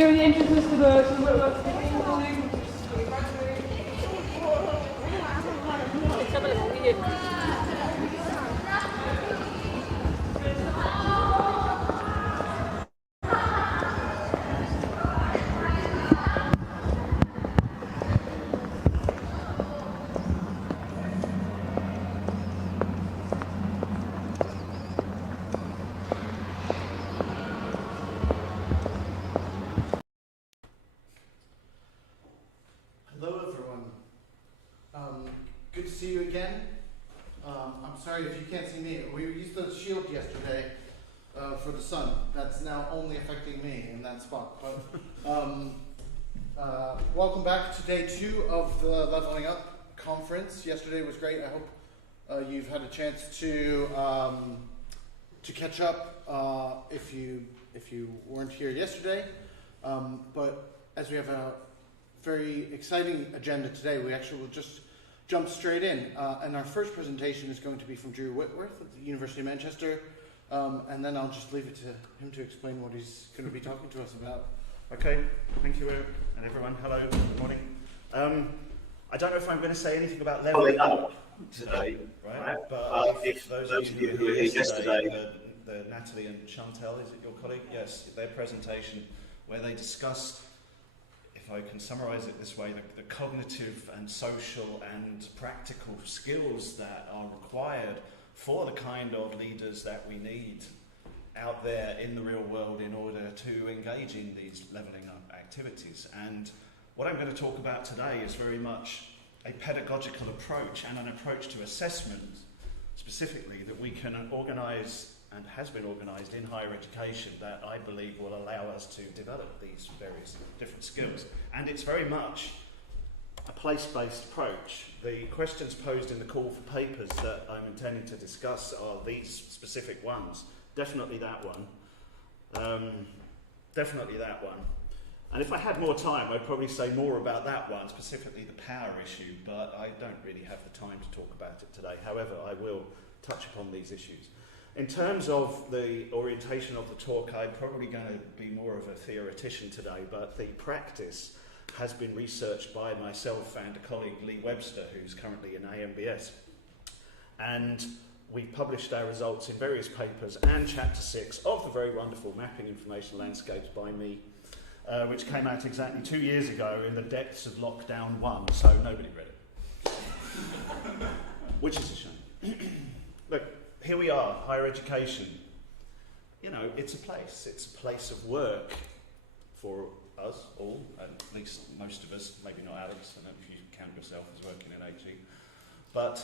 Here are the entrances to the building. Good to see you again. I'm sorry if you can't see me. We used the shield yesterday for the sun. That's now only affecting me in that spot. But welcome back to day 2 of the Leveling Up conference. Yesterday was great. I hope you've had a chance to catch up if you weren't here yesterday. But as we have a very exciting agenda today, we actually will just jump straight in. And our first presentation is going to be from Drew Whitworth at the University of Manchester. And then I'll just leave it to him to explain what he's going to be talking to us about. Okay, thank you, Eric, and everyone. Hello, good morning. I don't know if I'm going to say anything about leveling up today, right? But if those of you who were here yesterday, the Natalie and Chantel, is it your colleague? Yes, their presentation where they discussed, if I can summarise it this way, the cognitive and social and practical skills that are required for the kind of leaders that we need out there in the real world in order to engage in these levelling up activities. And what I'm going to talk about today is very much a pedagogical approach and an approach to assessment specifically that we can organise and has been organised in higher education that I believe will allow us to develop these various different skills. And it's very much a place-based approach. The questions posed in the call for papers that I'm intending to discuss are these specific ones. Definitely that one. Definitely that one. And if I had more time, I'd probably say more about that one, specifically the power issue, but I don't really have the time to talk about it today. However, I will touch upon these issues. In terms of the orientation of the talk, I'm probably going to be more of a theoretician today, but the practice has been researched by myself and a colleague, Lee Webster, who's currently in AMBS. And we published our results in various papers and Chapter 6 of the very wonderful Mapping Information Landscapes by me, which came out exactly 2 years ago in the depths of Lockdown 1, so nobody read it. Which is a shame. Look, here we are, higher education. You know, it's a place of work for us all, at least most of us, maybe not Alex, I don't know if you count yourself as working in HE, but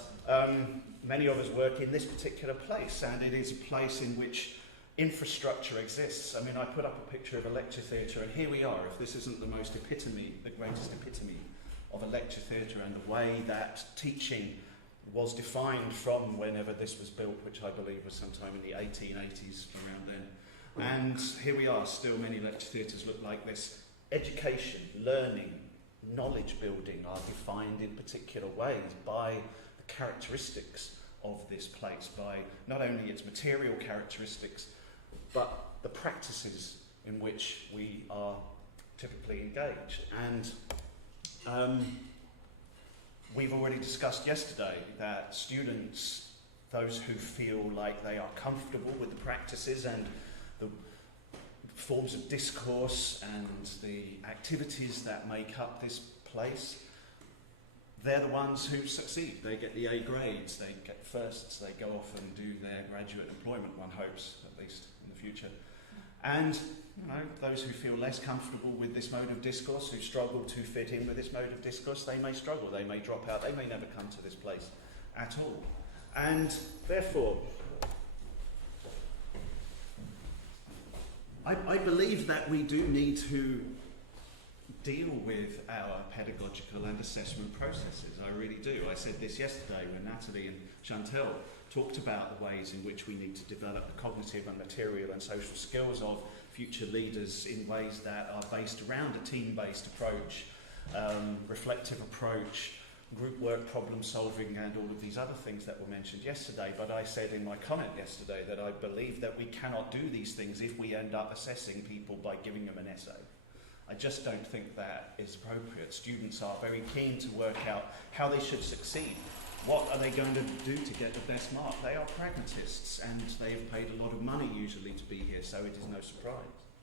many of us work in this particular place, and it is a place in which infrastructure exists. I mean, I put up a picture of a lecture theatre, and here we are. If this isn't the greatest epitome of a lecture theatre and the way that teaching was defined from whenever this was built, which I believe was sometime in the 1880s, around then. And here we are, still many lecture theatres look like this. Education, learning, knowledge building are defined in particular ways by the characteristics of this place, by not only its material characteristics, but the practices in which we are typically engaged. And we've already discussed yesterday that students, those who feel like they are comfortable with the practices and the forms of discourse and the activities that make up this place, they're the ones who succeed. They get the A grades, they get firsts, they go off and do their graduate employment, one hopes, at least in the future. And you know, those who feel less comfortable with this mode of discourse, who struggle to fit in with this mode of discourse, they may struggle, they may drop out, they may never come to this place at all. And therefore, I believe that we do need to deal with our pedagogical and assessment processes. I really do. I said this yesterday when Natalie and Chantel talked about the ways in which we need to develop the cognitive and material and social skills of future leaders in ways that are based around a team-based approach, reflective approach, group work, problem solving, and all of these other things that were mentioned yesterday. But I said in my comment yesterday that I believe that we cannot do these things if we end up assessing people by giving them an essay. I just don't think that is appropriate. Students are very keen to work out how they should succeed. What are they going to do to get the best mark? They are pragmatists, and they have paid a lot of money usually to be here, so it is no surprise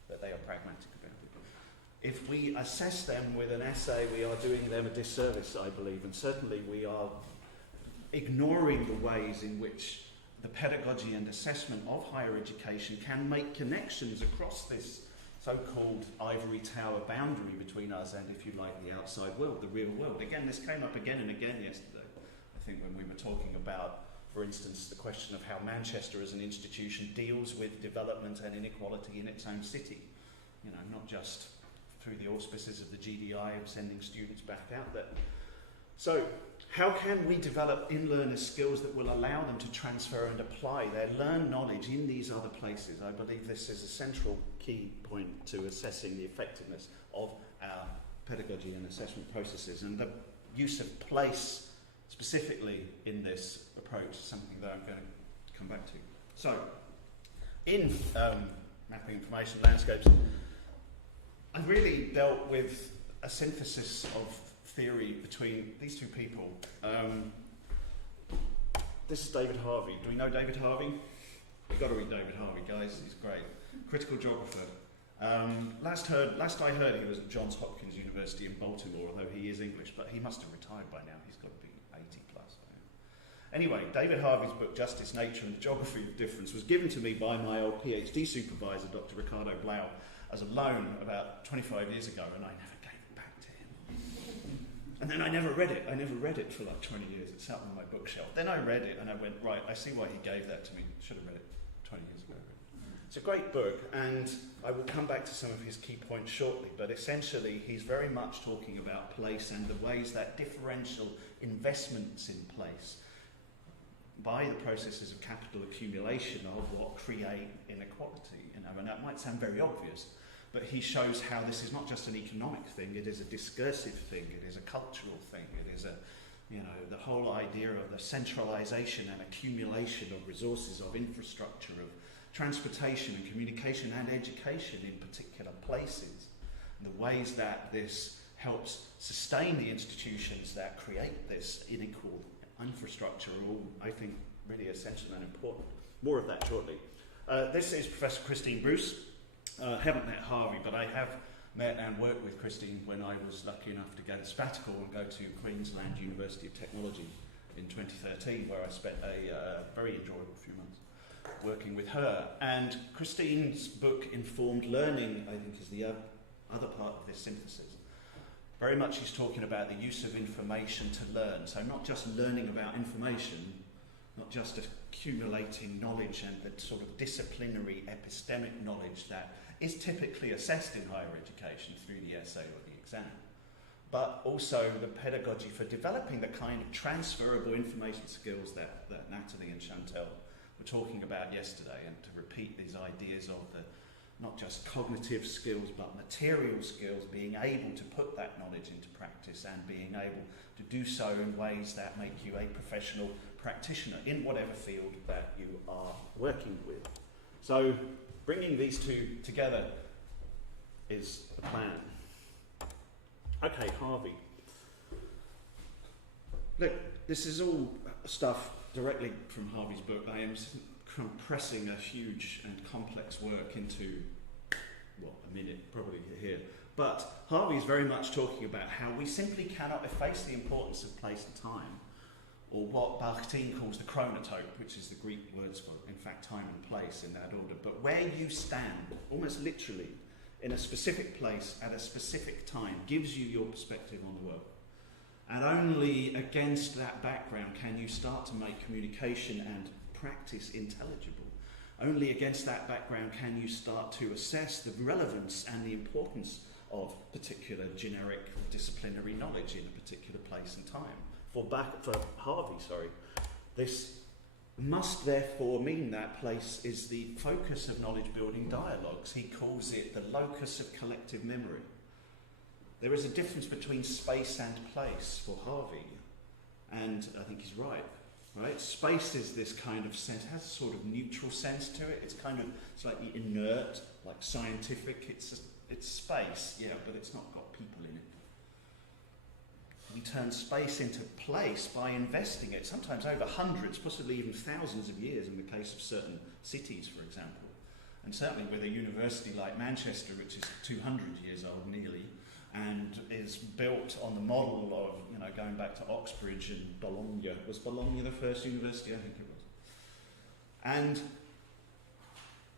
that they are pragmatic about it. If we assess them with an essay, we are doing them a disservice, I believe, and certainly we are ignoring the ways in which the pedagogy and assessment of higher education can make connections across this so-called ivory tower boundary between us and, if you like, the outside world, the real world. Again, this came up again and again yesterday, I think, when we were talking about, for instance, the question of how Manchester as an institution deals with development and inequality in its own city. You know, not just through the auspices of the GDI of sending students back out there. So, how can we develop in-learners skills that will allow them to transfer and apply their learned knowledge in these other places? I believe this is a central key point to assessing the effectiveness of our pedagogy and assessment processes. And the use of place specifically in this approach is something that I'm going to come back to. So, in mapping information landscapes, I really dealt with a synthesis of theory between these two people. This is David Harvey. Do we know David Harvey? You've got to read David Harvey, guys. He's great. Critical geographer. Last I heard, he was at Johns Hopkins University in Baltimore, although he is English, but he must have retired by now. He's got to be 80 plus. Anyway, David Harvey's book, Justice, Nature and the Geography of Difference, was given to me by my old PhD supervisor, Dr. Ricardo Blau, as a loan about 25 years ago, and I never gave it back to him. And then I never read it. I never read it for like 20 years. It sat on my bookshelf. Then I read it and I went, right, I see why he gave that to me. Should have read it 20 years ago. It's a great book, and I will come back to some of his key points shortly, but essentially he's very much talking about place and the ways that differential investments in place by the processes of capital accumulation of what create inequality. You know, and that might sound very obvious, but he shows how this is not just an economic thing, it is a discursive thing, it is a cultural thing, it is a, you know, the whole idea of the centralisation and accumulation of resources, of infrastructure, of transportation and communication and education in particular places, and the ways that this helps sustain the institutions that create this unequal infrastructure are all, I think, really essential and important. More of that shortly. This is Professor Christine Bruce. I haven't met Harvey, but I have met and worked with Christine when I was lucky enough to get a sabbatical and go to Queensland University of Technology in 2013, where I spent a very enjoyable few months working with her. And Christine's book, Informed Learning, I think, is the other part of this synthesis. Very much he's talking about the use of information to learn. So not just learning about information, not just accumulating knowledge and the sort of disciplinary epistemic knowledge that is typically assessed in higher education through the essay or the exam, but also the pedagogy for developing the kind of transferable information skills that Natalie and Chantel were talking about yesterday, and to repeat these ideas of the not just cognitive skills but material skills, being able to put that knowledge into practice and being able to do so in ways that make you a professional practitioner in whatever field that you are working with. So bringing these two together is the plan. Okay, Harvey. Look, this is all stuff directly from Harvey's book. I am compressing a huge and complex work into, well, a minute, probably here. But Harvey is very much talking about how we simply cannot efface the importance of place and time, or what Bakhtin calls the chronotope, which is the Greek words for, in fact, time and place in that order. But where you stand, almost literally, in a specific place at a specific time, gives you your perspective on the world. And only against that background can you start to make communication and practice intelligible. Only against that background can you start to assess the relevance and the importance of particular generic disciplinary knowledge in a particular place and time. For Harvey, this must therefore mean that place is the focus of knowledge-building dialogues. He calls it the locus of collective memory. There is a difference between space and place for Harvey, and I think he's right. Space is this kind of sense, has a sort of neutral sense to it. It's kind of slightly inert, like scientific. It's space. space, yeah, but it's not got people in it. We turn space into place by investing it, sometimes over hundreds, possibly even thousands of years in the case of certain cities, for example. And certainly with a university like Manchester, which is 200 years old nearly, and is built on the model of, going back to Oxbridge and Bologna. Was Bologna the first university? I think it was. And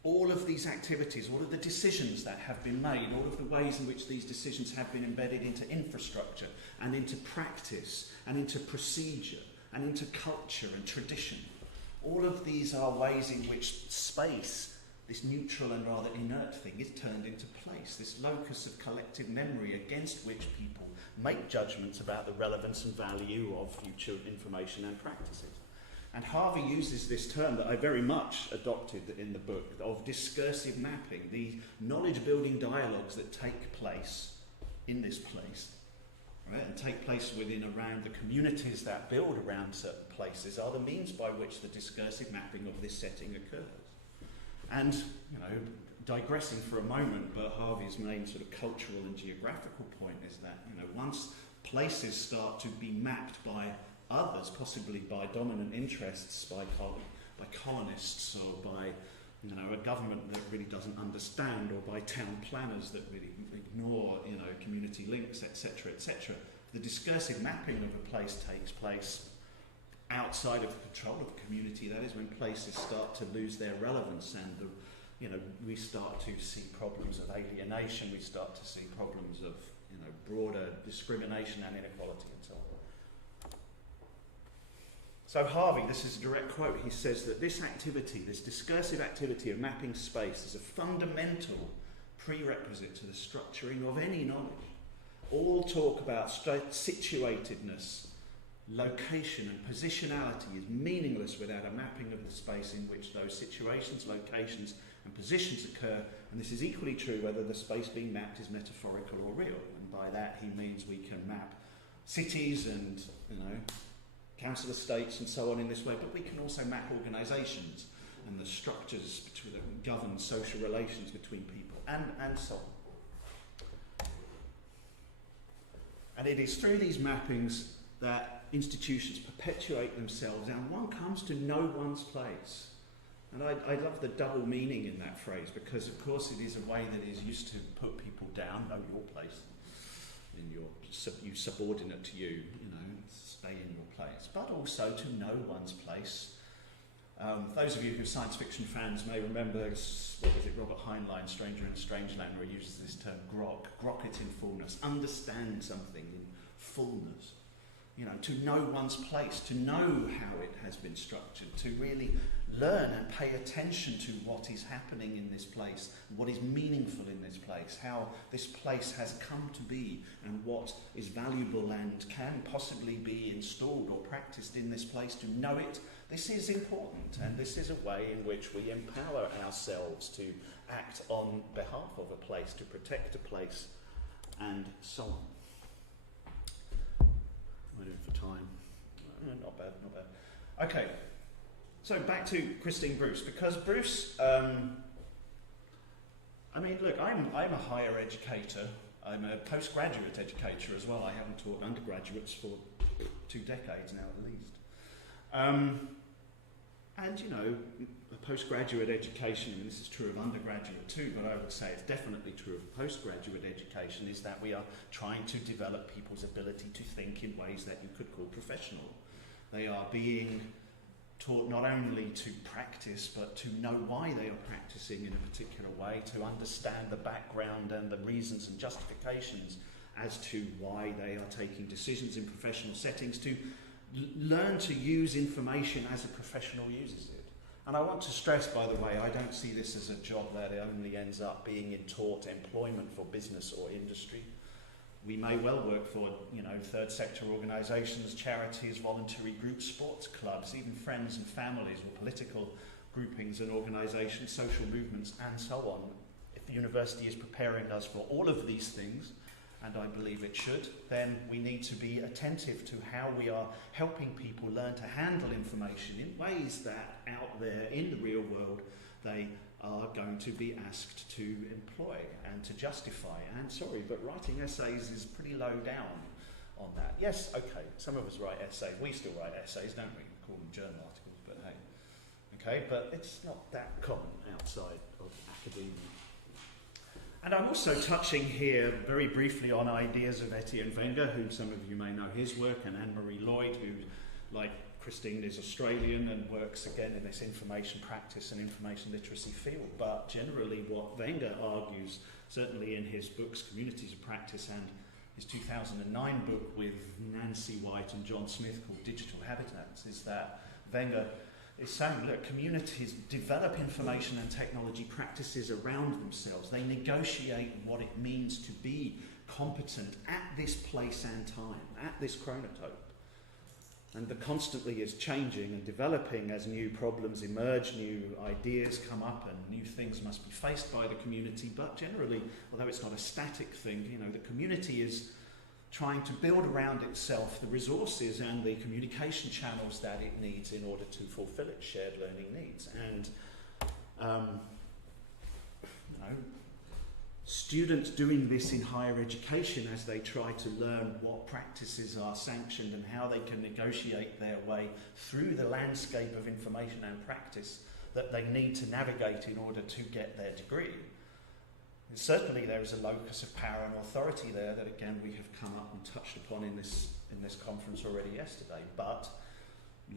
all of these activities, all of the decisions that have been made, all of the ways in which these decisions have been embedded into infrastructure and into practice and into procedure and into culture and tradition, all of these are ways in which space, this neutral and rather inert thing, is turned into place, this locus of collective memory against which people make judgments about the relevance and value of future information and practices. And Harvey uses this term that I very much adopted in the book of discursive mapping, the knowledge-building dialogues that take place in this place, right, and take place within around the communities that build around certain places are the means by which the discursive mapping of this setting occurs. And, digressing for a moment, but Harvey's main sort of cultural and geographical point is that, once places start to be mapped by others, possibly by dominant interests, by colonists, or by, a government that really doesn't understand, or by town planners that really ignore, community links, etc., etc., the discursive mapping of a place takes place outside of the control of the community. That is when places start to lose their relevance, and we start to see problems of alienation, we start to see problems of broader discrimination and inequality and so on. So Harvey, this is a direct quote, he says that this activity, this discursive activity of mapping space, is a fundamental prerequisite to the structuring of any knowledge. All talk about situatedness, location and positionality is meaningless without a mapping of the space in which those situations, locations and positions occur, and this is equally true whether the space being mapped is metaphorical or real. And by that he means we can map cities and council estates and so on in this way, but we can also map organisations and the structures that govern social relations between people and so on. And it is through these mappings that institutions perpetuate themselves and one comes to know one's place. And I love the double meaning in that phrase, because of course it is a way that is used to put people down, know your place, you subordinate to you, stay in your place, but also to know one's place. Those of you who are science fiction fans may remember, Robert Heinlein, Stranger in a Strange Land, where he uses this term grok it in fullness, understand something in fullness. To know one's place, to know how it has been structured, to really learn and pay attention to what is happening in this place, what is meaningful in this place, how this place has come to be, and what is valuable and can possibly be installed or practiced in this place. To know it, this is important, and this is a way in which we empower ourselves to act on behalf of a place, to protect a place, and so on. What am I doing for time? Not bad. Okay, so back to Christine Bruce, because Bruce, I'm a higher educator. I'm a postgraduate educator as well. I haven't taught undergraduates for 2 decades now at least. A postgraduate education, and this is true of undergraduate too, but I would say it's definitely true of postgraduate education, is that we are trying to develop people's ability to think in ways that you could call professional. They are being taught not only to practice, but to know why they are practicing in a particular way, to understand the background and the reasons and justifications as to why they are taking decisions in professional settings, to learn to use information as a professional uses it. And I want to stress, by the way, I don't see this as a job that only ends up being in taught employment for business or industry. We may well work for, third sector organisations, charities, voluntary groups, sports clubs, even friends and families or political groupings and organisations, social movements and so on. If the university is preparing us for all of these things, and I believe it should, then we need to be attentive to how we are helping people learn to handle information in ways that out there in the real world they are going to be asked to employ and to justify. And sorry, but writing essays is pretty low down on that. Yes, okay, some of us write essays. We still write essays, don't we? We call them journal articles, but hey. Okay, but it's not that common outside of academia. And I'm also touching here very briefly on ideas of Etienne Wenger, who some of you may know his work, and Anne-Marie Lloyd, who, like Christine, is Australian and works again in this information practice and information literacy field. But generally what Wenger argues, certainly in his books Communities of Practice and his 2009 book with Nancy White and John Smith called Digital Habitats, is that Wenger is saying, look, communities develop information and technology practices around themselves. They negotiate what it means to be competent at this place and time, at this chronotope. And the constantly is changing and developing as new problems emerge, new ideas come up, and new things must be faced by the community. But generally, although it's not a static thing, you know, the community is trying to build around itself the resources and the communication channels that it needs in order to fulfill its shared learning needs. And you know, students doing this in higher education as they try to learn what practices are sanctioned and how they can negotiate their way through the landscape of information and practice that they need to navigate in order to get their degree. And certainly there is a locus of power and authority there that again we have come up and touched upon in this conference already yesterday. But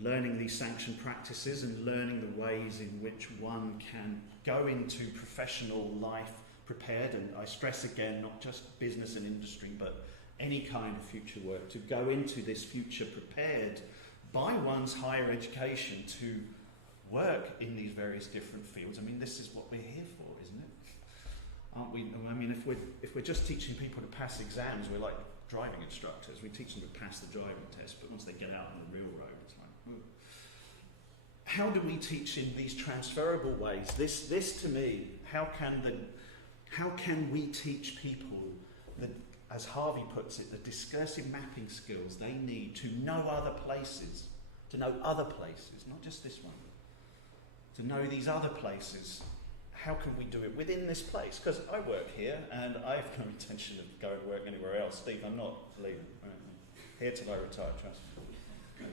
learning these sanctioned practices and learning the ways in which one can go into professional life prepared, and I stress again, not just business and industry, but any kind of future work, to go into this future prepared by one's higher education to work in these various different fields. I mean, this is what we're here for, isn't it? Aren't we? I mean, if we're just teaching people to pass exams, we're like driving instructors. We teach them to pass the driving test, but once they get out on the real road, it's like, ooh. How do we teach in these transferable ways? This to me, how can we teach people that, as Harvey puts it, the discursive mapping skills they need to know other places, not just this one, to know these other places? How can we do it within this place? Because I work here and I have no intention of going to work anywhere else. Steve, I'm not leaving. I'm here till I retire, trust me.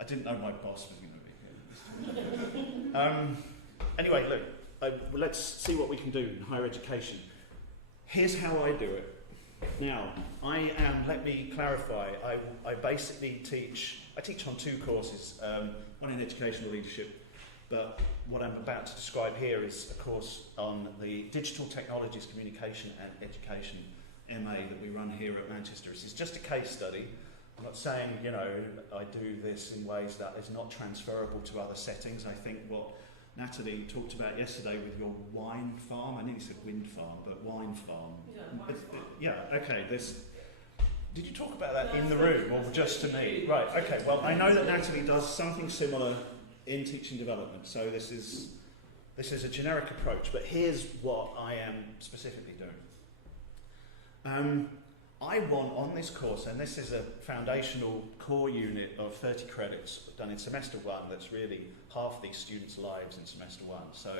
I didn't know my boss was going to be here. Anyway, look, let's see what we can do in higher education. Here's how I do it. Now, let me clarify, I basically teach on two courses, one in educational leadership, but what I'm about to describe here is a course on the Digital Technologies, Communication and Education MA that we run here at Manchester. This is just a case study. I'm not saying, you know, I do this in ways that is not transferable to other settings. I think what Natalie talked about yesterday with your wine farm, I nearly said wind farm, but wine farm. Yeah, wine farm. Yeah, okay. Did you talk about that in the room or just to me? Right, okay. Well, I know that Natalie does something similar in teaching development, so this is a generic approach, but here's what I am specifically doing. I want on this course, and this is a foundational core unit of 30 credits done in semester one, that's really half these students' lives in semester one. So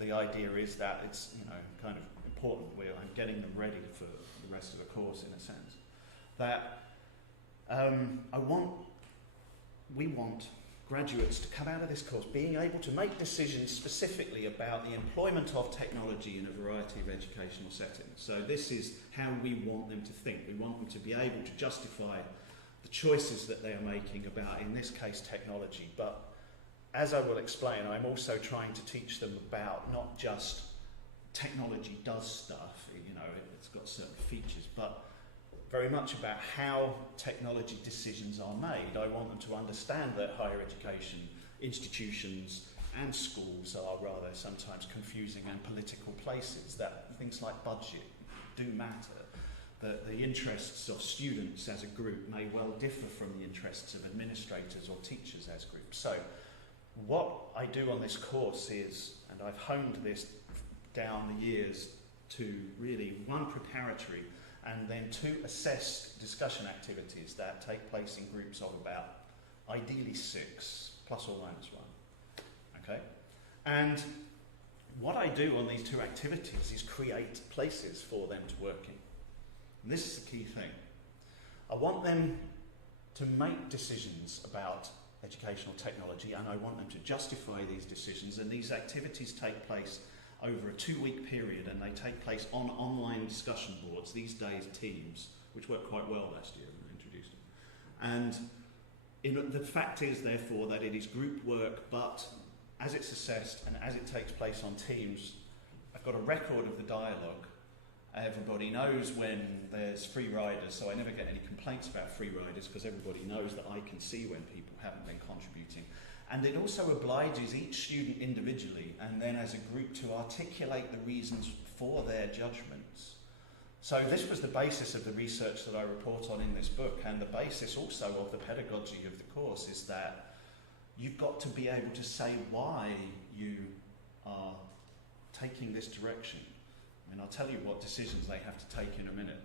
the idea is that it's, you know, kind of important where I'm getting them ready for the rest of the course in a sense. That we want graduates to come out of this course being able to make decisions specifically about the employment of technology in a variety of educational settings. So this is how we want them to think. We want them to be able to justify the choices that they are making about, in this case, technology. But as I will explain, I'm also trying to teach them about not just technology does stuff, you know, it's got certain features, but very much about how technology decisions are made. I want them to understand that higher education institutions and schools are rather sometimes confusing and political places, that things like budget do matter, that the interests of students as a group may well differ from the interests of administrators or teachers as groups. So what I do on this course is, and I've honed this down the years to really, one, preparatory, and then two, assess discussion activities that take place in groups of about, ideally 6, plus or minus 1. Okay? And what I do on these two activities is create places for them to work in. And this is the key thing. I want them to make decisions about educational technology, and I want them to justify these decisions, and these activities take place over a 2-week period, and they take place on online discussion boards, these days Teams, which worked quite well last year when I introduced them. And the fact is, therefore, that it is group work, but as it's assessed and as it takes place on Teams, I've got a record of the dialogue. Everybody knows when there's free riders, so I never get any complaints about free riders because everybody knows that I can see when people haven't been contributing. And it also obliges each student individually and then as a group to articulate the reasons for their judgments. So this was the basis of the research that I report on in this book, and the basis also of the pedagogy of the course is that you've got to be able to say why you are taking this direction. I mean, I'll tell you what decisions they have to take in a minute.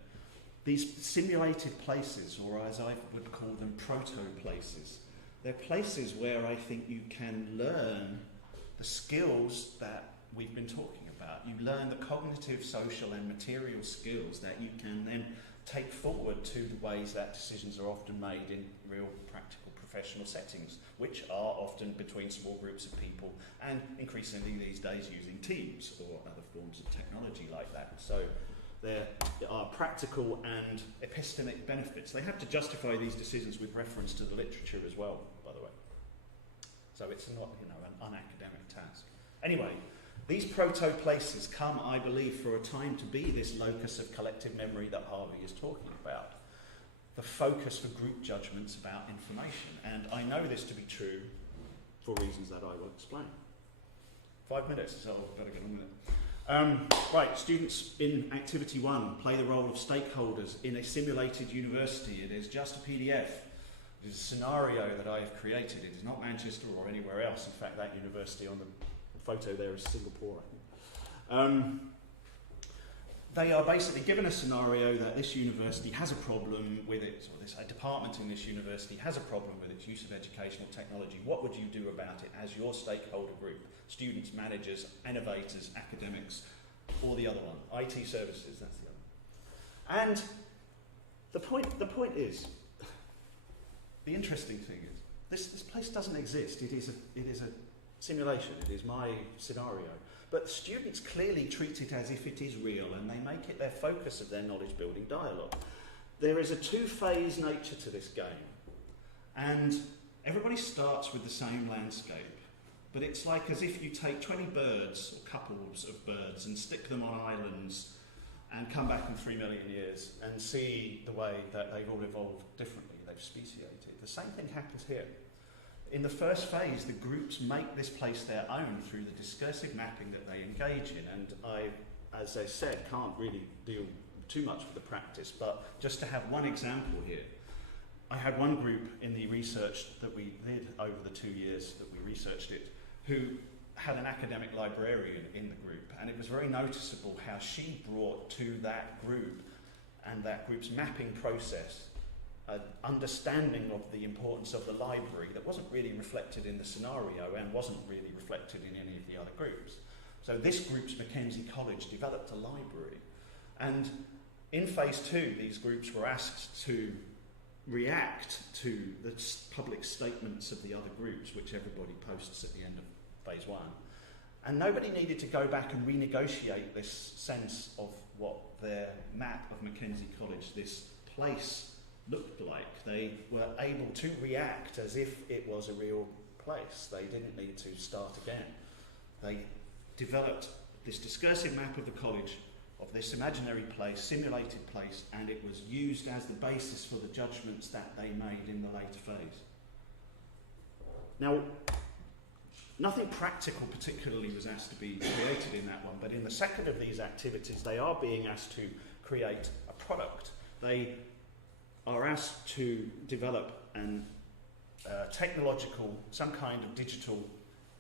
These simulated places, or as I would call them, proto-places, they're places where I think you can learn the skills that we've been talking about. You learn the cognitive, social and material skills that you can then take forward to the ways that decisions are often made in real practical professional settings, which are often between small groups of people and increasingly these days using Teams or other forms of technology like that. So there are practical and epistemic benefits. They have to justify these decisions with reference to the literature as well, by the way. So it's not, an unacademic task. Anyway, these proto-places come, I believe, for a time to be this locus of collective memory that Harvey is talking about. The focus for group judgments about information. And I know this to be true for reasons that I will explain. 5 minutes, so I better get on with it. Right, students in Activity 1 play the role of stakeholders in a simulated university. It is just a PDF. It is a scenario that I have created. It is not Manchester or anywhere else. In fact, that university on the photo there is Singapore, I think. They are basically given a scenario that this university has a problem with it, or a department in this university has a problem with its use of educational technology. What would you do about it as your stakeholder group? Students, managers, innovators, academics, or the other one, IT services, that's the other one. And the point is, the interesting thing is, this place doesn't exist. It is a simulation. It is my scenario. But students clearly treat it as if it is real, and they make it their focus of their knowledge-building dialogue. There is a two-phase nature to this game, and everybody starts with the same landscape. But it's like as if you take 20 birds, or couples of birds, and stick them on islands, and come back in 3 million years, and see the way that they've all evolved differently. They've speciated. The same thing happens here. In the first phase, the groups make this place their own through the discursive mapping that they engage in, and I, as I said, can't really deal too much with the practice, but just to have one example here, I had one group in the research that we did over the 2 years that we researched it, who had an academic librarian in the group, and it was very noticeable how she brought to that group and that group's mapping process an understanding of the importance of the library that wasn't really reflected in the scenario and wasn't really reflected in any of the other groups. So this group's Mackenzie College developed a library, and in phase 2 these groups were asked to react to the public statements of the other groups, which everybody posts at the end of phase 1, and nobody needed to go back and renegotiate this sense of what their map of Mackenzie College, this place, looked like. They were able to react as if it was a real place. They didn't need to start again. They developed this discursive map of the college, of this imaginary place, simulated place, and it was used as the basis for the judgments that they made in the later phase. Now, nothing practical particularly was asked to be created in that one, but in the second of these activities they are being asked to create a product. They are asked to develop an technological, some kind of digital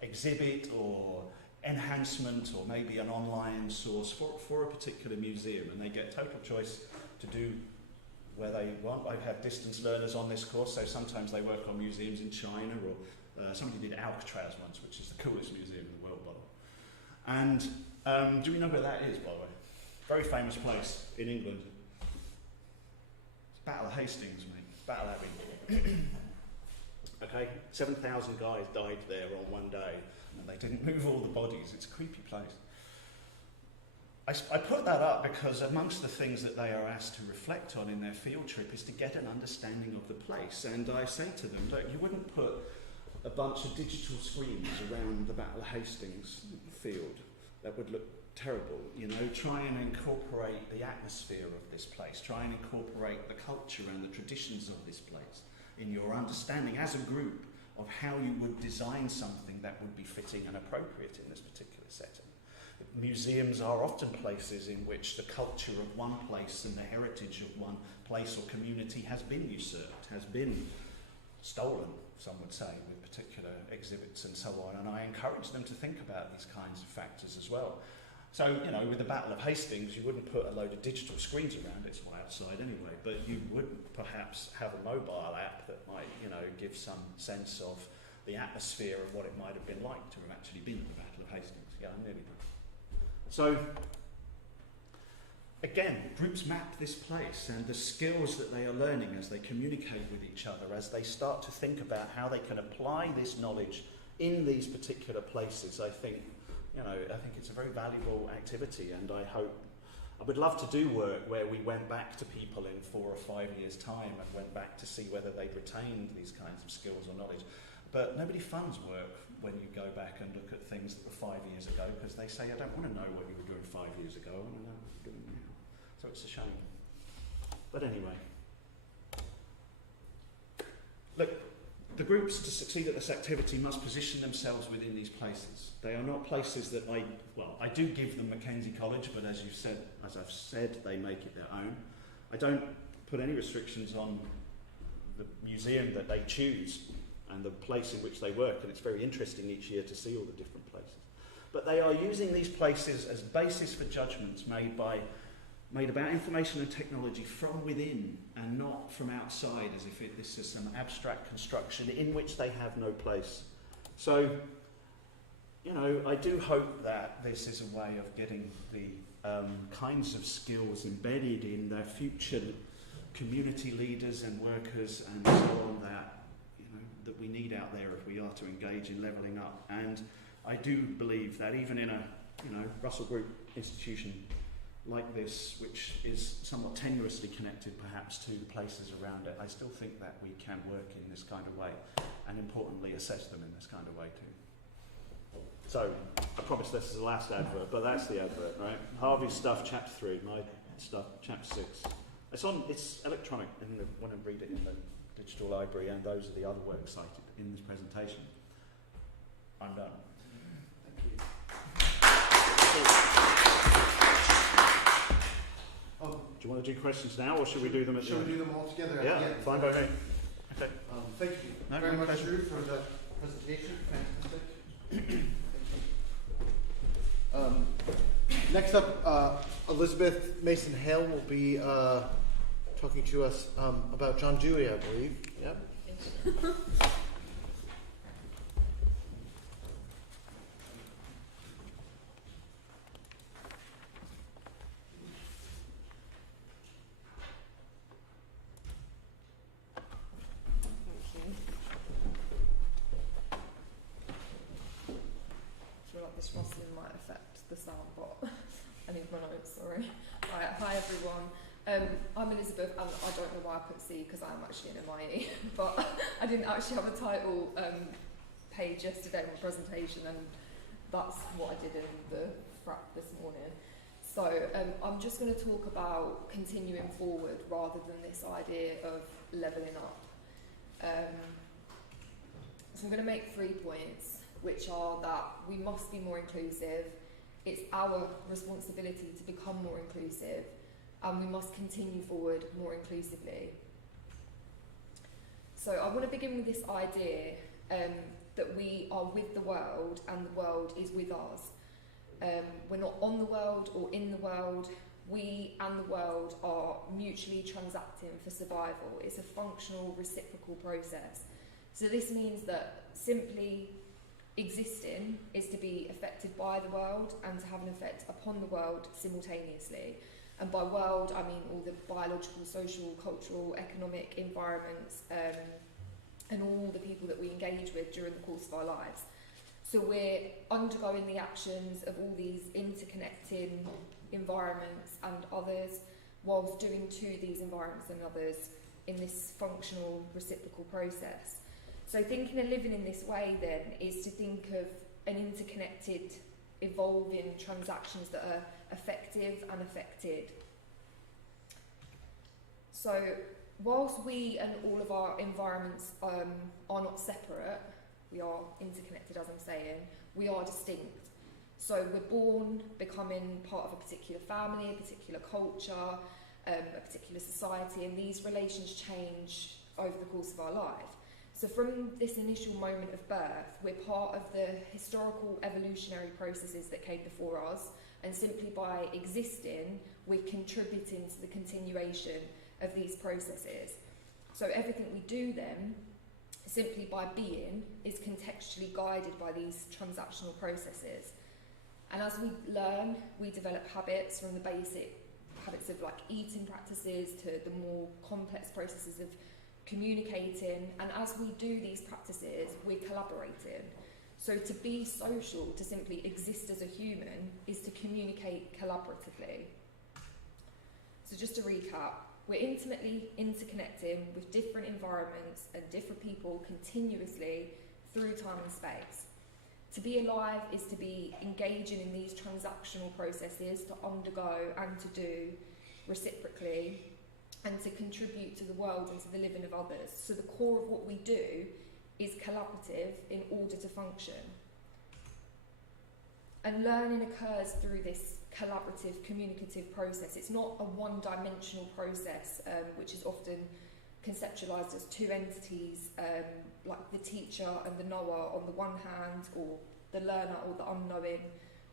exhibit or enhancement, or maybe an online source for a particular museum, and they get total choice to do where they want. I've had distance learners on this course, so sometimes they work on museums in China, or somebody did Alcatraz once, which is the coolest museum in the world, by the way. And do we know where that is, by the way? Very famous place in England. It's Battle of Hastings, mate. Battle Abbey. Okay, 7,000 guys died there on one day, and they didn't move all the bodies. It's a creepy place. I put that up because amongst the things that they are asked to reflect on in their field trip is to get an understanding of the place. And I say to them, look, you wouldn't put a bunch of digital screens around the Battle of Hastings field. That would look terrible. You know, try and incorporate the atmosphere of this place. Try and incorporate the culture and the traditions of this place in your understanding as a group of how you would design something that would be fitting and appropriate in this particular setting. Museums are often places in which the culture of one place and the heritage of one place or community has been usurped, has been stolen, some would say, with particular exhibits and so on. And I encourage them to think about these kinds of factors as well. So, you know, with the Battle of Hastings, you wouldn't put a load of digital screens around, it's outside anyway, but you would perhaps have a mobile app that might, you know, give some sense of the atmosphere of what it might have been like to have actually been at the Battle of Hastings. Yeah, I'm nearly done. So, again, groups map this place and the skills that they are learning as they communicate with each other, as they start to think about how they can apply this knowledge in these particular places. I think it's a very valuable activity, and I would love to do work where we went back to people in 4 or 5 years' time and went back to see whether they'd retained these kinds of skills or knowledge. But nobody funds work when you go back and look at things that were 5 years ago, because they say, I don't want to know what you were doing 5 years ago, I want to know what you're doing now. So it's a shame. But anyway. Look, the groups to succeed at this activity must position themselves within these places. They are not places that I do give them Mackenzie College, but as I've said, they make it their own. I don't put any restrictions on the museum that they choose and the place in which they work, and it's very interesting each year to see all the different places. But they are using these places as basis for judgments made about information and technology from within and not from outside, as if this is some abstract construction in which they have no place. So, you know, I do hope that this is a way of getting the kinds of skills embedded in their future community leaders and workers and so on that we need out there if we are to engage in levelling up. And I do believe that even in a Russell Group institution like this, which is somewhat tenuously connected perhaps to the places around it, I still think that we can work in this kind of way, and importantly assess them in this kind of way too. So, I promise this is the last advert, but that's the advert, right? Harvey's stuff, chapter 3, my stuff, chapter 6. It's electronic, and you want to read it in the digital library, and those are the other works cited in this presentation. I'm done. Thank you. Do you want to do questions now, or should we do them at the end? Should we do them all together at the end? Fine by me. Okay. Thank you very much, Ruth, for the presentation. Fantastic. Next up, Elizabeth Mason Hale will be talking to us about John Dewey, I believe. Yep. This rustling might affect the sound, but I need my notes, sorry. Right, hi everyone. I'm Elizabeth, and I don't know why I put C because I'm actually an MIE, but I didn't actually have a title page yesterday in my presentation, and that's what I did in the frap this morning. So I'm just going to talk about continuing forward rather than this idea of levelling up. So I'm going to make 3 points, which are that we must be more inclusive, it's our responsibility to become more inclusive, and we must continue forward more inclusively. So I want to begin with this idea that we are with the world and the world is with us. We're not on the world or in the world, we and the world are mutually transacting for survival. It's a functional reciprocal process. So this means that simply existing is to be affected by the world and to have an effect upon the world simultaneously. And by world, I mean all the biological, social, cultural, economic environments, and all the people that we engage with during the course of our lives. So we're undergoing the actions of all these interconnecting environments and others, whilst doing to these environments and others in this functional reciprocal process. So thinking and living in this way then is to think of an interconnected, evolving transactions that are effective and affected. So whilst we and all of our environments are not separate, we are interconnected, as I'm saying, we are distinct. So we're born becoming part of a particular family, a particular culture, a particular society, and these relations change over the course of our life. So from this initial moment of birth, we're part of the historical evolutionary processes that came before us, and simply by existing, we're contributing to the continuation of these processes. So everything we do then, simply by being, is contextually guided by these transactional processes. And as we learn, we develop habits, from the basic habits of like eating practices to the more complex processes of communicating. And as we do these practices, we're collaborating. So to be social, to simply exist as a human, is to communicate collaboratively. So just to recap, we're intimately interconnecting with different environments and different people continuously through time and space. To be alive is to be engaging in these transactional processes, to undergo and to do reciprocally, and to contribute to the world and to the living of others. So the core of what we do is collaborative in order to function. And learning occurs through this collaborative, communicative process. It's not a one-dimensional process, which is often conceptualised as two entities, like the teacher and the knower on the one hand, or the learner or the unknowing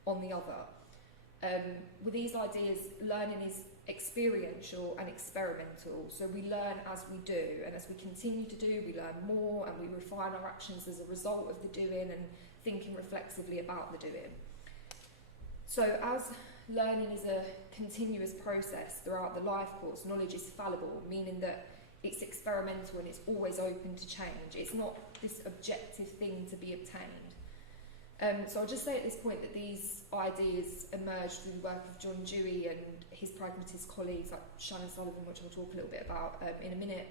on the other. With these ideas, learning is experiential and experimental. So we learn as we do, and as we continue to do, we learn more and we refine our actions as a result of the doing and thinking reflexively about the doing. So as learning is a continuous process throughout the life course, knowledge is fallible, meaning that it's experimental and it's always open to change. It's not this objective thing to be obtained. So I'll just say at this point that these ideas emerged through the work of John Dewey and his pragmatist colleagues like Shannon Sullivan, which I'll talk a little bit about in a minute.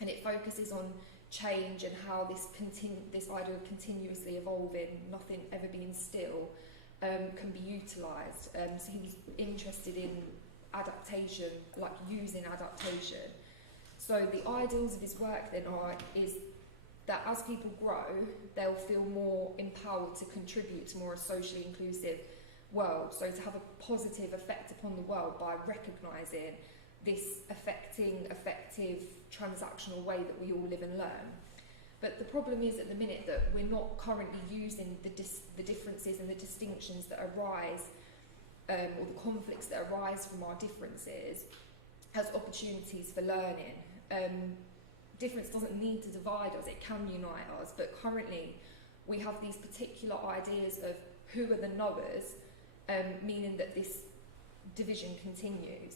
And it focuses on change and how this idea of continuously evolving, nothing ever being still, can be utilised. So he was interested in adaptation, like using adaptation. So the ideals of his work then is that as people grow, they'll feel more empowered to contribute to more a socially inclusive world. So to have a positive effect upon the world by recognising this effective transactional way that we all live and learn. But the problem is at the minute that we're not currently using the differences and the distinctions that arise, or the conflicts that arise from our differences, as opportunities for learning. Difference doesn't need to divide us, it can unite us, but currently we have these particular ideas of who are the knowers, meaning that this division continues.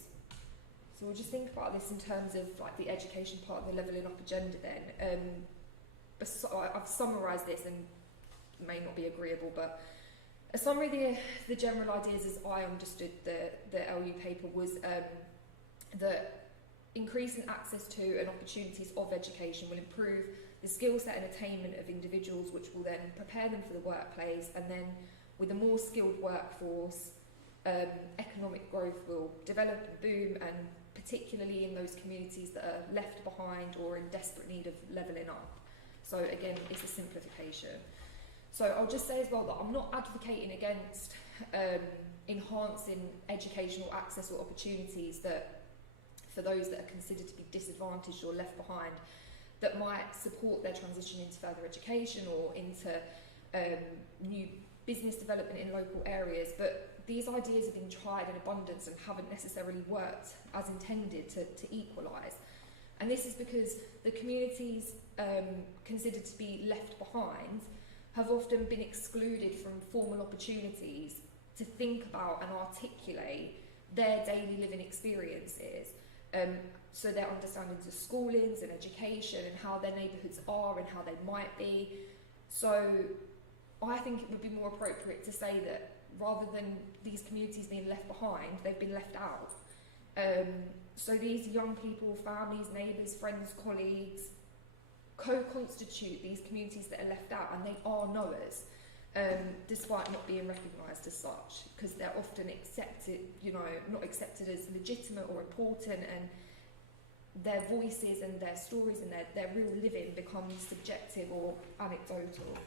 So we'll just think about this in terms of like the education part of the levelling up agenda then. I've summarised this and it may not be agreeable, but a summary of the general ideas as I understood the LU paper was that increasing access to and opportunities of education will improve the skill set and attainment of individuals, which will then prepare them for the workplace, and then with a more skilled workforce, economic growth will develop and boom, and particularly in those communities that are left behind or in desperate need of levelling up. So again, it's a simplification. So I'll just say as well that I'm not advocating against enhancing educational access or opportunities that for those that are considered to be disadvantaged or left behind, that might support their transition into further education or into new business development in local areas. But these ideas have been tried in abundance and haven't necessarily worked as intended to equalise. And this is because the communities considered to be left behind have often been excluded from formal opportunities to think about and articulate their daily living experiences. So their understandings of schoolings and education and how their neighbourhoods are and how they might be. So I think it would be more appropriate to say that rather than these communities being left behind, they've been left out. So these young people, families, neighbours, friends, colleagues, co-constitute these communities that are left out, and they are knowers, despite not being recognised as such, because they're often accepted, not accepted as legitimate or important, and their voices and their stories and their real living becomes subjective or anecdotal.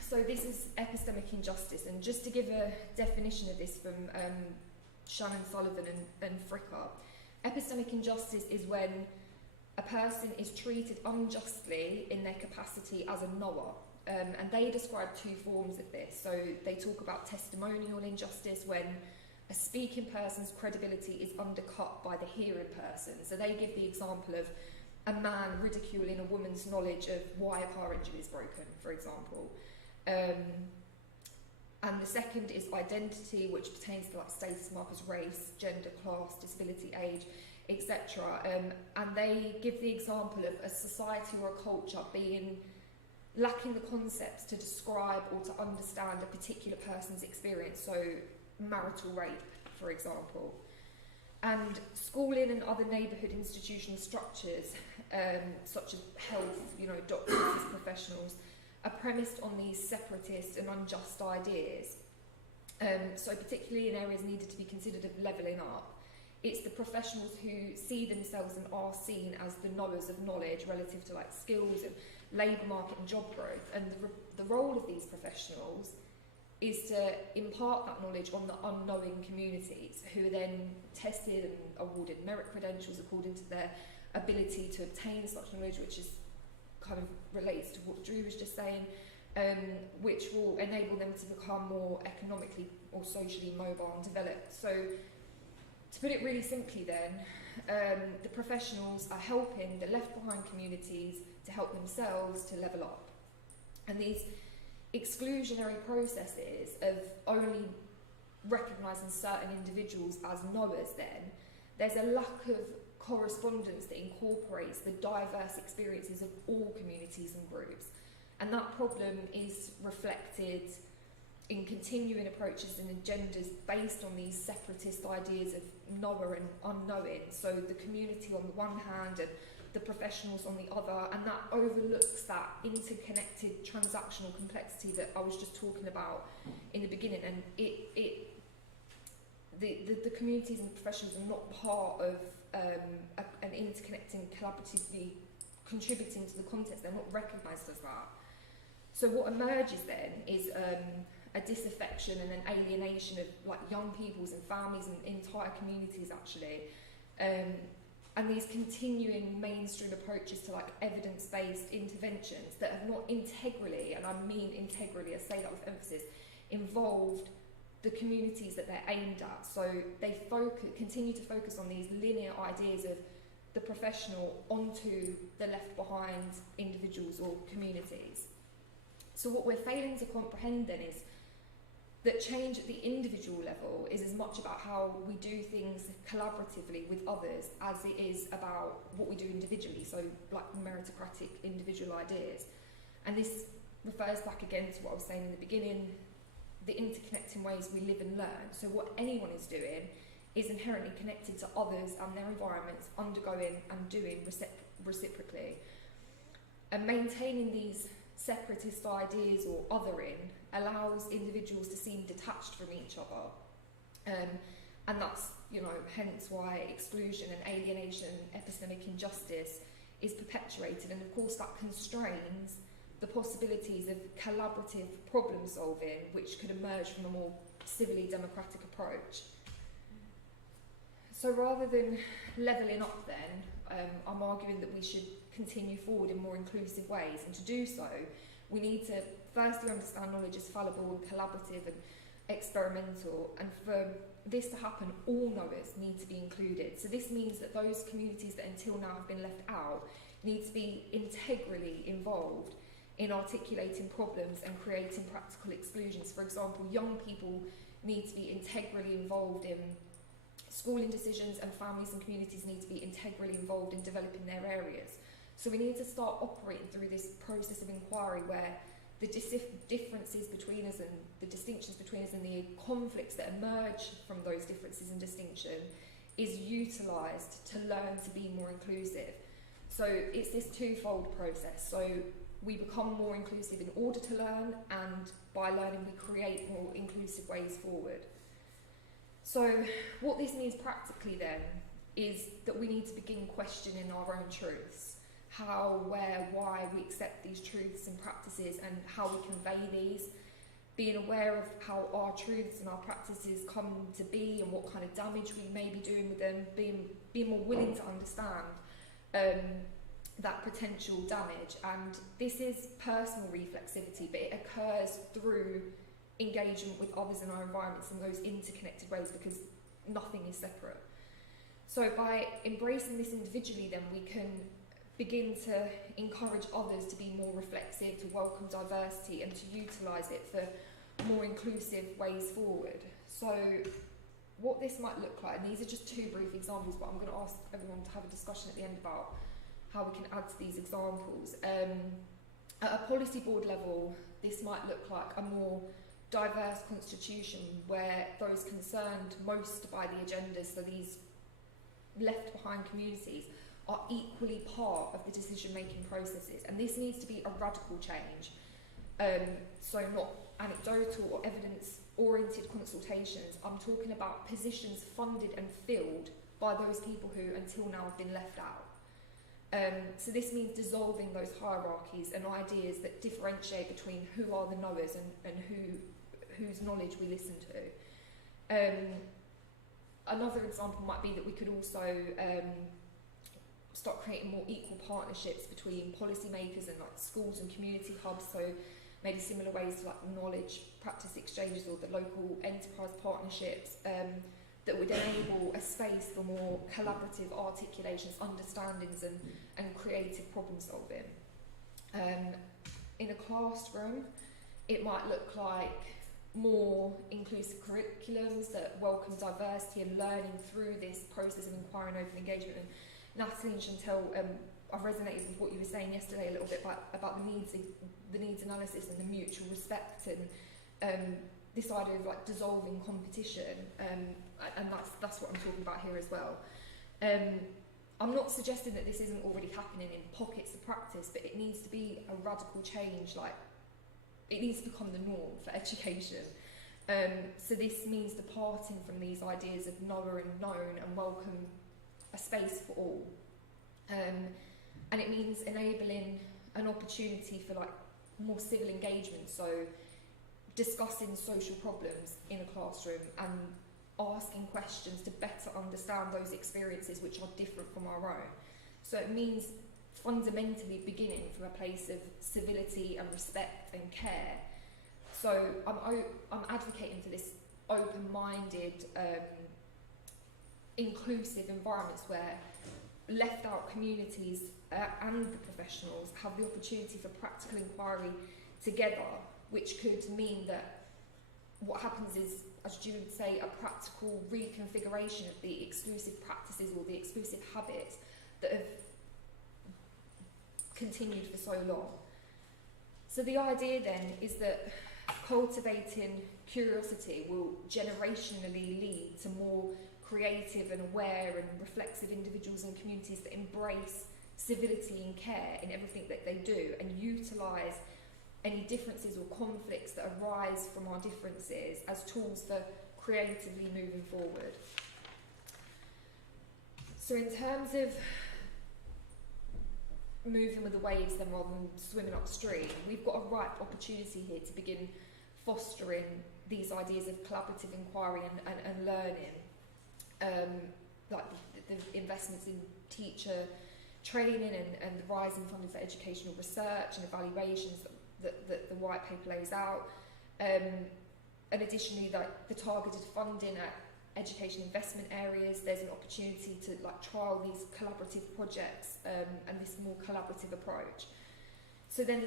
So this is epistemic injustice, and just to give a definition of this from Shannon Sullivan and Fricker, epistemic injustice is when a person is treated unjustly in their capacity as a knower. And they describe two forms of this. So they talk about testimonial injustice, when a speaking person's credibility is undercut by the hearing person. So they give the example of a man ridiculing a woman's knowledge of why a car engine is broken, for example. And the second is identity, which pertains to like status markers, race, gender, class, disability, age, etc. And they give the example of a society or a culture lacking the concepts to describe or to understand a particular person's experience, so marital rape, for example. And schooling and other neighbourhood institutional structures, such as health, doctors as professionals, are premised on these separatist and unjust ideas. So particularly in areas needed to be considered of levelling up, it's the professionals who see themselves and are seen as the knowers of knowledge relative to like skills and labour market and job growth. And the role of these professionals is to impart that knowledge on the unknowing communities, who are then tested and awarded merit credentials according to their ability to obtain such knowledge, which is kind of relates to what Drew was just saying, which will enable them to become more economically or socially mobile and developed. So to put it really simply then, the professionals are helping the left behind communities to help themselves to level up. And these exclusionary processes of only recognising certain individuals as knowers then, there's a lack of correspondence that incorporates the diverse experiences of all communities and groups. And that problem is reflected in continuing approaches and agendas based on these separatist ideas of knower and unknowing. So the community on the one hand and the professionals on the other, and that overlooks that interconnected transactional complexity that I was just talking about in the beginning. And the communities and professionals are not part of an interconnecting, collaboratively contributing to the context. They're not recognised as that. So what emerges then is a disaffection and an alienation of like young peoples and families and entire communities actually, and these continuing mainstream approaches to like evidence-based interventions that have not integrally, and I mean integrally, I say that with emphasis, involved the communities that they're aimed at. So they continue to focus on these linear ideas of the professional onto the left behind individuals or communities. So what we're failing to comprehend then is that change at the individual level is as much about how we do things collaboratively with others as it is about what we do individually, so like meritocratic individual ideas. And this refers back again to what I was saying in the beginning, the interconnecting ways we live and learn. So what anyone is doing is inherently connected to others and their environments, undergoing and doing reciprocally. And maintaining these separatist ideas or othering allows individuals to seem detached from each other. And that's, hence why exclusion and alienation, epistemic injustice is perpetuated. And of course that constrains the possibilities of collaborative problem solving which could emerge from a more civilly democratic approach. So rather than levelling up then, I'm arguing that we should continue forward in more inclusive ways, and to do so we need to firstly understand knowledge as fallible and collaborative and experimental, and for this to happen all knowers need to be included. So this means that those communities that until now have been left out need to be integrally involved in articulating problems and creating practical exclusions. For example, young people need to be integrally involved in schooling decisions, and families and communities need to be integrally involved in developing their areas. So we need to start operating through this process of inquiry where the differences between us and the distinctions between us and the conflicts that emerge from those differences and distinction is utilised to learn to be more inclusive. So it's this twofold process. So we become more inclusive in order to learn, and by learning we create more inclusive ways forward. So what this means practically then is that we need to begin questioning our own truths. How, where, why we accept these truths and practices, and how we convey these, being aware of how our truths and our practices come to be and what kind of damage we may be doing with them, being more willing to understand that potential damage. And this is personal reflexivity, but it occurs through engagement with others in our environments in those interconnected ways, because nothing is separate. So by embracing this individually, then we can begin to encourage others to be more reflexive, to welcome diversity, and to utilise it for more inclusive ways forward. So what this might look like, and these are just two brief examples, but I'm going to ask everyone to have a discussion at the end about how we can add to these examples. At a policy board level, this might look like a more diverse constitution where those concerned most by the agendas, so these left behind communities, are equally part of the decision-making processes. And this needs to be a radical change. So not anecdotal or evidence-oriented consultations. I'm talking about positions funded and filled by those people who until now have been left out. So this means dissolving those hierarchies and ideas that differentiate between who are the knowers and whose knowledge we listen to. Another example might be that we could also start creating more equal partnerships between policymakers and like schools and community hubs, so maybe similar ways to like knowledge practice exchanges or the local enterprise partnerships that would enable a space for more collaborative articulations, understandings and creative problem solving. In a classroom, it might look like more inclusive curriculums that welcome diversity and learning through this process of inquiry and open engagement. And Natalie and Chantel, I resonated with what you were saying yesterday a little bit about the needs analysis and the mutual respect and this idea of like dissolving competition, and that's what I'm talking about here as well. I'm not suggesting that this isn't already happening in pockets of practice, but it needs to be a radical change. Like it needs to become the norm for education. So this means departing from these ideas of knower and known and welcome a space for all. And it means enabling an opportunity for like more civil engagement, so discussing social problems in a classroom and asking questions to better understand those experiences which are different from our own. So it means fundamentally beginning from a place of civility and respect and care. So I'm advocating for this open-minded, inclusive environments where left out communities and the professionals have the opportunity for practical inquiry together, which could mean that what happens is, as Julie would say, a practical reconfiguration of the exclusive practices or the exclusive habits that have continued for so long. So the idea then is that cultivating curiosity will generationally lead to more creative and aware and reflexive individuals and communities that embrace civility and care in everything that they do and utilise any differences or conflicts that arise from our differences as tools for creatively moving forward. So in terms of moving with the waves then rather than swimming upstream, we've got a ripe opportunity here to begin fostering these ideas of collaborative inquiry and learning, like the investments in teacher training and the rising funding for educational research and evaluations that the white paper lays out, and additionally like the targeted funding at education investment areas. There's an opportunity to like trial these collaborative projects and this more collaborative approach. So then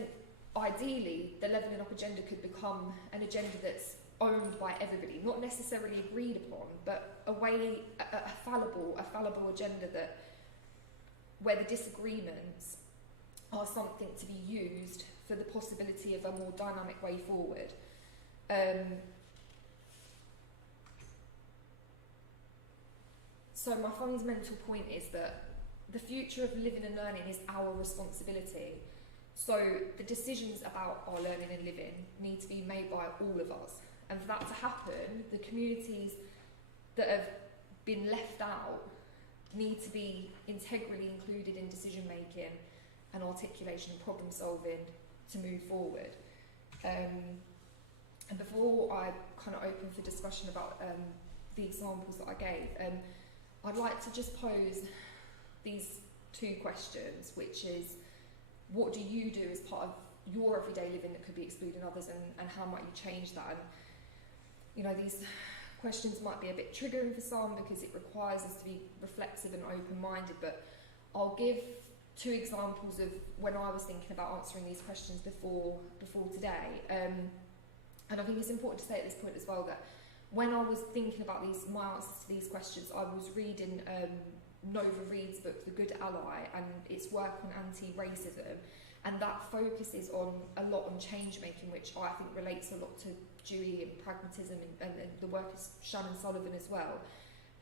ideally, the levelling up agenda could become an agenda that's owned by everybody, not necessarily agreed upon, but a fallible agenda that where the disagreements are something to be used for the possibility of a more dynamic way forward. So my fundamental point is that the future of living and learning is our responsibility. So the decisions about our learning and living need to be made by all of us. And for that to happen, the communities that have been left out need to be integrally included in decision making and articulation and problem solving to move forward. And before I kind of open for discussion about the examples that I gave, I'd like to just pose these two questions, which is, what do you do as part of your everyday living that could be excluding others, and how might you change that? And, you know, these questions might be a bit triggering for some because it requires us to be reflexive and open-minded, but I'll give two examples of when I was thinking about answering these questions before today. And I think it's important to say at this point as well that when I was thinking about my answers to these questions, I was reading Nova Reid's book, The Good Ally, and its work on anti-racism, and that focuses a lot on change making, which I think relates a lot to Dewey and pragmatism and the work of Shannon Sullivan as well.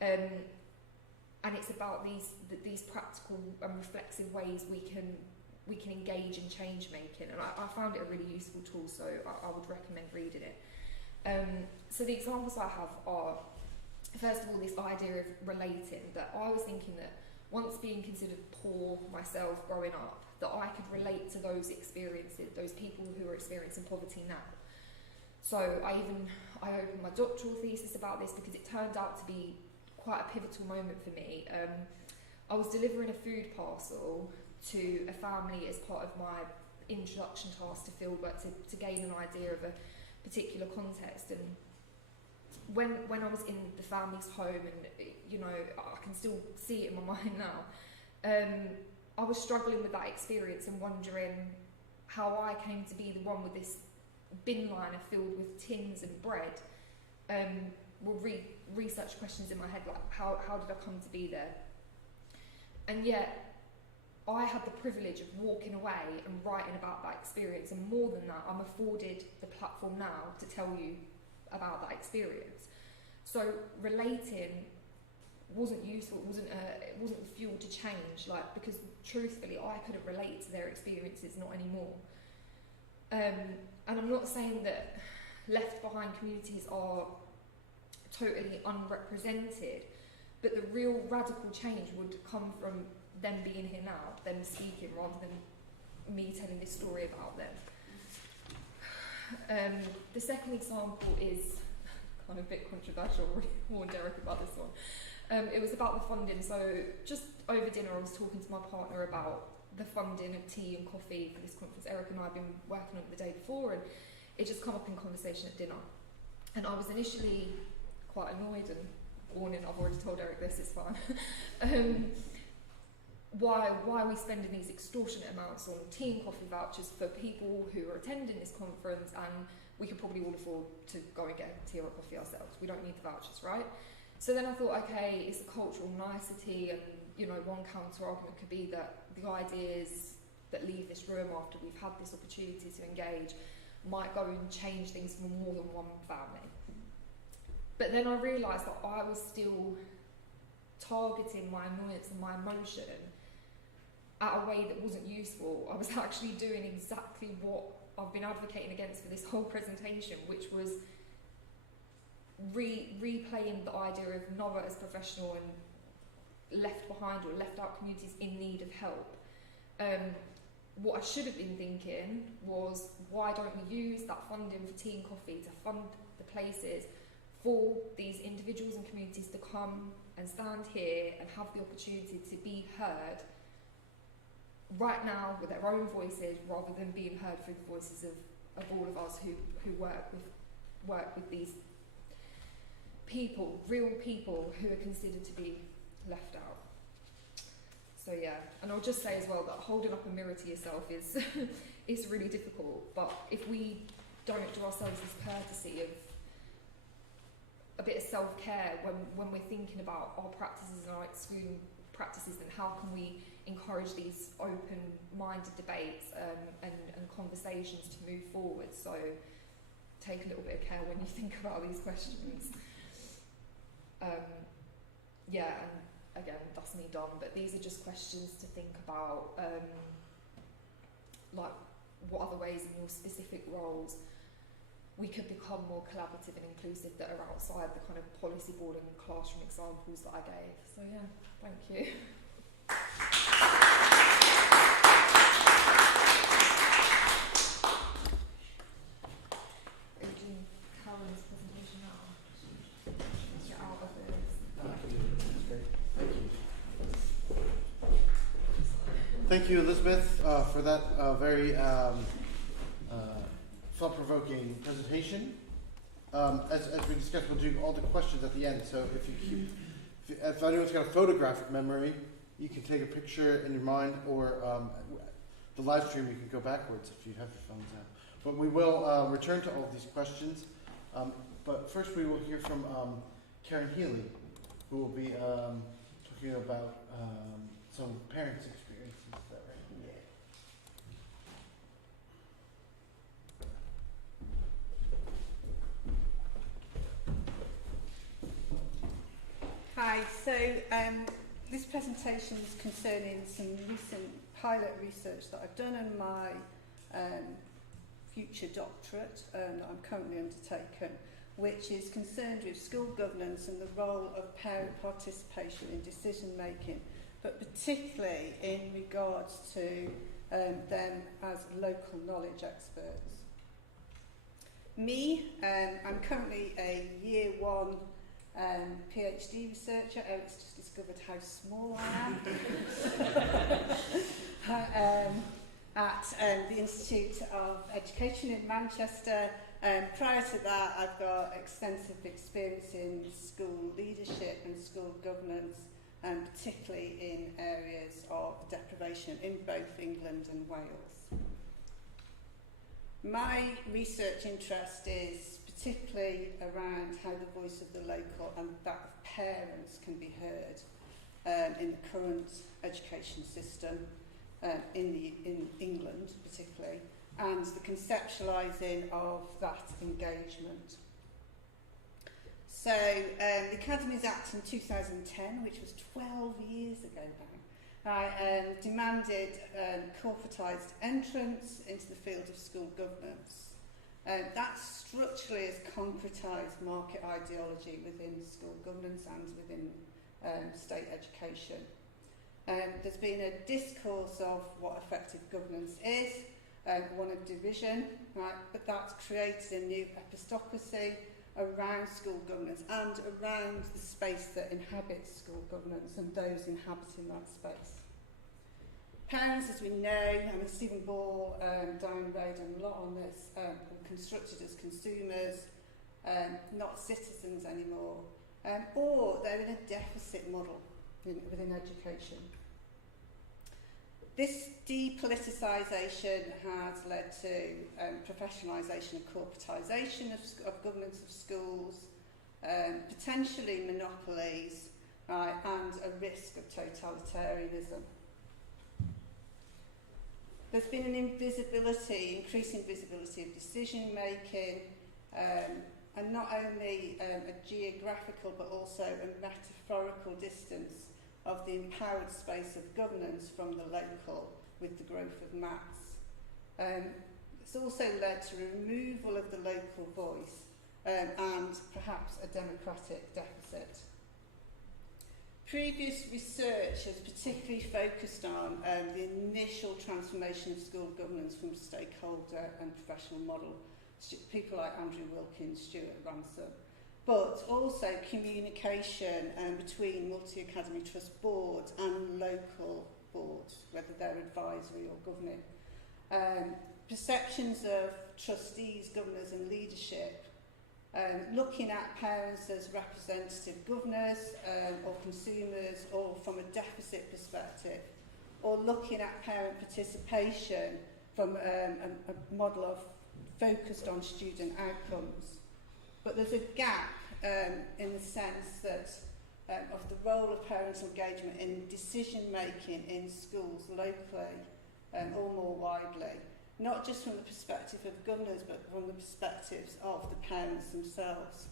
And it's about these practical and reflexive ways we can engage in change making, and I found it a really useful tool, so I would recommend reading it. So the examples I have are, first of all, this idea of relating, that I was thinking that once being considered poor myself growing up, that I could relate to those experiences, those people who are experiencing poverty now. So I opened my doctoral thesis about this because it turned out to be quite a pivotal moment for me. I was delivering a food parcel to a family as part of my introduction task to fieldwork to gain an idea of a particular context, and when I was in the family's home, and you know, I can still see it in my mind now, I was struggling with that experience and wondering how I came to be the one with this bin liner filled with tins and bread. Will research questions in my head, like how did I come to be there? And yet I had the privilege of walking away and writing about that experience, and more than that, I'm afforded the platform now to tell you about that experience. So relating wasn't useful, it wasn't fuel to change, like, because truthfully I couldn't relate to their experiences, not anymore. And I'm not saying that left behind communities are totally unrepresented, but the real radical change would come from them being here now, them speaking, rather than me telling this story about them. The second example is kind of a bit controversial. I really warned Derek about this one. It was about the funding. So just over dinner I was talking to my partner about the funding of tea and coffee for this conference Eric and I have been working on it the day before, and it just come up in conversation at dinner. And I was initially quite annoyed, and warning, I've already told Eric this, it's fine. Why are we spending these extortionate amounts on tea and coffee vouchers for people who are attending this conference, and we could probably all afford to go and get tea or coffee ourselves. We don't need the vouchers, right? So then I thought, okay, it's a cultural nicety, and you know, one counter argument could be that the ideas that leave this room after we've had this opportunity to engage might go and change things for more than one family. But then I realised that I was still targeting my annoyance and my emotion at a way that wasn't useful. I was actually doing exactly what I've been advocating against for this whole presentation, which was replaying the idea of Nora as professional and left behind or left out communities in need of help. What I should have been thinking was, why don't we use that funding for tea and coffee to fund the places for these individuals and communities to come and stand here and have the opportunity to be heard right now with their own voices, rather than being heard through the voices of all of us who work with these people, real people who are considered to be left out. So yeah, and I'll just say as well that holding up a mirror to yourself is is really difficult. But if we don't do ourselves this courtesy of a bit of self-care when we're thinking about our practices and our extreme practices, then how can we encourage these open-minded debates and conversations to move forward? So take a little bit of care when you think about these questions. Yeah, and again, that's me done, but these are just questions to think about, like what other ways in your specific roles we could become more collaborative and inclusive that are outside the kind of policy board and classroom examples that I gave. So yeah, thank you. Are you doing Karen's presentation now? Get out of this. Thank you, Elizabeth, for that very thought-provoking presentation. As we discussed, we'll do all the questions at the end. So if anyone's got a photographic memory, you can take a picture in your mind, or the live stream, you can go backwards if you have your phones out. But we will return to all of these questions. But first we will hear from Karen Healy, who will be talking about some parents' experiences. Is that right? Yeah. Hi, so this presentation is concerning some recent pilot research that I've done in my future doctorate that I'm currently undertaking, which is concerned with school governance and the role of parent participation in decision making, but particularly in regards to them as local knowledge experts. I'm currently a year one PhD researcher. Eric's just discovered how small I am at the Institute of Education in Manchester. Prior to that, I've got extensive experience in school leadership and school governance, particularly in areas of deprivation in both England and Wales. My research interest is particularly around how the voice of the local and that of parents can be heard in the current education system in England particularly, and the conceptualising of that engagement. So the Academies Act in 2010, which was 12 years ago now, demanded corporatised entrance into the field of school governance. That structurally has concretised market ideology within school governance and within state education. There's been a discourse of what effective governance is, one of division, right? But that's created a new epistocracy around school governance and around the space that inhabits school governance and those inhabiting that space. Parents, as we know, Stephen Ball, Diane Ray done a lot on this, are constructed as consumers, not citizens anymore, or they're in a deficit model within education. This depoliticisation has led to professionalisation and corporatisation of governance of schools, potentially monopolies, and a risk of totalitarianism. There's been an increasing visibility of decision making, and not only a geographical but also a metaphorical distance of the empowered space of governance from the local with the growth of maths. It's also led to removal of the local voice and perhaps a democratic deficit. Previous research has particularly focused on the initial transformation of school governance from stakeholder and professional model, people like Andrew Wilkins, Stuart Ransom, but also communication between multi-academy trust boards and local boards, whether they're advisory or governing. Perceptions of trustees, governors and leadership, looking at parents as representative governors or consumers, or from a deficit perspective, or looking at parent participation from a model of focused on student outcomes. But there's a gap in the sense that of the role of parental engagement in decision making in schools locally or more widely, not just from the perspective of governors but from the perspectives of the parents themselves,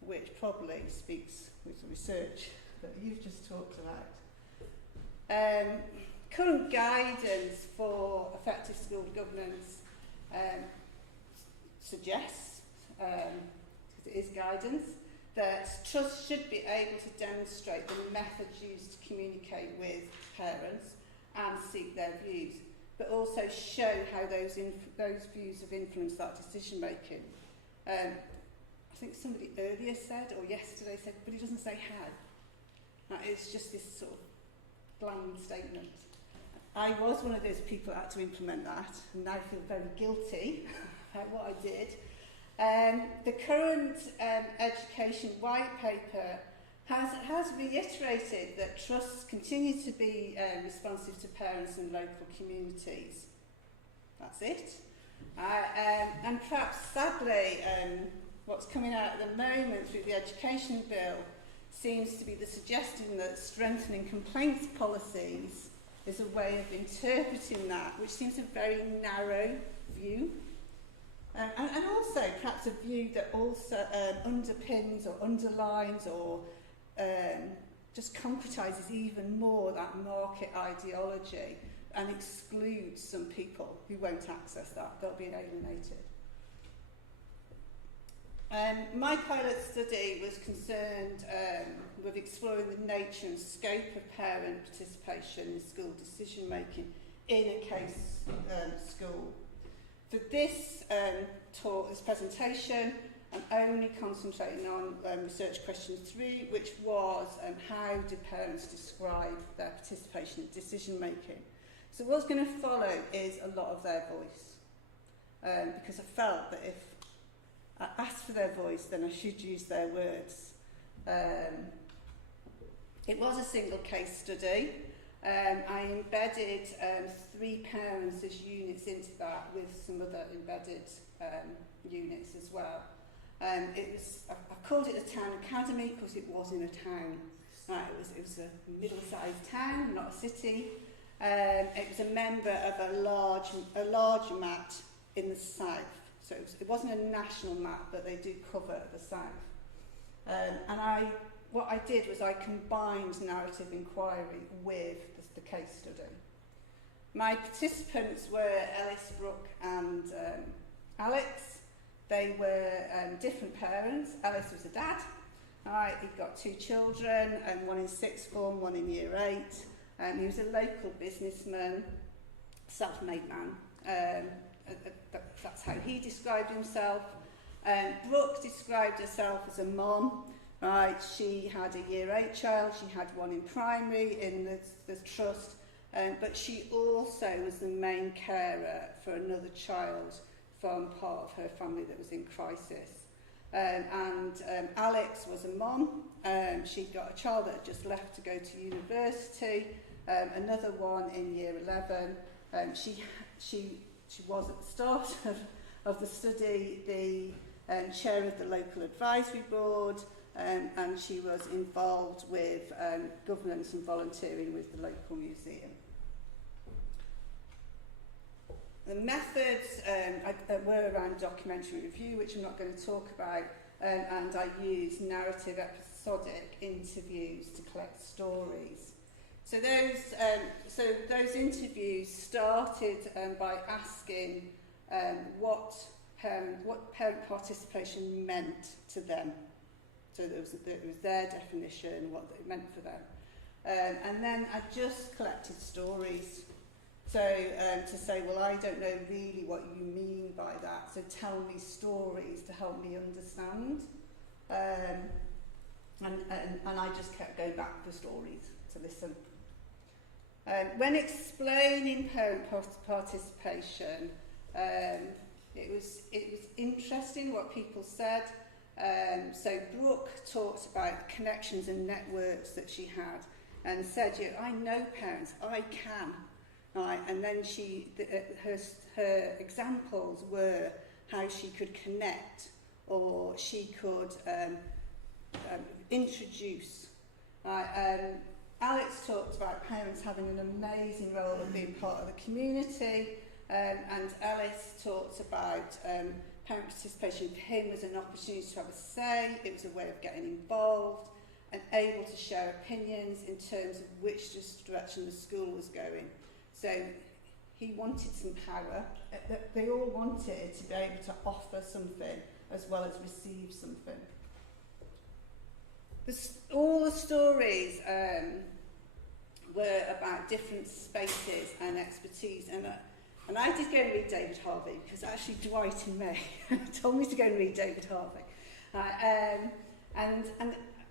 which probably speaks with the research that you've just talked about. Current guidance for effective school governance suggests, because it is guidance, that trusts should be able to demonstrate the methods used to communicate with parents and seek their views, but also show how those views have influenced that decision making. I think somebody earlier said, or yesterday said, but it doesn't say how. It's just this sort of bland statement. I was one of those people that had to implement that, and now feel very guilty about what I did. The current education white paper has reiterated that trusts continue to be responsive to parents and local communities. That's it. And perhaps sadly, what's coming out at the moment through the education bill seems to be the suggestion that strengthening complaints policies is a way of interpreting that, which seems a very narrow view. And also perhaps a view that also underpins or underlines or just concretises even more that market ideology and excludes some people who won't access that. They'll be alienated. My pilot study was concerned with exploring the nature and scope of parent participation in school decision making in a case school. For this talk, this presentation, I'm only concentrating on research question 3, which was how do parents describe their participation in decision making. So what's going to follow is a lot of their voice, because I felt that if I asked for their voice, then I should use their words. It was a single case study. I embedded 3 parents as units into that with some other embedded units as well. It was, I called it a town academy because it was in a town. It was a middle-sized town, not a city. It was a member of a large mat in the south. So it wasn't a national map, but they do cover the south. What I did was I combined narrative inquiry with the case study. My participants were Ellis, Brooke and Alex. They were different parents. Ellis was a dad. He'd got 2 children, one in sixth form, one in year 8. He was a local businessman, self-made man. That's how he described himself. Brooke described herself as a mom. Right, she had a year 8 child, she had one in primary in the trust, but she also was the main carer for another child from part of her family that was in crisis. Alex was a mom. She'd got a child that had just left to go to university, another one in year 11. She was at the start of the study the chair of the local advisory board, and she was involved with governance and volunteering with the local museum. The methods were around documentary review, which I'm not going to talk about, and I used narrative episodic interviews to collect stories. So those interviews started by asking what parent participation meant to them. So it was their definition, what it meant for them. And then I just collected stories. So to say, well, I don't know really what you mean by that, so tell me stories to help me understand. And I just kept going back for stories to listen. When explaining parent participation, it was interesting what people said. So Brooke talked about connections and networks that she had. and said, I know parents, I can. Right? And then her examples were how she could connect, or she could introduce. Alex talked about parents having an amazing role of being part of the community, and Alice talked about parent participation for him was an opportunity to have a say, it was a way of getting involved and able to share opinions in terms of which direction the school was going. So he wanted some power. They all wanted to be able to offer something as well as receive something. All the stories were about different spaces and expertise, and I did go and read David Harvey because actually Dwight and May told me to go and read David Harvey, and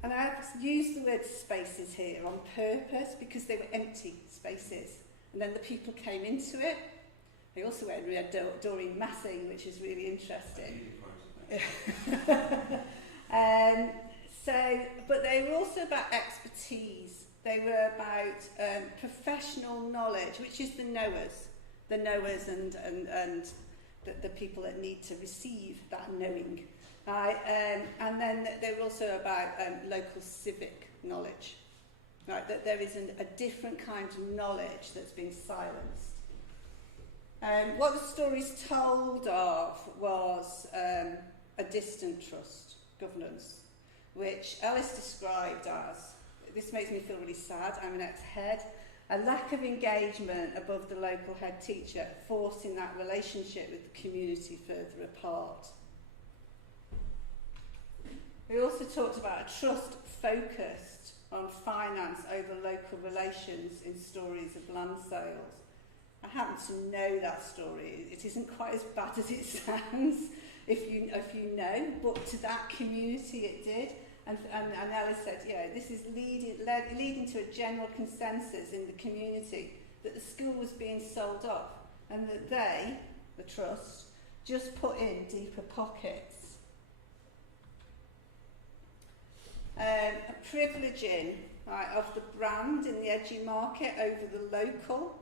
I've used the word spaces here on purpose because they were empty spaces, and then the people came into it. I also went and read Doreen Massing, which is really interesting. But they were also about expertise. They were about professional knowledge, which is the knowers and the people that need to receive that knowing. And then they were also about local civic knowledge. Right, that there is a different kind of knowledge that's been silenced. What the stories told of was a distant trust governance, which Alice described as, this makes me feel really sad, I'm an ex-head, a lack of engagement above the local head teacher, forcing that relationship with the community further apart. We also talked about a trust focused on finance over local relations in stories of land sales. I happen to know that story. It isn't quite as bad as it sounds, if you know, but to that community it did. And Alice said, this is leading to a general consensus in the community that the school was being sold off, and that they, the trust, just put in deeper pockets. A privileging of the brand in the edgy market over the local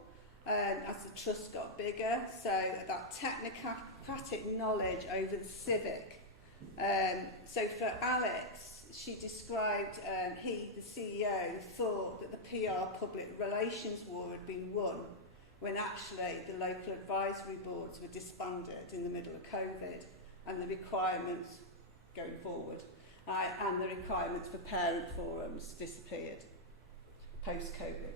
as the trust got bigger, so that technocratic knowledge over the civic. So for Alex, she described the CEO, thought that the PR public relations war had been won when actually the local advisory boards were disbanded in the middle of COVID, and the requirements going forward and the requirements for parent forums disappeared post-COVID.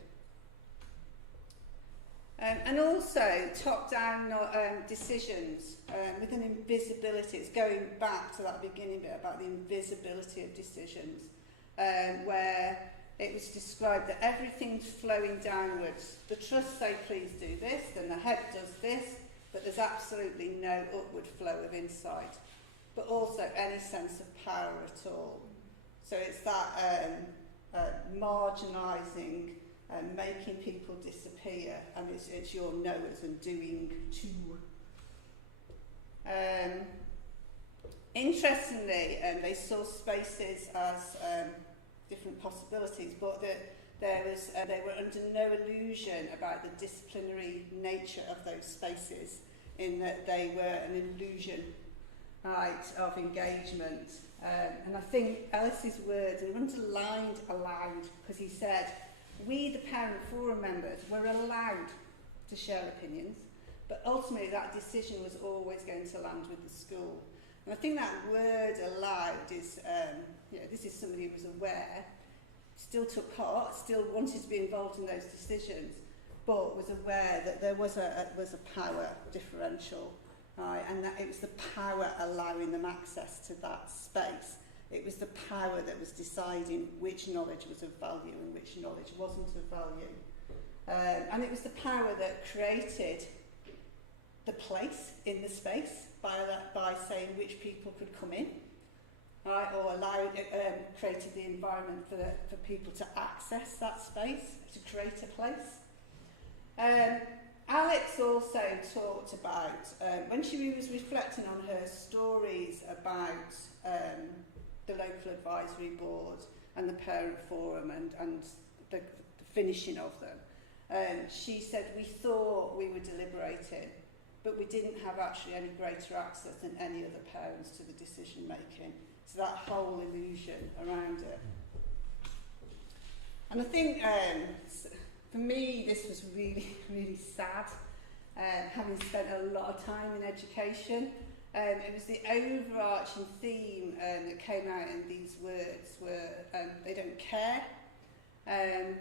And also top-down decisions with an invisibility. It's going back to that beginning bit about the invisibility of decisions, where it was described that everything's flowing downwards. The trust say, please do this, then the head does this, but there's absolutely no upward flow of insight, but also any sense of power at all. So it's that marginalising, making people disappear, and it's your knowers and doing too. Interestingly, they saw spaces as different possibilities, but they were under no illusion about the disciplinary nature of those spaces, in that they were an illusion, right, of engagement. And I think Alice's words are underlined aloud, because he said, we, the parent forum members, were allowed to share opinions, but ultimately that decision was always going to land with the school. And I think that word allowed is, this is somebody who was aware, still took part, still wanted to be involved in those decisions, but was aware that there was a power differential, and that it was the power allowing them access to that space. It was the power that was deciding which knowledge was of value and which knowledge wasn't of value. And it was the power that created the place in the space by saying which people could come in, or created the environment for people to access that space, to create a place. Alex also talked about, when she was reflecting on her stories about the local advisory board and the parent forum and the finishing of them. She said, we thought we were deliberating, but we didn't have actually any greater access than any other parents to the decision making. So that whole illusion around it. And I think for me this was really, really sad, having spent a lot of time in education. It was the overarching theme that came out in these words were they don't care. The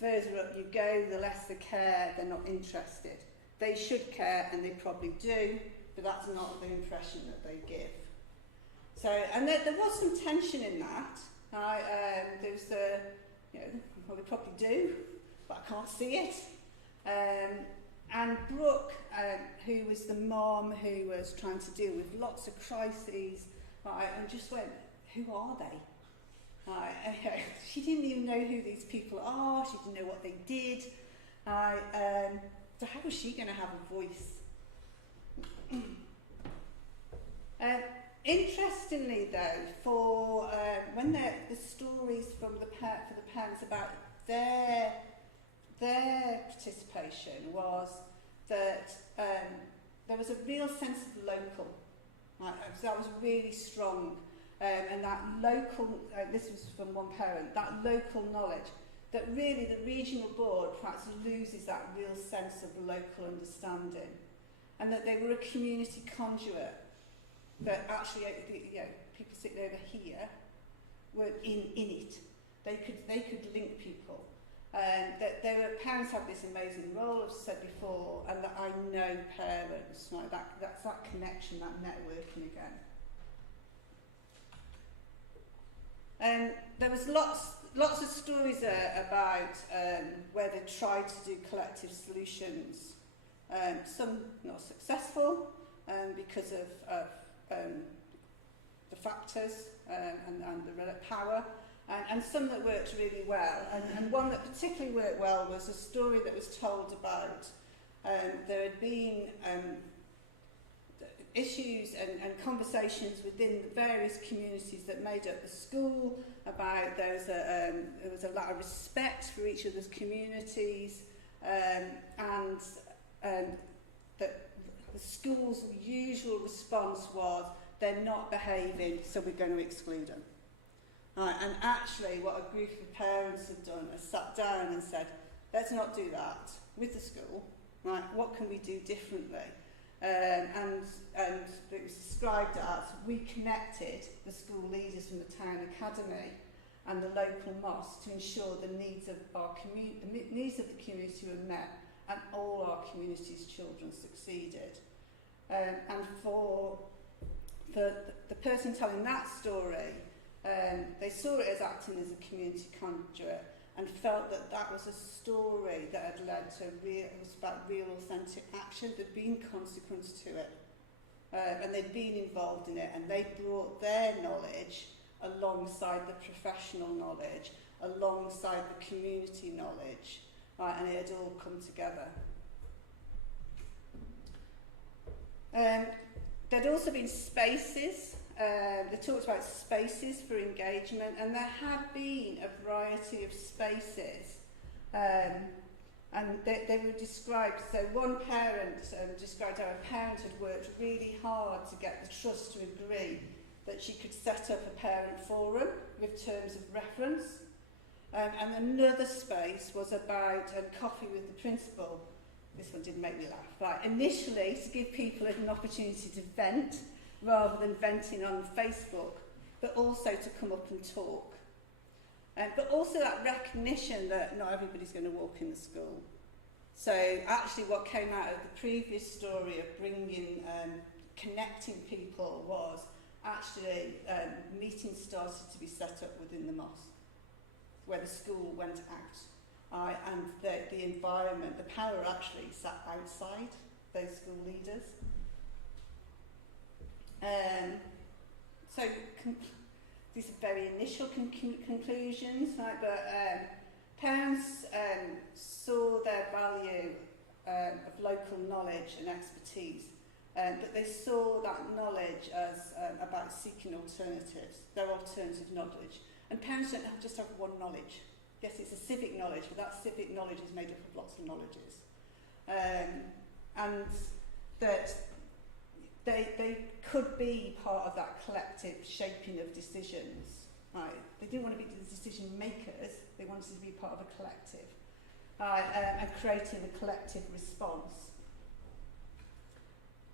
further up you go, the less they care, they're not interested. They should care, and they probably do, but that's not the impression that they give. So, and there was some tension in that. There was the, well, they probably do, but I can't see it. And Brooke, who was the mom who was trying to deal with lots of crises, and just went, who are they? She didn't even know who these people are, she didn't know what they did. So how was she going to have a voice? Interestingly though, for when the stories from for the parents about their participation was that there was a real sense of local. That was really strong. And that local, this was from one parent, that local knowledge, that really the regional board perhaps loses that real sense of local understanding, and that they were a community conduit, that actually people sitting over here were in it. They could link people. That parents have this amazing role, I've said before, and that I know parents, like that's that connection, that networking again. There was lots of stories about where they tried to do collective solutions. Some not successful because of the factors and the power, and some that worked really well. And one that particularly worked well was a story that was told about there had been issues and conversations within the various communities that made up the school about there was a lot of respect for each other's communities, and that the school's usual response was they're not behaving, so we're going to exclude them. And actually what a group of parents have done is sat down and said, let's not do that with the school, right? What can we do differently? And it was described as we connected the school leaders from the town academy and the local mosque to ensure the needs of our the needs of the community were met and all our community's children succeeded. And for the person telling that story, they saw it as acting as a community conduit and felt that that was a story that had led to it was about real authentic action. There'd been consequence to it, and they'd been involved in it, and they brought their knowledge alongside the professional knowledge, alongside the community knowledge, and it had all come together. There'd also been spaces. They talked about spaces for engagement, and there had been a variety of spaces, and they were described. So one parent described how a parent had worked really hard to get the trust to agree that she could set up a parent forum with terms of reference, and another space was about coffee with the principal. This one didn't make me laugh. Right, initially to give people an opportunity to vent, rather than venting on Facebook, but also to come up and talk. But also that recognition that not everybody's going to walk in the school. So actually what came out of the previous story of bringing, connecting people was actually meetings started to be set up within the mosque, where the school went out. And the environment, the power actually sat outside those school leaders. So these are very initial conclusions, right? But parents saw their value of local knowledge and expertise, but they saw that knowledge as about seeking alternatives, their alternative knowledge. And parents don't just have one knowledge. yes, it's a civic knowledge, but that civic knowledge is made up of lots of knowledges. And that they could be part of that collective shaping of decisions. Right? They didn't want to be the decision makers, they wanted to be part of a collective. And creating a collective response.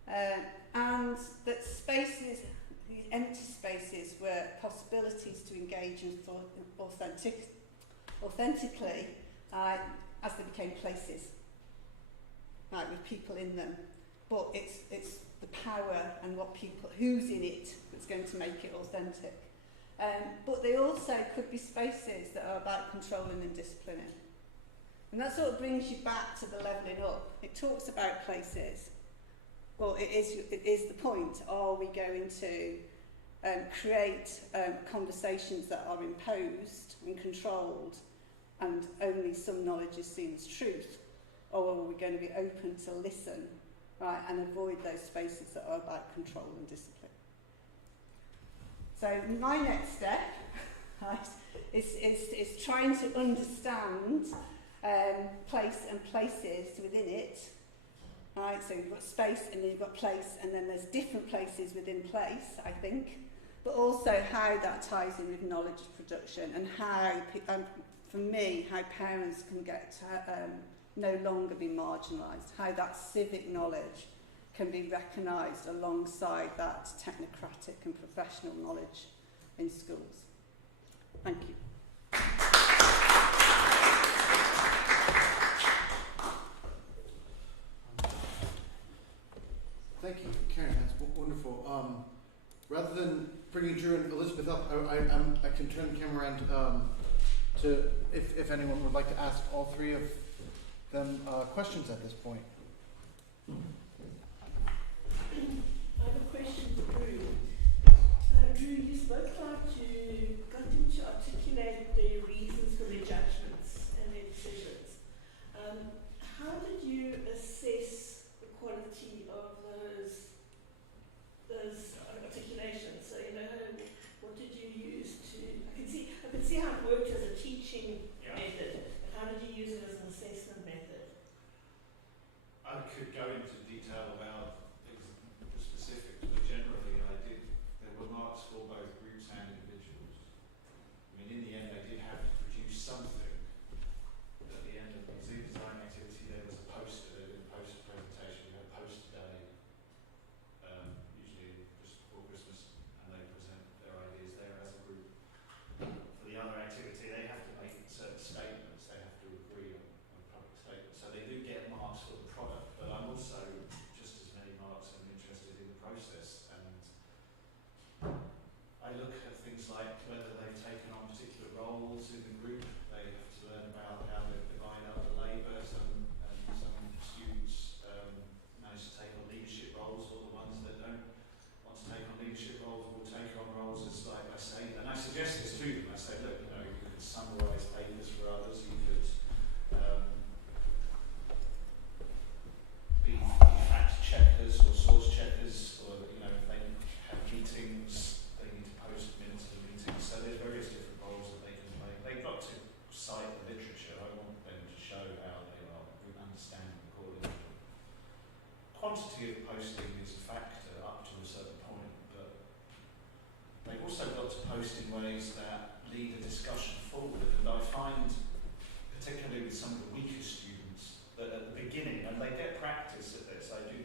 And that spaces, these empty spaces, were possibilities to engage and thought authentically as they became places, right, with people in them. But it's the power and what people, who's in it, that's going to make it authentic. But they also could be spaces that are about controlling and disciplining. And that sort of brings you back to the levelling up. It talks about places. Well, it is the point. Are we going to create conversations that are imposed and controlled and only some knowledge is seen as truth? Or are we going to be open to listen, right, and avoid those spaces that are about control and discipline? So my next step, right, is trying to understand place and places within it. Right, so you've got space and then you've got place, and then there's different places within place, I think, but also how that ties in with knowledge production and how, for me, how parents can get to no longer be marginalised, how that civic knowledge can be recognised alongside that technocratic and professional knowledge in schools. Thank you. Thank you, Karen. That's wonderful. Rather than bringing Drew and Elizabeth up, I can turn the camera around to if anyone would like to ask all three of them questions at this point. I have a question for Drew. Drew, you spoke about you got him to articulate the reasons for the judgments and their decisions. How did you assess the quality of those articulations? So, you know, what did you use to? I can see how it worked as a teaching method. How did you use it as an assessment method? I could go into detail about the specifics, but generally there were marks for both groups and individuals. I mean, in the end, I did have to produce something. At the end of the museum design activity, there was a poster, they did a poster presentation, we had a poster day, usually just before Christmas, and they present their ideas there as a group. For the other activity, they have to make certain statements, they have to agree on public statements. So they do get marks for the product, but I'm also just as many marks I'm interested in the process, and I look at things like whether they've taken on particular roles in the group. They have to learn about how they've divided up the labour. Some students manage to take on leadership roles, or the ones that don't want to take on leadership roles will take on roles as, like I say, and I suggest this to them. I say, look, you know, you could summarise papers for others, you could be fact checkers or source checkers, or, you know, if they have meetings, they need to post minutes of the meetings. So there's various different roles that they can play. They've got to cite the literature. I want them to show how they are understanding the core literature. Quantity of posting is a factor up to a certain point, but they've also got to post in ways that lead a discussion forward. And I find, particularly with some of the weaker students, that at the beginning, and they get practice at this, I do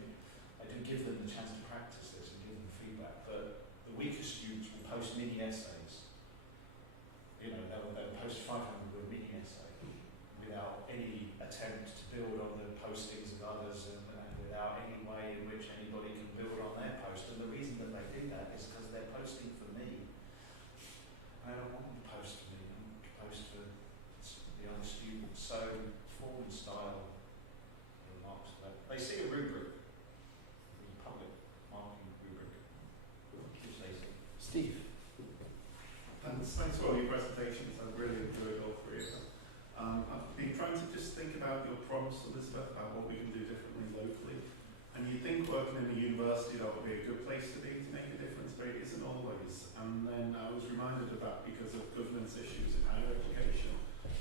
give them the chance to practice this and give them feedback, but the weaker students will post mini essays. You know, they'll post 500 word mini essay without any attempt to build on the postings of others, and without any way in which anybody can build on their post. And the reason that they do that is because they're posting for me. I don't want them to post for me, I want them to post for the other students. So form and style remarks for that. They see a rubric, a public marking rubric. Steve. Thanks for all your presentations. I've really enjoyed all three of them. I've been trying to just think about your prompts, Elizabeth, about what we can do differently locally. And you'd think working in a university that would be a good place to be to make a difference, but it isn't always. And then I was reminded of that because of governance issues in higher education.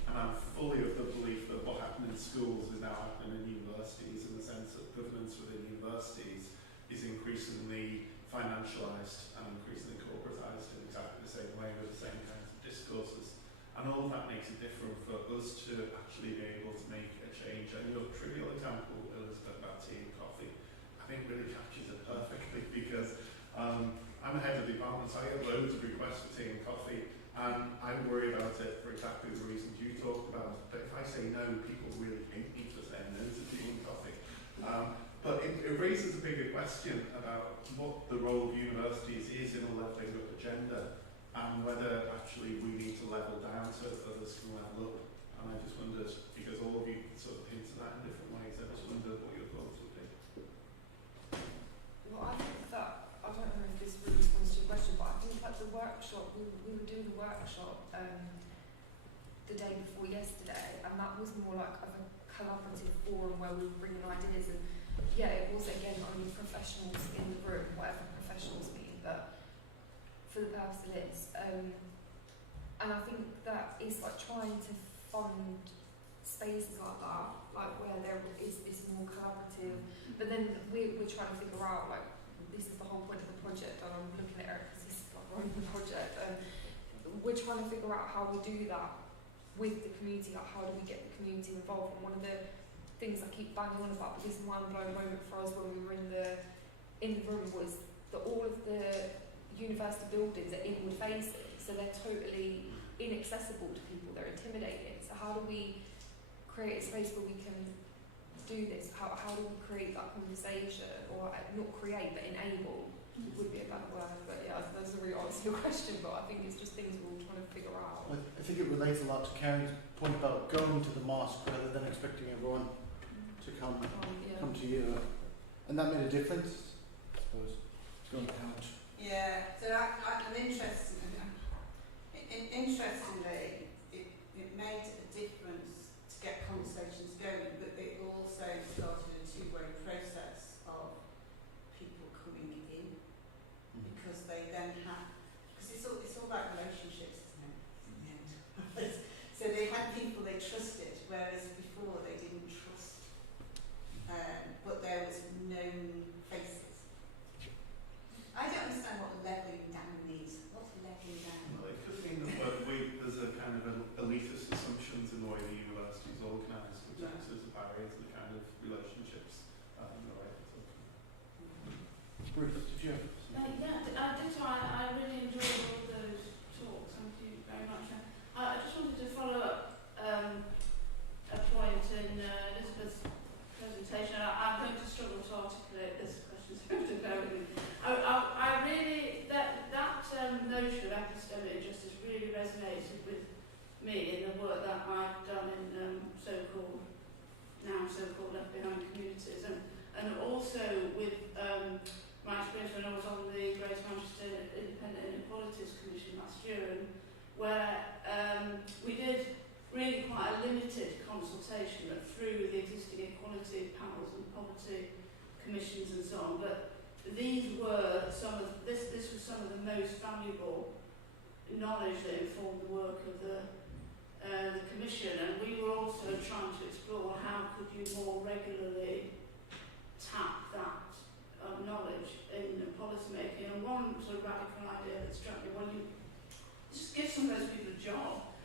And I'm fully of the belief that what happened in schools is now happening in universities, in the sense that governance within universities is increasingly financialised and increasingly corporatised in exactly the same way with the same kinds of discourses. And all of that makes it different for us to actually be able to make a change. And your trivial example, Elizabeth, about tea and coffee, I think really captures it perfectly, because I'm a head of the department, so I get loads of requests for tea and coffee, and I worry about it for exactly the reasons you talked about. But if I say no, people really hate me for saying no to tea and coffee. But it raises a bigger question about what the role of universities is in a levelling up agenda, and whether actually we need to level down so that others can level up. And I just wondered, because all of you sort of hinted at in different ways, I just wondered what your thoughts would be. Well, I think that, I don't know if this really responds to your question, but I think that the workshop, we were doing the workshop the day before yesterday, and that was more like of a collaborative forum where we were bringing ideas, and yeah, it was again only professionals in the room, whatever professionals mean, but for the purpose it is. And I think that it's like trying to fund spaces like that, like where there is this more collaborative, but then we're trying to figure out, like, this is the whole point of the project, and I'm looking at Eric because this is like running the project, and we're trying to figure out how we do that with the community, like how do we get the community involved. And one of the things I keep banging on about, but this mind-blowing moment for us when we were in the room, was that all of the university buildings are inward facing, so they're totally inaccessible to people, they're intimidating. So how do we create a space where we can do this? How do we create that conversation, or not create but enable would be a better word. But yeah, that doesn't really answer your question, but I think it's just things we're all trying to figure out. I think it relates a lot to Karen's point about going to the mosque rather than expecting everyone to come to you. And that made a difference, I suppose. Going to couch. Yeah, so I'm interested. Interestingly, it made a difference to get conversations going, but it also started a two-way process of people coming in, because they then had, because it's all about relationships, isn't it? In the end. So they had people they trusted, whereas before they didn't trust, but there was known faces. I don't understand what levelling down means. What's levelling down? Well, it could mean that there's a kind of elitist assumptions in the way the university is organised, which acts as a barrier to the kind of relationships that I Ruth, did you have I really enjoyed all those talks. Thank you very much. I just wanted to follow up a point in Elizabeth's presentation. I'm going to struggle to articulate this question, so you have to bear with me. I really, that notion of epistemic injustice really resonated with me in the work that I've done in so-called left behind communities, and also with my experience when I was on the Greater Manchester Independent Inequalities Commission last year, and where we did really quite a limited consultation through the existing equality panels and poverty commissions and so on, but these were this was some of the most valuable knowledge that informed the work of the commission, and we were also trying to explore how could you more regularly tap that knowledge in policy making. And one sort of radical idea that struck me, well, you just give some of those people a job.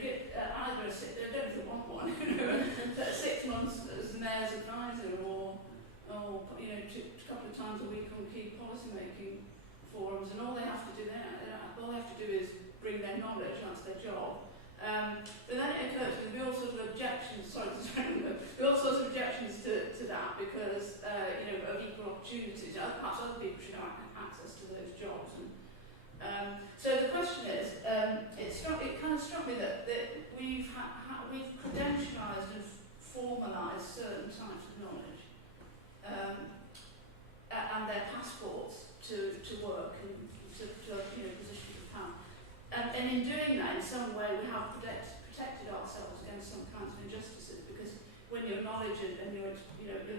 Get either I don't know if they want one, 6 months as the mayor's advisor, or a couple of times a week on key policy making forums, and all they have to do is bring their knowledge, that's their job. But then it occurred to me, there were all sorts of objections, to that, because of equal opportunities. Perhaps other people should have access to those jobs. And so the question is, it kind of struck me that we've credentialised and formalised certain types of knowledge and their passports to work and to positions of power. And in doing that, in some way, we have protected ourselves against some kinds of injustices, because when your knowledge and your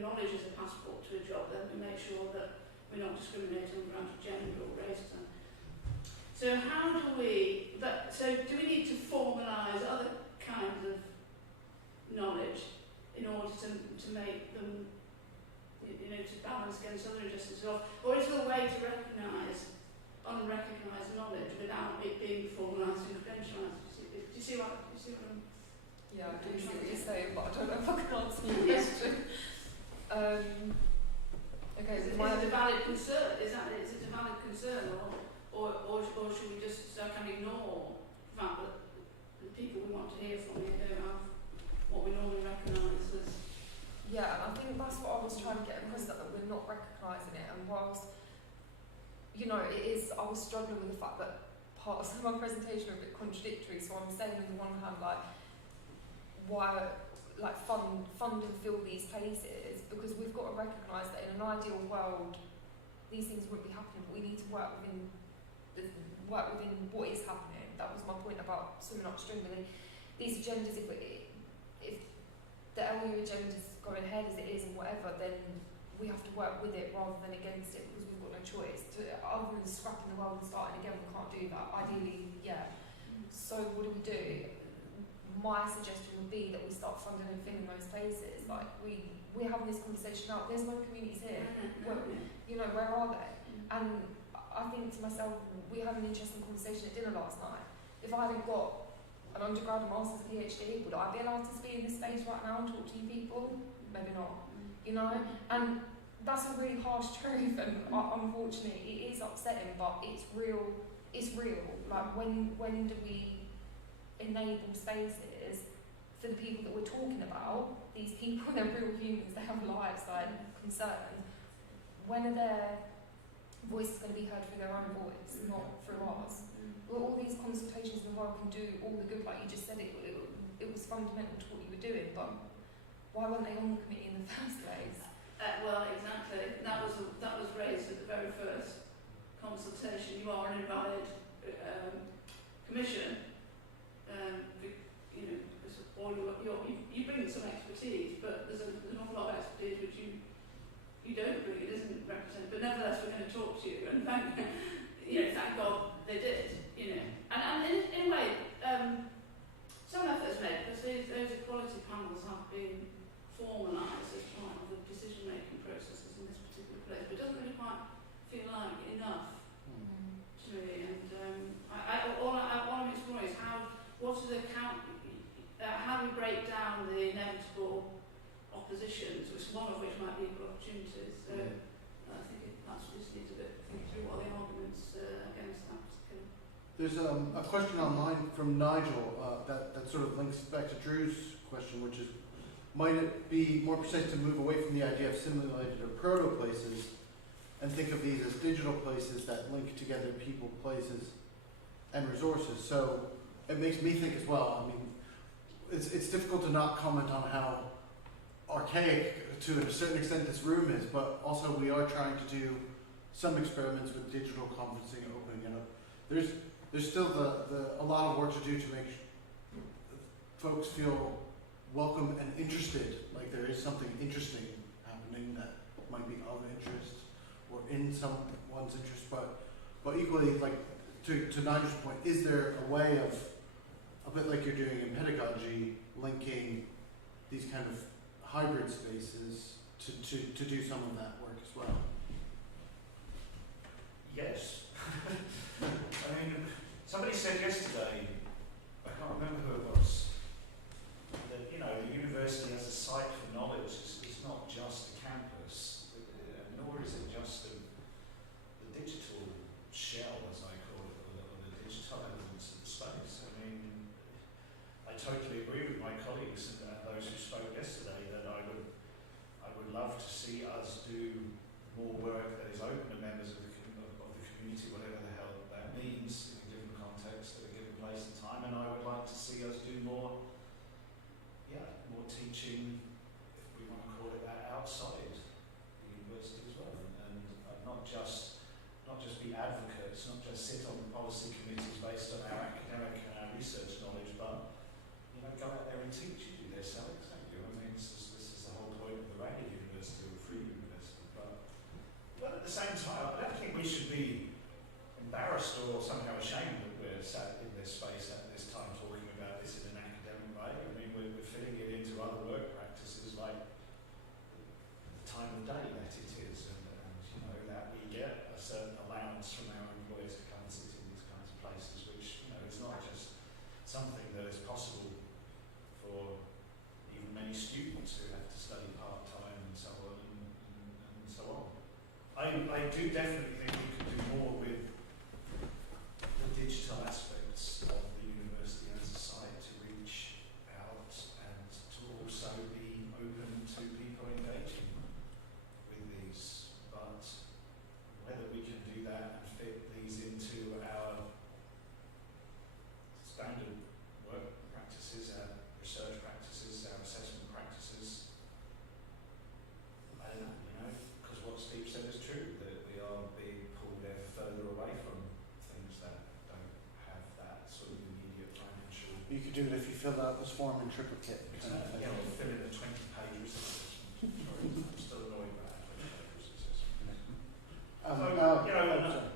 knowledge is a passport to a job, then we make sure that we're not discriminating on grounds of gender or race. So So how do we, do we need to formalise other kinds of knowledge in order to make them, to balance against other injustices? Or is there a way to recognise unrecognised knowledge without it being formalised and credentialised? Do you see what I'm... Yeah, I do see what you're saying, but I don't know if I can answer your question. Okay, is it a valid concern? Is it a valid concern, or should we just kind of ignore the fact that the people we want to hear from don't have what we normally recognise as? Yeah, and I think that's what I was trying to get across, that we're not recognising it. And whilst, it is, I was struggling with the fact that parts of my presentation are a bit contradictory. So I'm saying on the one hand, why fund and fill these places, because we've got to recognise that in an ideal world these things wouldn't be happening, but we need to work within what is happening. That was my point about swimming upstream. And these agendas, if the LU agenda's going ahead as it is and whatever, then we have to work with it rather than against it, because we've got no choice. Other than scrapping the world and starting again, we can't do that. Ideally, yeah. So what do we do? My suggestion would be that we start funding and filling those places. We're having this conversation now. There's no communities here. Where are they? And I think to myself, we had an interesting conversation at dinner last night. If I hadn't got an undergrad, a master's, PhD, would I be allowed to be in this space right now and talk to you people? Maybe not. And that's a really harsh truth, and unfortunately it is upsetting, but it's real. It's real. When do we enable spaces for the people that we're talking about? These people, they're real humans, they have lives, concerns. When are their voices going to be heard through their own voice, not through ours? All these consultations in the world can do all the good, like you just said, it was fundamental to what you were doing, but why weren't they on the committee in the first place? Well, exactly. That was raised at the very first consultation. You are an invalid commission. Because you bring some expertise, but there's an awful lot of expertise which you don't bring. It isn't represented. But nevertheless, we're going to talk to you, and thank God they did. And in a way, some efforts made, because those equality panels have been formalised as part of the decision-making processes in this particular place, but it doesn't really quite feel like enough to me. And all I'm exploring is how do we break down the inevitable oppositions, one of which might be equal opportunities. So I think that's just needs a bit of thinking through what are the arguments against that particular. There's a question online from Nigel that sort of links back to Drew's question, which is, might it be more precise to move away from the idea of simulated or proto places and think of these as digital places that link together people, places, and resources? So it makes me think as well. I mean, it's difficult to not comment on how archaic to a certain extent this room is, but also we are trying to do some experiments with digital conferencing and opening it up. There's still a lot of work to do to make folks feel welcome and interested, like there is something interesting happening that might be of interest or in someone's interest, but equally, like to Nigel's point, is there a way of, a bit like you're doing in pedagogy, linking these kind of hybrid spaces to do some of that work as well? Yes. I mean, somebody said yesterday, I can't remember who it was, that the university as a site for knowledge is not just a campus, nor is it just the digital shell, as I call it, or the digital elements of the space. I mean, I totally agree with my colleagues and those who spoke yesterday that I would love to see us do more work that is open to members of the community, whatever the hell that means in a given context, at a given place and time, and I would like to see us do more teaching, if we want to call it that, outside the university as well, and not just be advocates, not just sit on policy committees based on our academic and our research knowledge, but go out there and teach. You do this, Alex, don't you? I mean, this is the whole point of the ragged university or the free university. But at the same time, I don't think we should be embarrassed or somehow ashamed do definitely think we could do more with the digital aspects of the university and society to reach out and to also be open to people engaging with these. But whether we can do that and fit these into our standard work practices, our research practices, our assessment practices, I don't know, because what Steve said is true, that we are being pulled ever further away from things that don't have that sort of immediate financial. You could do it if you filled out this form in triplicate. Yeah, or fill in a 20-page research assessment. Sorry, I'm still annoyed by that 20-page research assessment.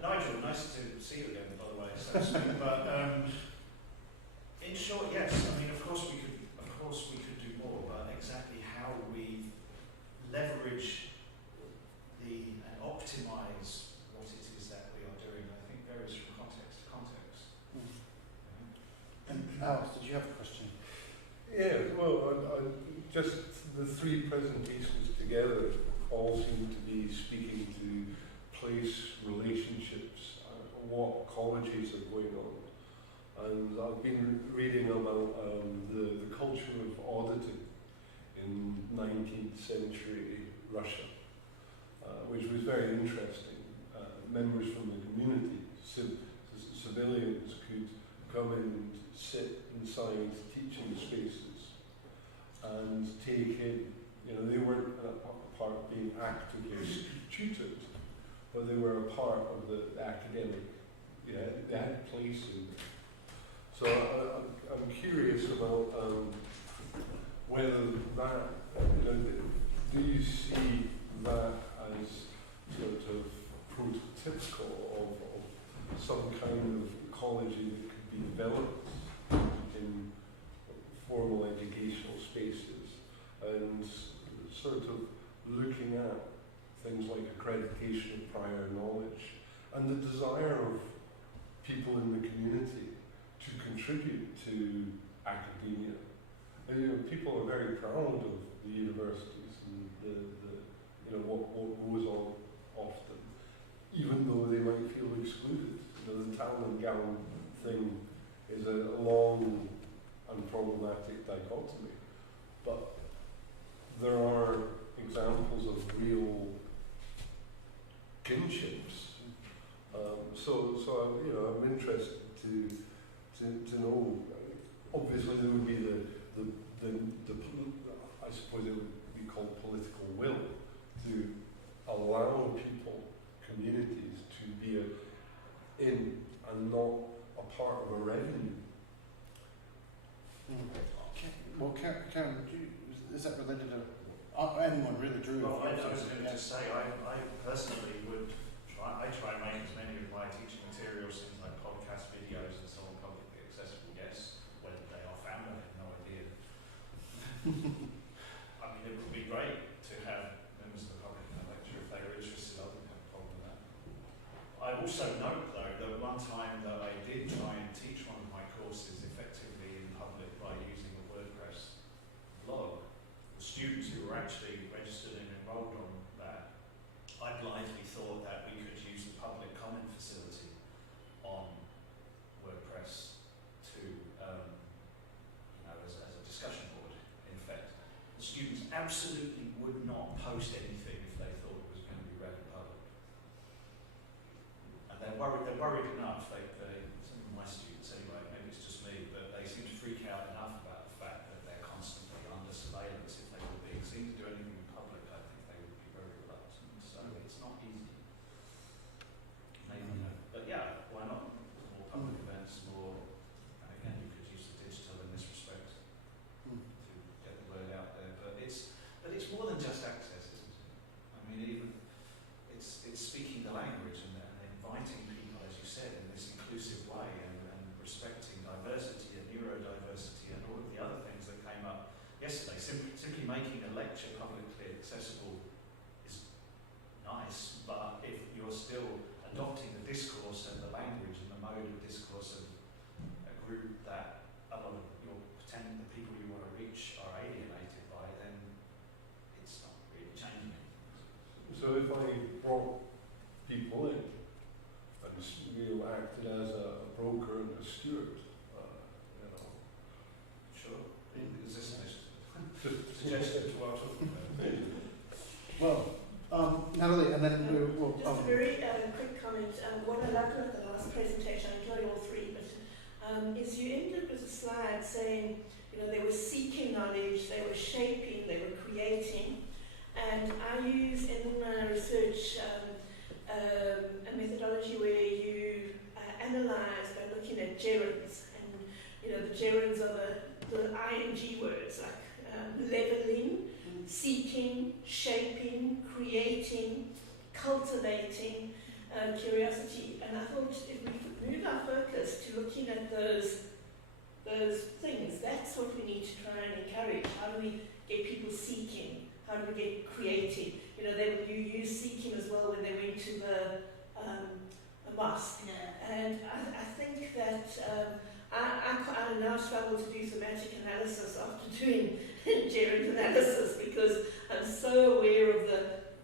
Nigel, nice to see you again, by the way, so to speak. But in short, yes. I mean, of course we could do more, but exactly how we leverage and optimise what it is that we are doing, I think varies from context to context. And Alex, did you have a question? Yeah, well, I just the three presentations together all seem to be speaking to place relationships, what colleges are going on. And I've been reading about the culture of auditing in 19th century Russia, which was very interesting. Members from the community, civilians could come and sit inside teaching spaces and take in, they weren't a part of being actively tutored, but they were a part of the academic, they had a place in there. So I'm curious about whether that, do you see that as sort of prototypical of some kind of ecology that could be developed in formal educational spaces, and sort of looking at things like accreditation of prior knowledge and the desire of people in the community to contribute to academia. And, people are very proud of the universities and what goes on often, even though they might feel excluded. The town and gown thing is a long and problematic dichotomy, but there are examples of real kinships. So I'm interested to know. Obviously, there would be the I suppose it would be called political will to allow people, communities, to be in and not a part of a revenue. Well, Karen, is that related to anyone really, Drew? Well, I was going to just say, I personally would try and make as many of my teaching materials, things like podcast videos and so on, publicly accessible, yes. Whether they are found, I have no idea. I mean, it would be great to have members of the public in a lecture if they were interested. I wouldn't have a problem with that. I also note, though, that one time that I did try and teach one of my courses effectively in public by using a WordPress blog, the students who were actually registered and enrolled on that, I blithely thought that we could use the public comment facility on WordPress to, as a discussion board, in effect. The students absolutely would not post anything if they thought it was going to be read in public. And they're worried enough, some of my students anyway, maybe it's just me, but they seem to freak out enough about the fact that they're constantly under surveillance. If they were being seen to do anything in public, I think they would be very reluctant. So it's not easy. Maybe, but yeah, why not? More public events, more, and again, you could use the digital in this respect to get the word out there. But it's more than just access, isn't it? I mean, even it's speaking the language and inviting people, as you said, in this inclusive way and respecting diversity and neurodiversity and all of the other things that came up yesterday. Simply making a lecture publicly accessible is nice, but if you're still adopting the discourse and the language and the mode of discourse of a group that a lot of the people you want to reach are alienated by, then it's not really changing anything. So if I brought people in, and acted as a broker and a steward. Sure. Is this suggested to what Well, Natalie, and then we will. Just a very quick comment. What I loved about the last presentation, I enjoyed all three, but is you ended with a slide saying, they were seeking knowledge, they were shaping, they were creating, and I use in my research a methodology where you analyze by looking at gerunds, and the gerunds are the ing words like leveling, seeking, shaping, creating, cultivating, curiosity. And I thought if we could move our focus to looking at those things, that's what we need to try and encourage. How do we get people seeking? How do we get creating? You use seeking as well when they went to the mosque. Yeah. And I think that I now struggle to do thematic analysis after doing gerund analysis, because I'm so aware of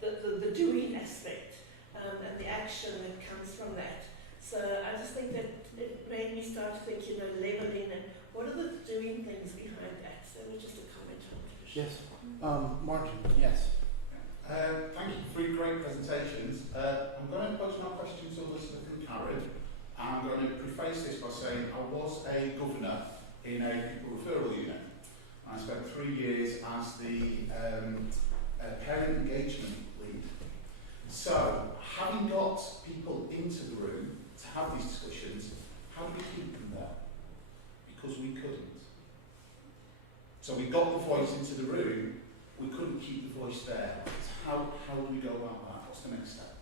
the doing aspect and the action that comes from that. So I just think that it made me start thinking of leveling and what are the doing things behind that. So it was just a comment on it. Yes. Martin, yes. Thank you for 3 great presentations. I'm going to put my questions to Elizabeth and Karen. I'm going to preface this by saying I was a governor in a pupil referral unit. I spent 3 years as the parent engagement lead. So, having got people into the room to have these discussions, how do we keep them there? Because we couldn't. So we got the voice into the room, we couldn't keep the voice there. So how do we go about that? What's the next step?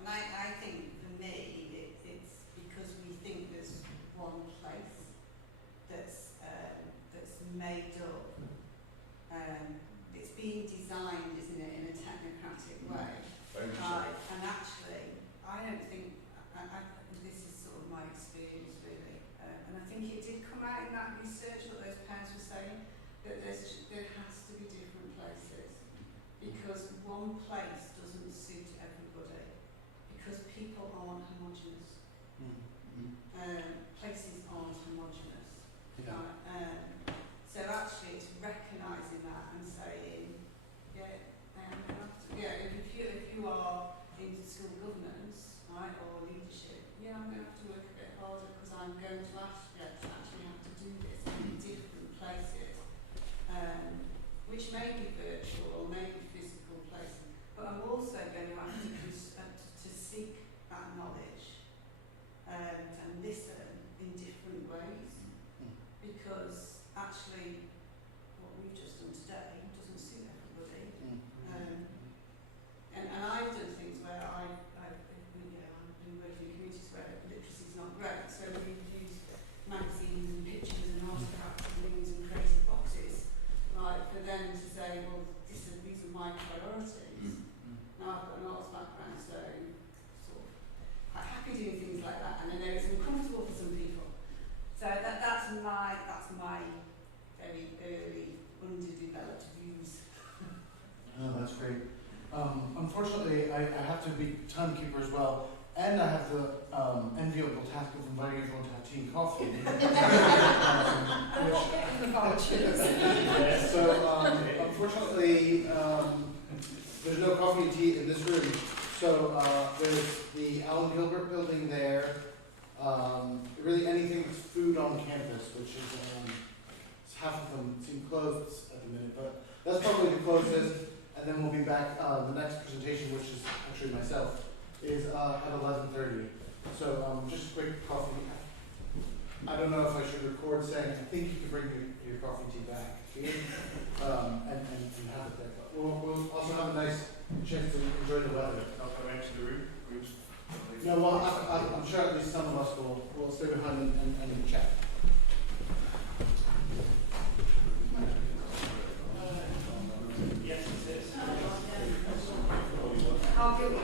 And I think for me, it's because we think there's one place that's made up. It's being designed, isn't it, in a technocratic way. And actually, I don't think, this is sort of my experience really, and I think it did come out in that research that those parents were saying, that there has to be different places, because one place doesn't suit everybody, because people aren't homogenous. Places aren't homogenous. Yeah. So actually it's recognising that and saying, if you are in school governance, right, or leadership, I'm going to have to work a bit harder because I'm going to ask you to actually have to do this in different places, which may be virtual or may be physical places, but I'm also going to have to seek that knowledge and listen in different ways, because actually what we've just done today doesn't suit everybody. And I've done things where I've been working in communities where literacy is not great, so we've used magazines and pictures and artifacts and things and creative boxes, right, for them to say, well, these are my priorities. Now I've got an arts background, so sort of quite happy doing things like that, and I know it's uncomfortable for some people. So that's my very early, underdeveloped views. Oh, that's great. Unfortunately, I have to be timekeeper as well, and I have the enviable task of inviting everyone to have tea and coffee. So, unfortunately, there's no coffee and tea in this room. So, there's the Alan Gilbert building there. Really anything that's food on campus, which is half of them seem closed at the minute, but that's probably the closest. And then we'll be back. The next presentation, which is actually myself, is at 11:30. So just a quick coffee. I don't know if I should record saying I think you can bring your coffee tea back and have it there. But we'll also have a nice chance to enjoy the weather. I'll go into the room. No, well, I'm sure at least some of us will stay behind and chat. Yes, it is. How good.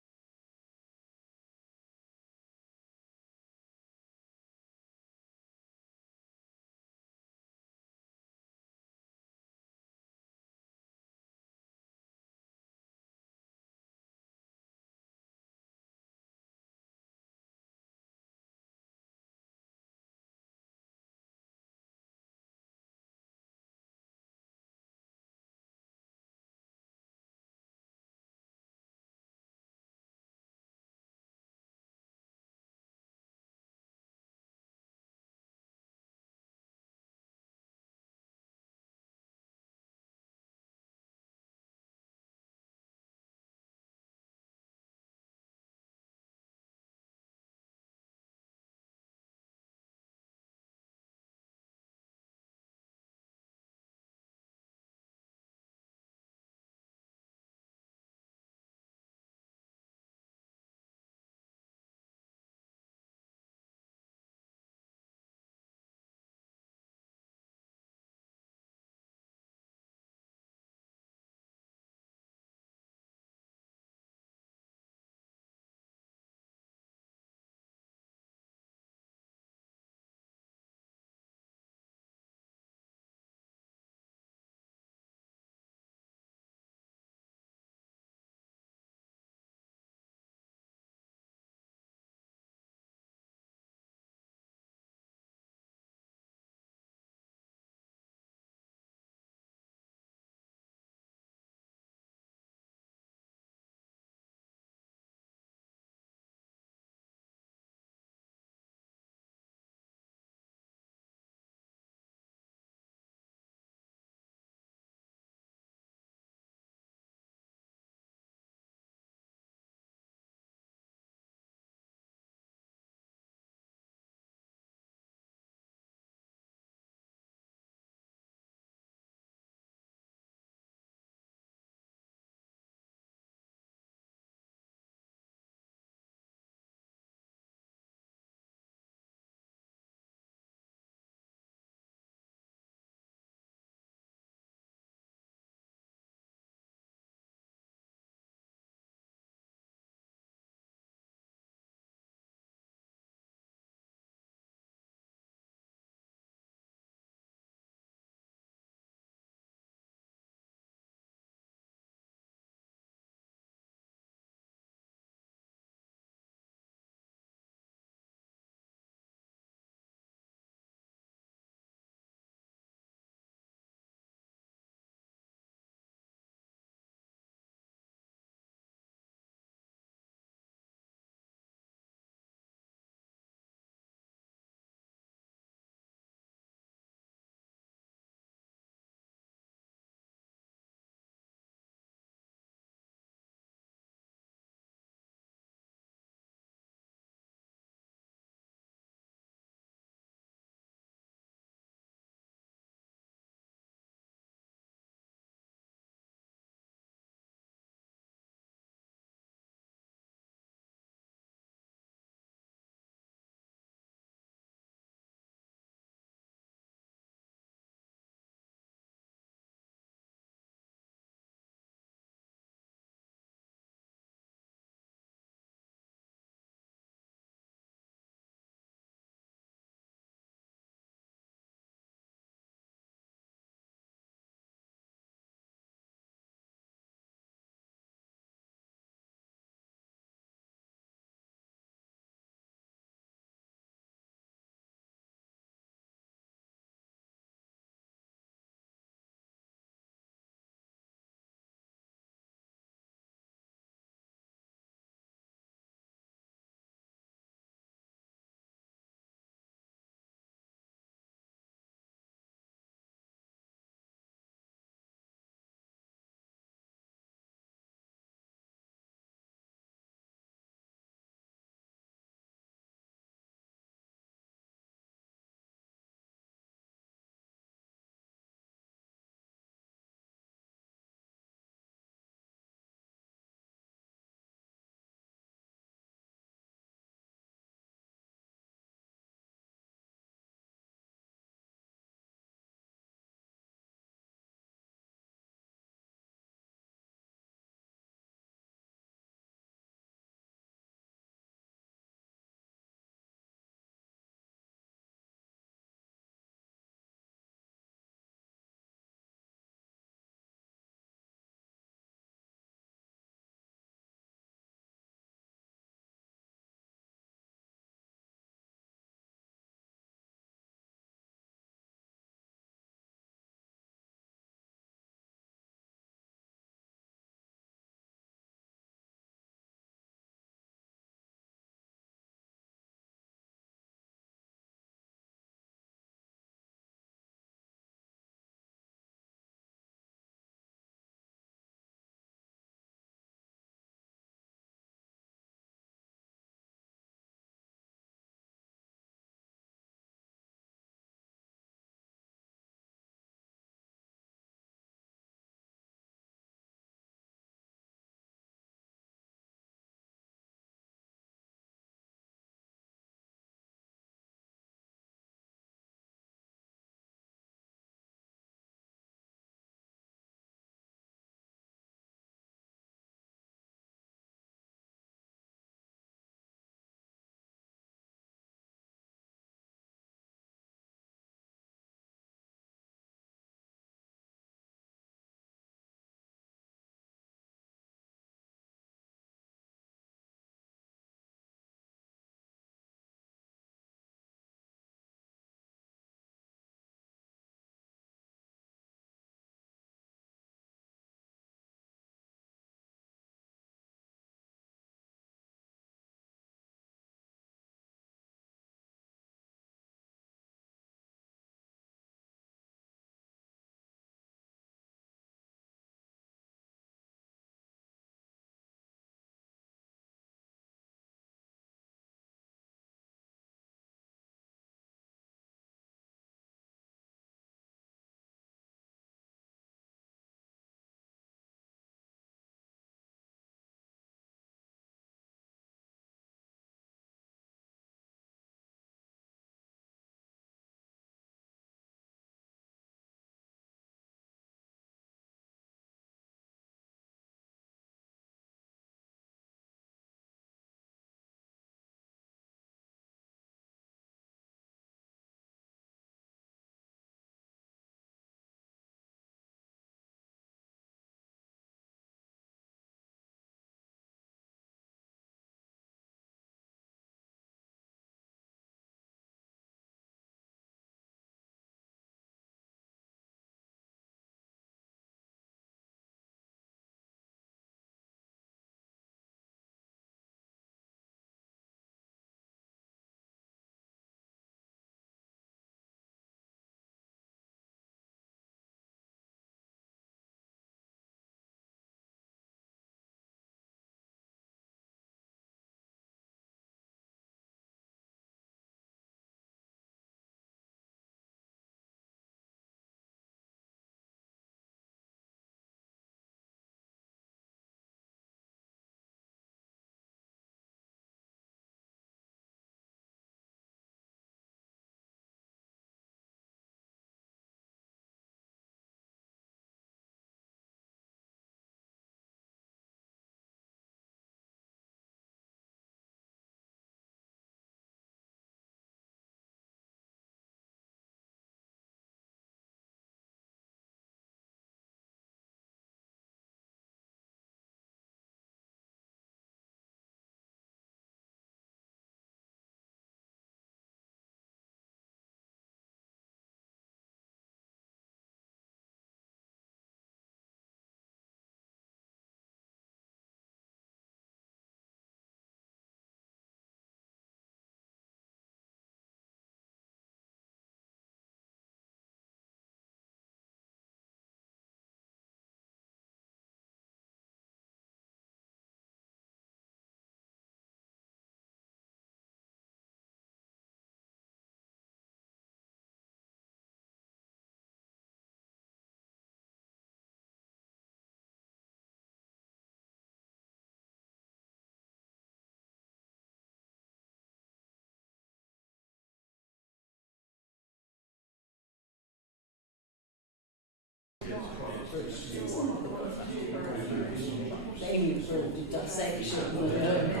They included dissection of learning.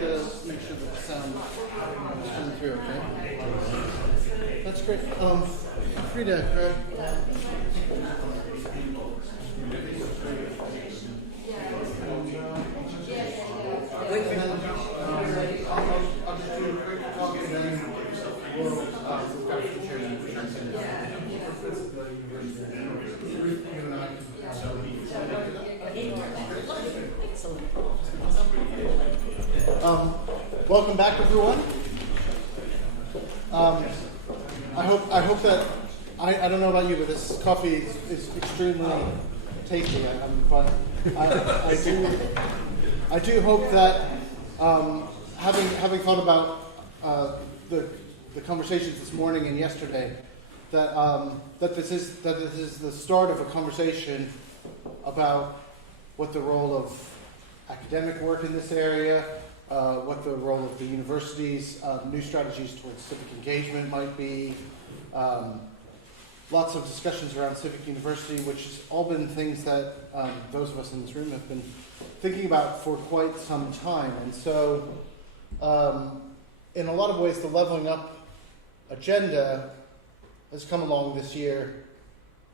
Just make sure that the sound is coming through, okay? That's great. Free to grab. I'll just do a quick talk and then we'll we've got a few chairs and Ruth, you and I can welcome back, everyone. I hope that I don't know about you, but this coffee is extremely tasty. But I do hope that having thought about the conversations this morning and yesterday, that this is the start of a conversation about what the role of academic work in this area, what the role of the university's new strategies towards civic engagement might be. Lots of discussions around civic university, which has all been things that those of us in this room have been thinking about for quite some time. And so, in a lot of ways, the leveling up agenda has come along this year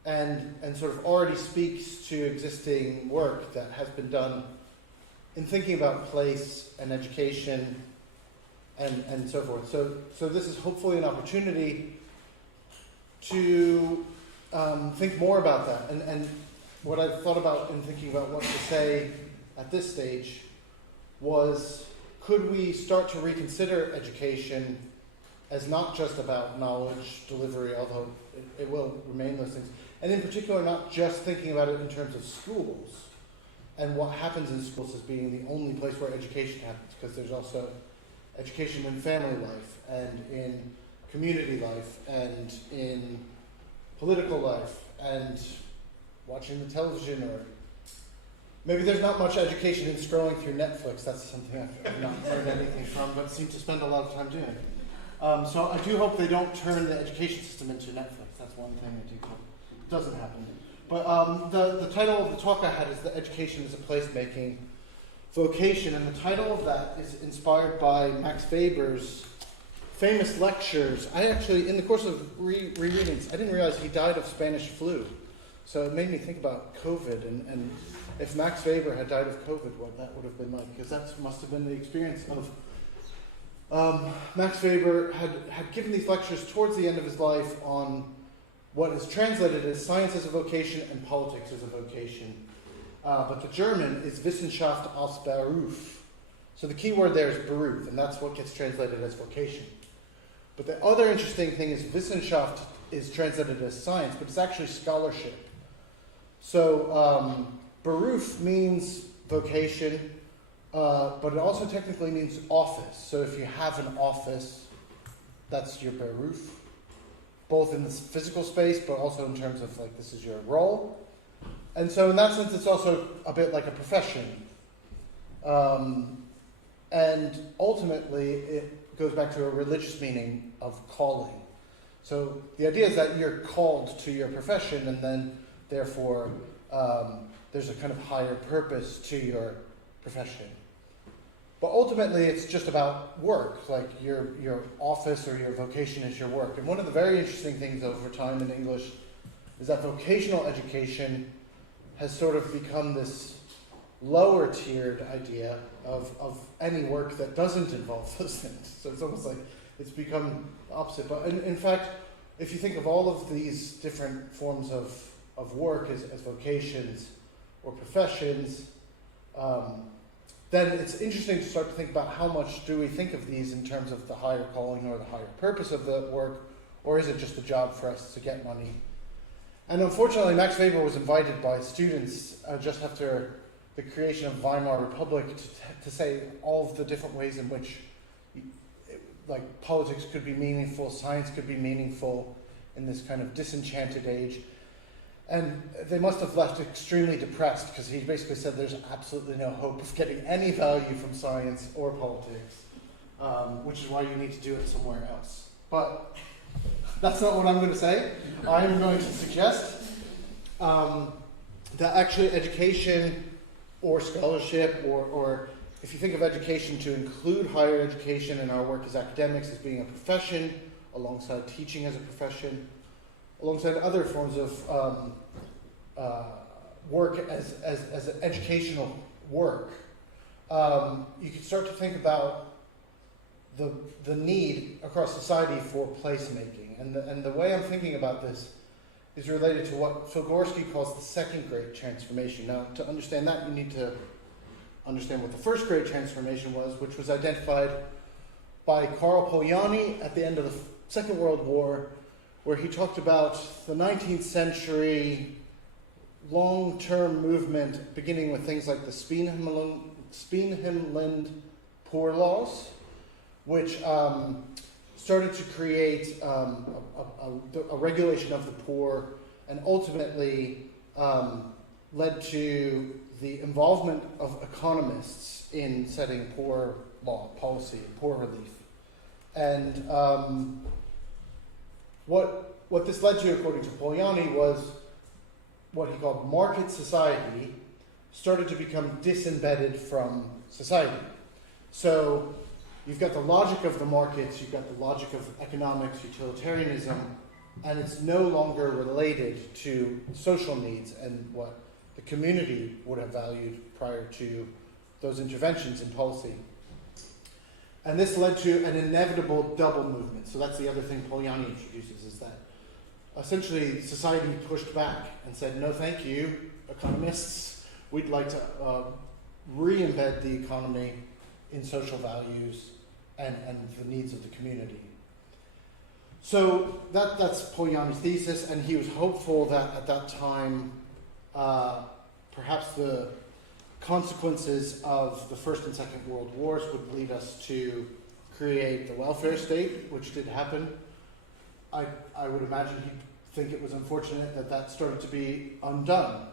and sort of already speaks to existing work that has been done in thinking about place and education and so forth. So this is hopefully an opportunity to think more about that. And what I thought about in thinking about what to say at this stage was, could we start to reconsider education as not just about knowledge delivery, although it will remain those things, and in particular not just thinking about it in terms of schools and what happens in schools as being the only place where education happens, because there's also education in family life and in community life and in political life and watching the television, or maybe there's not much education in scrolling through Netflix. That's something I've not learned anything from, but seem to spend a lot of time doing. So I do hope they don't turn the education system into Netflix. That's one thing I do hope doesn't happen. But the title of the talk I had is that education is a placemaking vocation, and the title of that is inspired by Max Weber's famous lectures. I actually, in the course of rereading, I didn't realize he died of Spanish flu. So it made me think about COVID, and if Max Weber had died of COVID, what that would have been like, because that must have been the experience of Max Weber had given these lectures towards the end of his life on what is translated as science as a vocation and politics as a vocation. But the German is Wissenschaft als Beruf. So the key word there is Beruf, and that's what gets translated as vocation. But the other interesting thing is Wissenschaft is translated as science, but it's actually scholarship. So Beruf means vocation, but it also technically means office. So if you have an office, that's your Beruf, both in the physical space, but also in terms of like this is your role. And so in that sense, it's also a bit like a profession. And ultimately, it goes back to a religious meaning of calling. So the idea is that you're called to your profession, and then therefore there's a kind of higher purpose to your profession. But ultimately, it's just about work, like your office or your vocation is your work. And one of the very interesting things over time in English is that vocational education has sort of become this lower tiered idea of any work that doesn't involve those things. So it's almost like it's become the opposite. But in fact, if you think of all of these different forms of work as vocations or professions, then it's interesting to start to think about how much do we think of these in terms of the higher calling or the higher purpose of the work, or is it just a job for us to get money? And unfortunately, Max Weber was invited by students just after the creation of Weimar Republic to say all of the different ways in which like politics could be meaningful, science could be meaningful in this kind of disenchanted age. And they must have left extremely depressed because he basically said there's absolutely no hope of getting any value from science or politics, which is why you need to do it somewhere else. But that's not what I'm going to say. I'm going to suggest that actually education or scholarship, or if you think of education to include higher education in our work as academics as being a profession, alongside teaching as a profession, alongside other forms of work as an educational work, you can start to think about the need across society for placemaking. And the way I'm thinking about this is related to what Filgorsky calls the second great transformation. Now, to understand that, you need to understand what the first great transformation was, which was identified by Karl Polanyi at the end of the Second World War, where he talked about the 19th century long-term movement beginning with things like the Speenheimerland Poor Laws, which started to create a regulation of the poor, and ultimately led to the involvement of economists in setting poor law policy, poor relief. And what this led to, according to Polanyi, was what he called market society started to become disembedded from society. So you've got the logic of the markets, you've got the logic of economics, utilitarianism, and it's no longer related to social needs and what the community would have valued prior to those interventions in policy. And this led to an inevitable double movement. So that's the other thing Polanyi introduces, is that essentially society pushed back and said, no thank you, economists, we'd like to re-embed the economy in social values and the needs of the community. So that's Polanyi's thesis, and he was hopeful that at that time perhaps the consequences of the First and Second World Wars would lead us to create the welfare state, which did happen. I would imagine he'd think it was unfortunate that started to be undone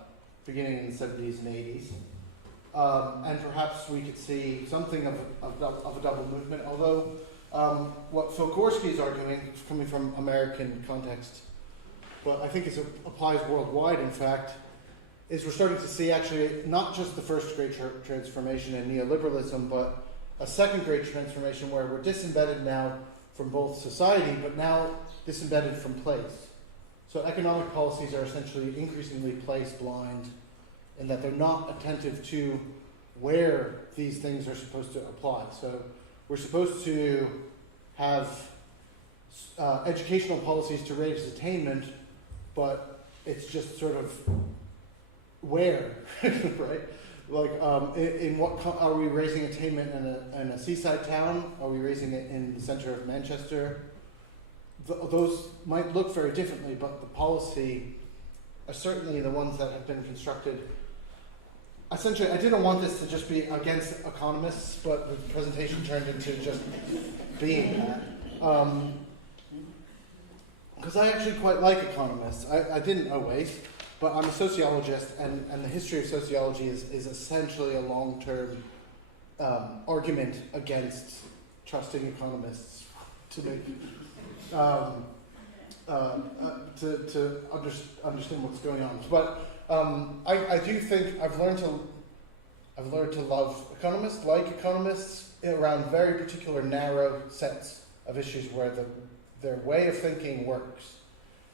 beginning in the 70s and 80s. And perhaps we could see something of a double movement, although what Filgorsky is arguing, coming from American context, but I think it applies worldwide, in fact, is we're starting to see actually not just the first great transformation in neoliberalism, but a second great transformation where we're disembedded now from both society, but now disembedded from place. So economic policies are essentially increasingly place blind in that they're not attentive to where these things are supposed to apply. So we're supposed to have educational policies to raise attainment, but it's just sort of where, right? Like, in what are we raising attainment in a seaside town? Are we raising it in the center of Manchester? Those might look very differently, but the policy are certainly the ones that have been constructed. Essentially, I didn't want this to just be against economists, but the presentation turned into just being that. Because I actually quite like economists. I didn't always, but I'm a sociologist, and the history of sociology is essentially a long-term argument against trusting economists to make to understand what's going on. But I do think I've learned to love economists, like economists, around very particular narrow sets of issues where their way of thinking works.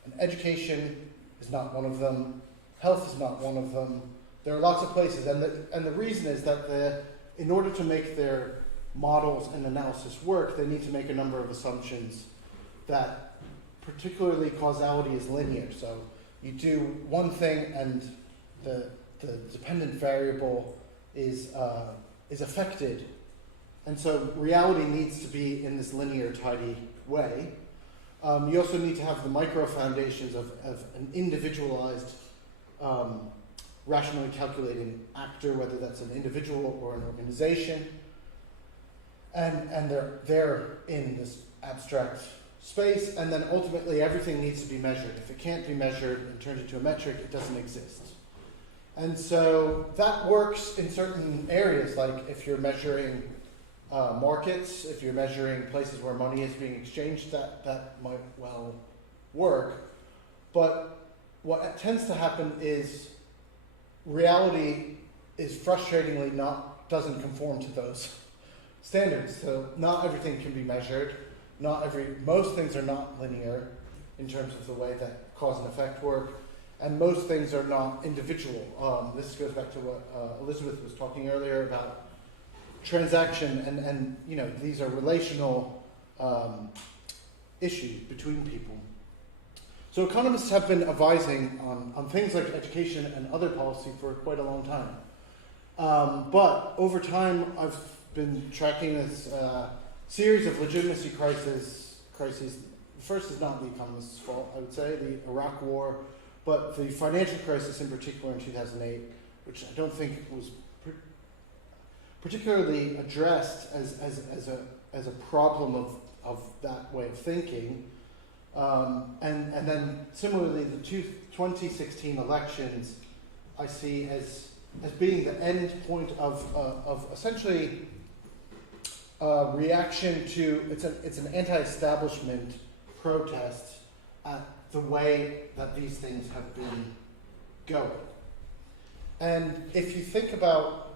And education is not one of them. Health is not one of them. There are lots of places, and the reason is that in order to make their models and analysis work, they need to make a number of assumptions that particularly causality is linear. So you do one thing and the dependent variable is affected. And so reality needs to be in this linear, tidy way. You also need to have the micro foundations of an individualized, rationally calculating actor, whether that's an individual or an organization. And they're in this abstract space, and then ultimately everything needs to be measured. If it can't be measured and turned into a metric, it doesn't exist. And so that works in certain areas, like if you're measuring markets, if you're measuring places where money is being exchanged, that might well work. But what tends to happen is reality is frustratingly doesn't conform to those standards. So not everything can be measured. Most things are not linear in terms of the way that cause and effect work, and most things are not individual. This goes back to what Elizabeth was talking earlier about transaction, and you know, these are relational issues between people. So economists have been advising on things like education and other policy for quite a long time. But over time, I've been tracking this series of legitimacy crises. The first is not the economists' fault, I would say, the Iraq War, but the financial crisis in particular in 2008, which I don't think was particularly addressed as a problem of that way of thinking. And then similarly, the 2016 elections I see as being the end point of essentially a reaction to it's an anti-establishment protest at the way that these things have been going. And if you think about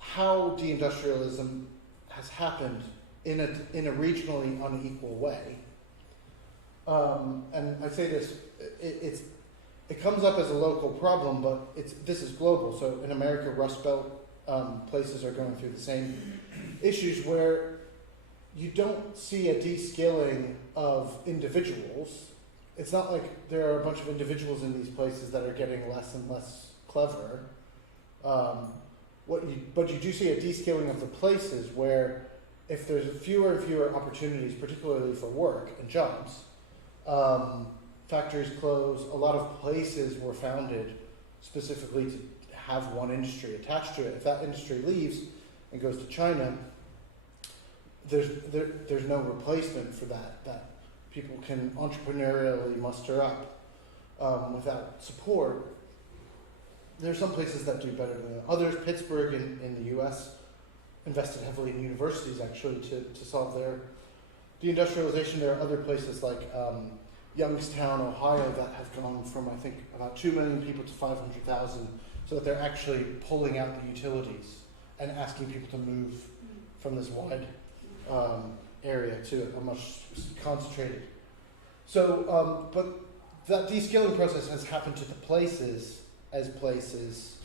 how deindustrialism has happened in a regionally unequal way, and I say this, it comes up as a local problem, but this is global. So in America, Rust Belt places are going through the same issues where you don't see a de-skilling of individuals. It's not like there are a bunch of individuals in these places that are getting less and less clever. But you do see a de-skilling of the places where if there's fewer and fewer opportunities, particularly for work and jobs, factories close. A lot of places were founded specifically to have one industry attached to it. If that industry leaves and goes to China, there's no replacement for that people can entrepreneurially muster up without support. There are some places that do better than others. Pittsburgh in the U.S. invested heavily in universities actually to solve their deindustrialization. There are other places like Youngstown, Ohio, that have gone from, I think, about 2 million people to 500,000, so that they're actually pulling out the utilities and asking people to move from this wide area to a much concentrated. So, but that de-skilling process has happened to the places as places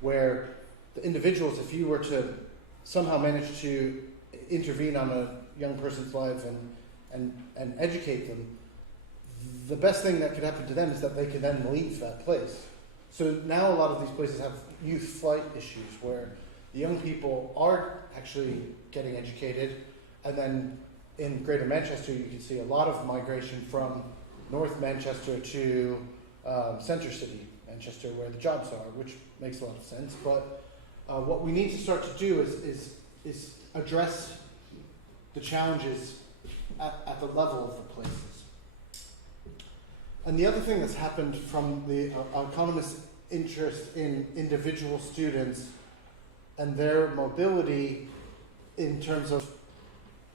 where the individuals, if you were to somehow manage to intervene on a young person's life and educate them, the best thing that could happen to them is that they could then leave that place. So now a lot of these places have youth flight issues where the young people are actually getting educated, and then in Greater Manchester you can see a lot of migration from North Manchester to Centre City, Manchester, where the jobs are, which makes a lot of sense. But what we need to start to do is address the challenges at the level of the places. And the other thing that's happened from the economists' interest in individual students and their mobility in terms of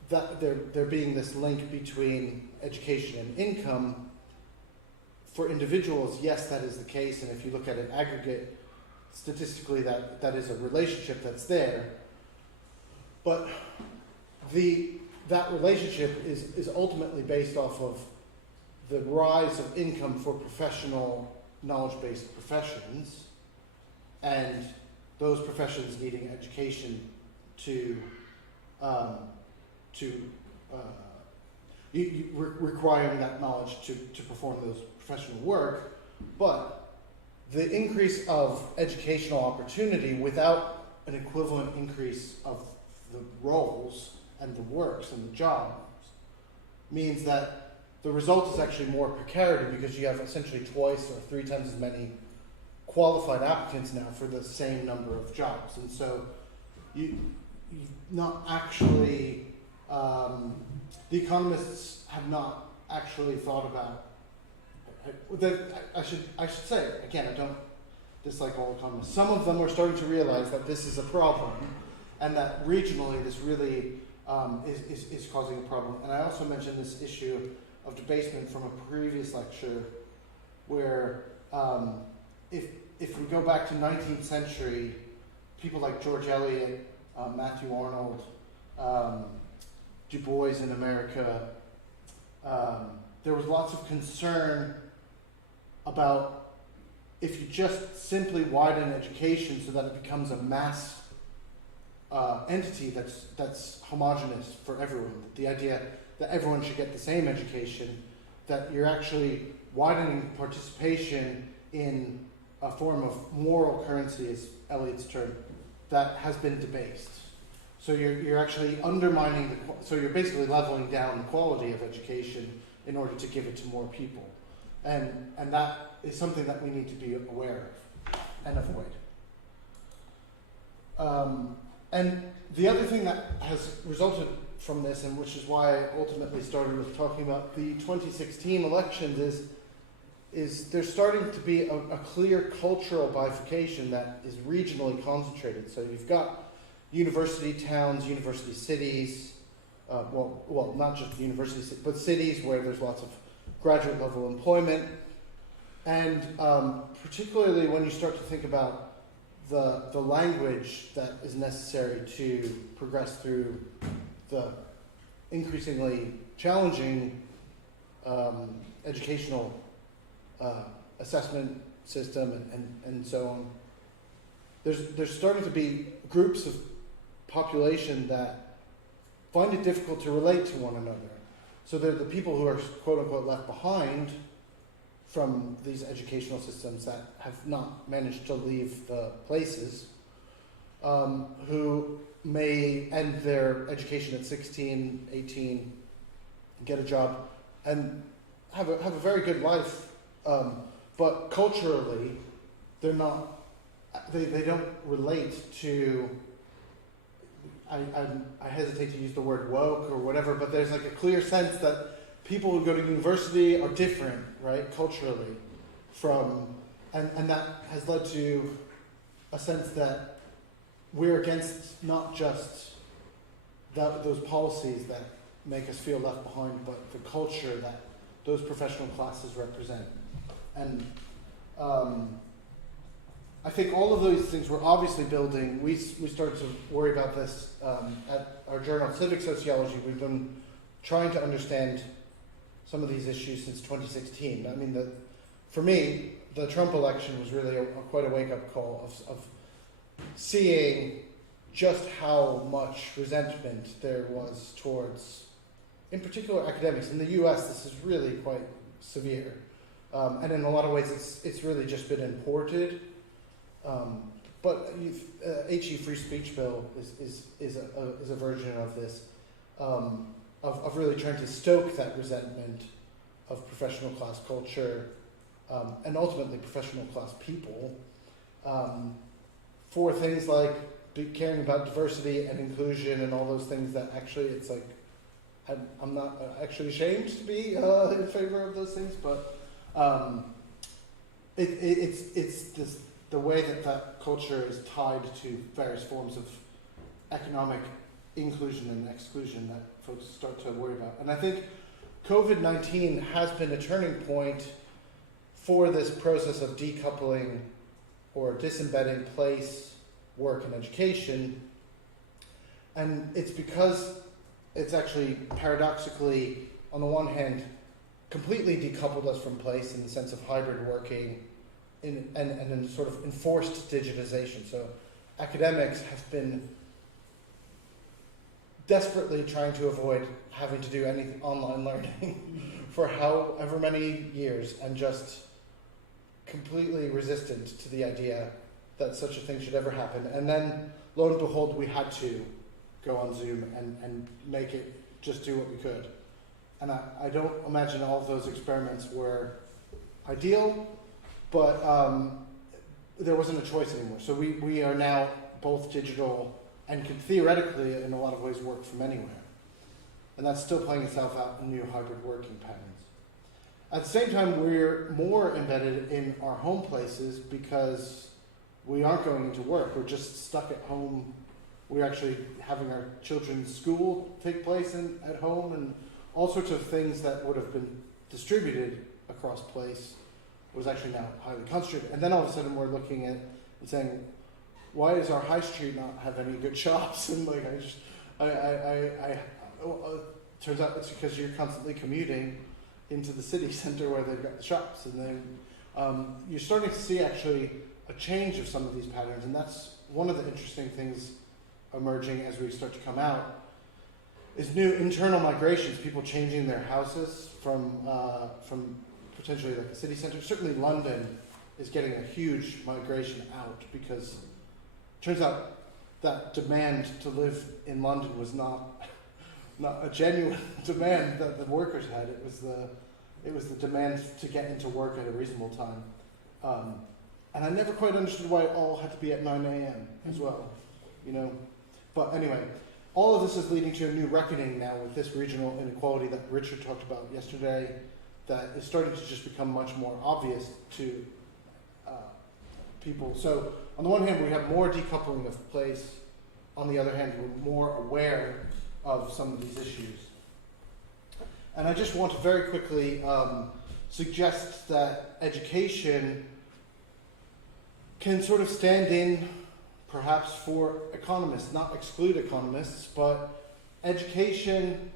that there being this link between education and income, for individuals, yes, that is the case, and if you look at an aggregate, statistically that is a relationship that's there. But that relationship is ultimately based off of the rise of income for professional, knowledge-based professions, and those professions needing education requiring that knowledge to perform those professional work. But the increase of educational opportunity without an equivalent increase of the roles and the works and the jobs means that the result is actually more precarity, because you have essentially twice or 3 times as many qualified applicants now for the same number of jobs. And so you've not actually, the economists have not actually thought about. I should say again, I don't dislike all economists. Some of them are starting to realize that this is a problem, and that regionally this really is causing a problem. And I also mentioned this issue of debasement from a previous lecture, where if we go back to 19th century, people like George Eliot, Matthew Arnold, Du Bois in America, there was lots of concern about if you just simply widen education so that it becomes a mass entity that's homogenous for everyone. The idea that everyone should get the same education, that you're actually widening participation in a form of moral currency, is Eliot's term, that has been debased. So you're actually undermining so you're basically leveling down the quality of education in order to give it to more people. And that is something that we need to be aware of and avoid. And the other thing that has resulted from this, and which is why I ultimately started with talking about the 2016 elections, is there's starting to be a clear cultural bifurcation that is regionally concentrated. So you've got university towns, university cities, well, not just universities, but cities where there's lots of graduate level employment. And particularly when you start to think about the language that is necessary to progress through the increasingly challenging educational assessment system and so on, there's starting to be groups of population that find it difficult to relate to one another. So they're the people who are quote unquote left behind from these educational systems that have not managed to leave the places, who may end their education at 16, 18, get a job, and have a very good life, but culturally, they're not. They don't relate to. I hesitate to use the word woke or whatever, but there's like a clear sense that people who go to university are different, right, culturally, from, and that has led to a sense that we're against not just those policies that make us feel left behind, but the culture that those professional classes represent. And I think all of those things were obviously building. We started to worry about this at our journal, Civic Sociology. We've been trying to understand some of these issues since 2016. I mean, for me, the Trump election was really quite a wake-up call of seeing just how much resentment there was towards, in particular, academics. In the U.S., this is really quite severe. And in a lot of ways, it's really just been imported. But HE free speech bill is a version of this, of really trying to stoke that resentment of professional class culture, and ultimately professional class people, for things like caring about diversity and inclusion and all those things that actually it's like, I'm not actually ashamed to be in favor of those things, but it's this, the way that culture is tied to various forms of economic inclusion and exclusion that folks start to worry about. And I think COVID-19 has been a turning point for this process of decoupling or disembedding place, work, and education. And it's because it's actually paradoxically, on the one hand, completely decoupled us from place in the sense of hybrid working and in sort of enforced digitization. So academics have been desperately trying to avoid having to do any online learning for however many years, and just completely resistant to the idea that such a thing should ever happen. And then, lo and behold, we had to go on Zoom and make it just do what we could. And I don't imagine all of those experiments were ideal, but there wasn't a choice anymore. So we are now both digital and can theoretically, in a lot of ways, work from anywhere. and that's still playing itself out in new hybrid working patterns. At the same time, we're more embedded in our home places because we aren't going into work. We're just stuck at home. We're actually having our children's school take place at home, and all sorts of things that would have been distributed across place was actually now highly concentrated. And then all of a sudden we're looking at and saying, why does our high street not have any good shops? And like, turns out it's because you're constantly commuting into the city center where they've got the shops. And then you're starting to see actually a change of some of these patterns. And that's one of the interesting things emerging as we start to come out, is new internal migrations, people changing their houses from potentially like a city center. Certainly London is getting a huge migration out because it turns out that demand to live in London was not a genuine demand that the workers had. It was the demand to get into work at a reasonable time. And I never quite understood why it all had to be at 9 a.m. as well, you know. But anyway, all of this is leading to a new reckoning now with this regional inequality that Richard talked about yesterday, that is starting to just become much more obvious to people. So on the one hand, we have more decoupling of place. On the other hand, we're more aware of some of these issues. And I just want to very quickly suggest that education can sort of stand in perhaps for economists, not exclude economists, but education,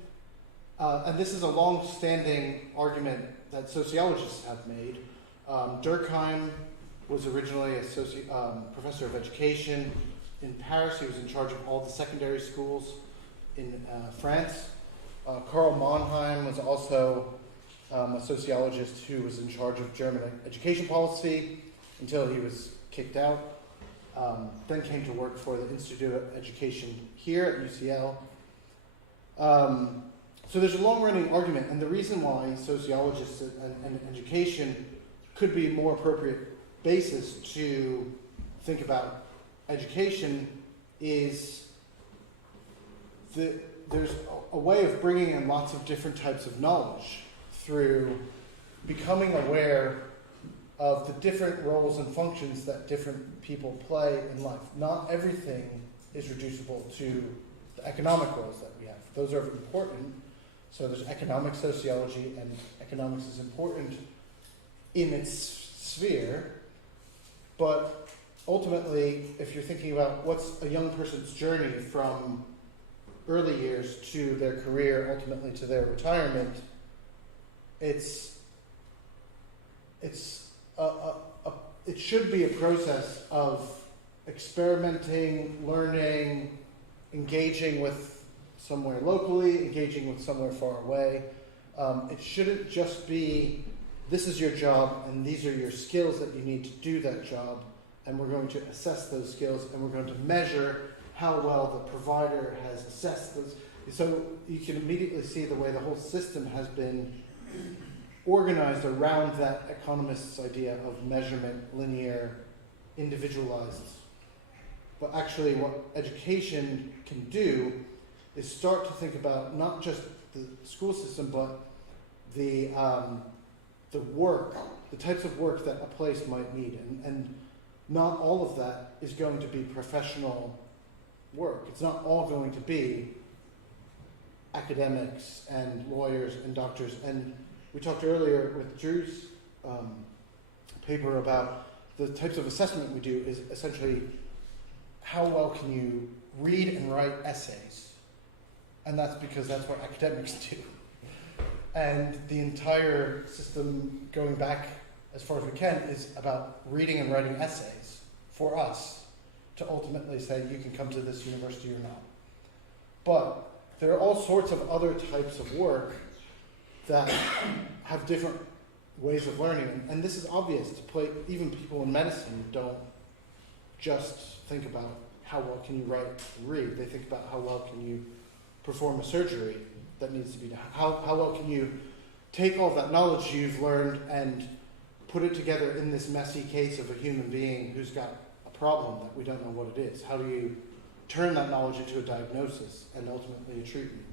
and this is a long-standing argument that sociologists have made. Durkheim was originally a professor of education in Paris. He was in charge of all the secondary schools in France. Karl Mannheim was also a sociologist who was in charge of German education policy until he was kicked out. Then came to work for the Institute of Education here at UCL. So there's a long-running argument, and the reason why sociologists and education could be a more appropriate basis to think about education is there's a way of bringing in lots of different types of knowledge through becoming aware of the different roles and functions that different people play in life. Not everything is reducible to the economic roles that we have. Those are important. So there's economic sociology, and economics is important in its sphere. But ultimately, if you're thinking about what's a young person's journey from early years to their career, ultimately to their retirement, it should be a process of experimenting, learning, engaging with somewhere locally, engaging with somewhere far away. It shouldn't just be, this is your job and these are your skills that you need to do that job, and we're going to assess those skills and we're going to measure how well the provider has assessed those. So you can immediately see the way the whole system has been organized around that economist's idea of measurement, linear, individualized. But actually what education can do is start to think about not just the school system, but the work, the types of work that a place might need. And not all of that is going to be professional work. It's not all going to be academics and lawyers and doctors. And we talked earlier with Drew's paper about the types of assessment we do is essentially how well can you read and write essays? And that's because that's what academics do. And the entire system, going back as far as we can, is about reading and writing essays for us to ultimately say you can come to this university or not. But there are all sorts of other types of work that have different ways of learning. And this is obvious to play. Even people in medicine don't just think about how well can you write and read. They think about how well can you perform a surgery that needs to be done. How well can you take all that knowledge you've learned and put it together in this messy case of a human being who's got a problem that we don't know what it is. How do you turn that knowledge into a diagnosis and ultimately a treatment?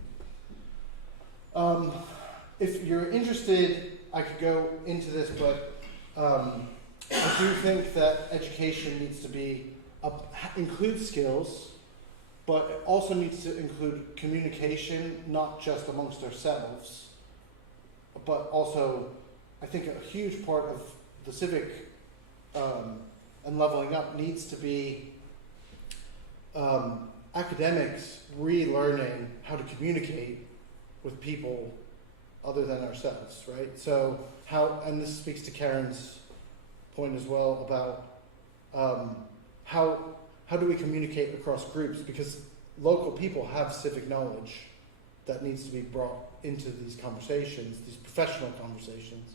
If you're interested, I could go into this, but I do think that education needs to be include skills, but it also needs to include communication, not just amongst ourselves, but also, I think a huge part of the civic and leveling up needs to be academics relearning how to communicate with people other than ourselves, right? So and this speaks to Karen's point as well about how do we communicate across groups, because local people have civic knowledge that needs to be brought into these conversations, these professional conversations.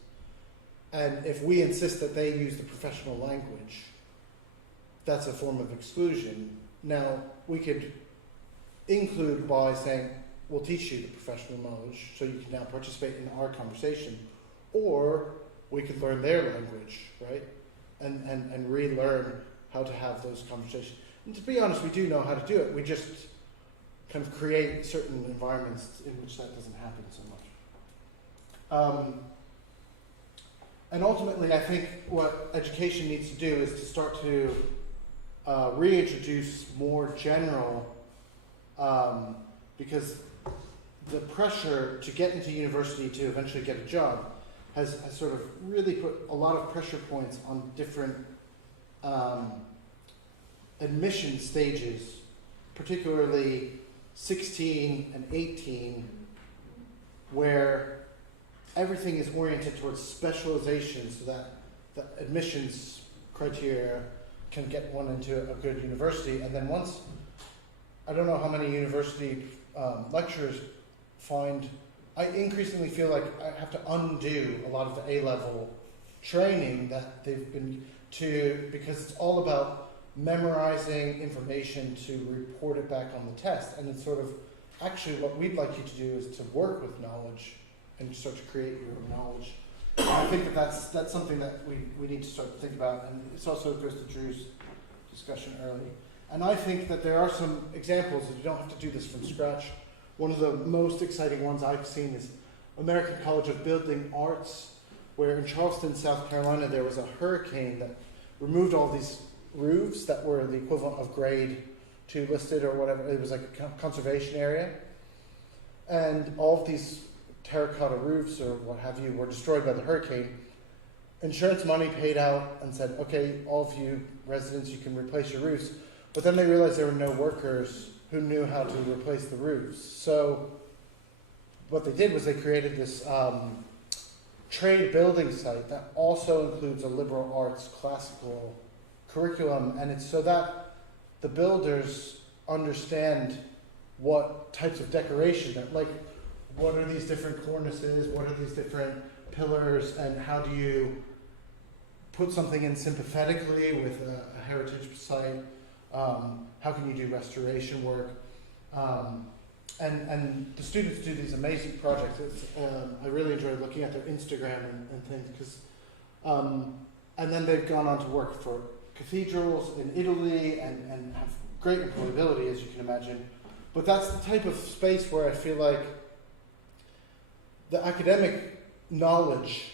And if we insist that they use the professional language, that's a form of exclusion. Now, we could include by saying, we'll teach you the professional knowledge so you can now participate in our conversation. Or we could learn their language, right? And relearn how to have those conversations. And to be honest, we do know how to do it. We just kind of create certain environments in which that doesn't happen so much. And ultimately, I think what education needs to do is to start to reintroduce more general, because the pressure to get into university to eventually get a job has sort of really put a lot of pressure points on different admission stages, particularly 16 and 18, where everything is oriented towards specialization so that the admissions criteria can get one into a good university. And then once, I don't know how many university lecturers find, I increasingly feel like I have to undo a lot of the A-level training that they've been to, because it's all about memorizing information to report it back on the test. And it's sort of, actually what we'd like you to do is to work with knowledge and start to create your own knowledge. And I think that's something that we need to start to think about, and it also goes to Drew's discussion early. And I think that there are some examples that you don't have to do this from scratch. One of the most exciting ones I've seen is American College of Building Arts, where in Charleston, South Carolina, there was a hurricane that removed all these roofs that were the equivalent of grade 2 listed or whatever. It was like a conservation area. And all of these terracotta roofs or what have you were destroyed by the hurricane. Insurance money paid out and said, okay, all of you residents, you can replace your roofs. But then they realized there were no workers who knew how to replace the roofs. So what they did was they created this trade building site that also includes a liberal arts classical curriculum, and it's so that the builders understand what types of decoration, that, like, what are these different cornices, what are these different pillars, and how do you put something in sympathetically with a heritage site? How can you do restoration work? And the students do these amazing projects. I really enjoy looking at their Instagram and things, because, and then they've gone on to work for cathedrals in Italy and have great employability, as you can imagine. But that's the type of space where I feel like the academic knowledge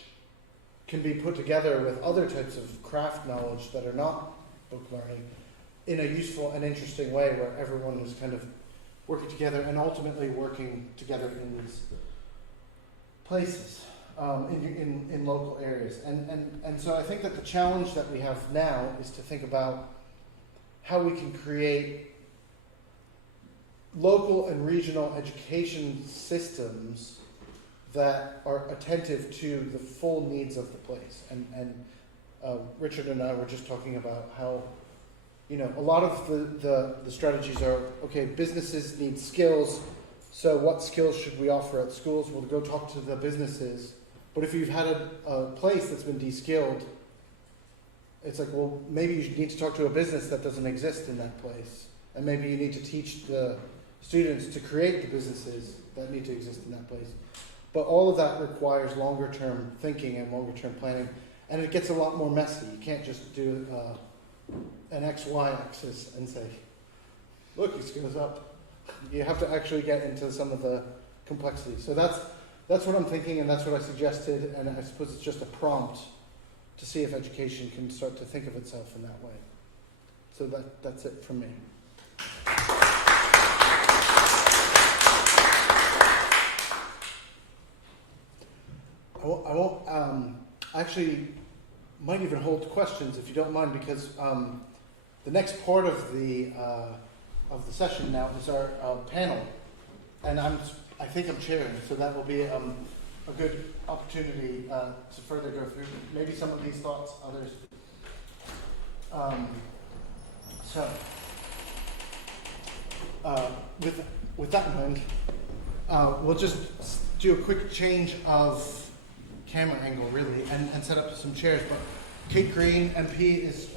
can be put together with other types of craft knowledge that are not book learning in a useful and interesting way, where everyone is kind of working together and ultimately working together in these places, in local areas. And so I think that the challenge that we have now is to think about how we can create local and regional education systems that are attentive to the full needs of the place. And Richard and I were just talking about how, you know, a lot of the strategies are, okay, businesses need skills, so what skills should we offer at schools? We'll go talk to the businesses. But if you've had a place that's been de-skilled, it's like, well, maybe you need to talk to a business that doesn't exist in that place. And maybe you need to teach the students to create the businesses that need to exist in that place. But all of that requires longer-term thinking and longer-term planning. And it gets a lot more messy. You can't just do an XY axis and say, look, it goes up. You have to actually get into some of the complexity. So that's that's what I'm thinking, and that's what I suggested, and I suppose it's just a prompt to see if education can start to think of itself in that way. So that's it from me. I won't actually might even hold questions if you don't mind, because the next part of the session now is our panel, and I think I'm chairing, so that will be a good opportunity to further go through maybe some of these thoughts, others. With that in mind, we'll just do a quick change of camera angle, really, and set up some chairs. But Kate Green, MP, is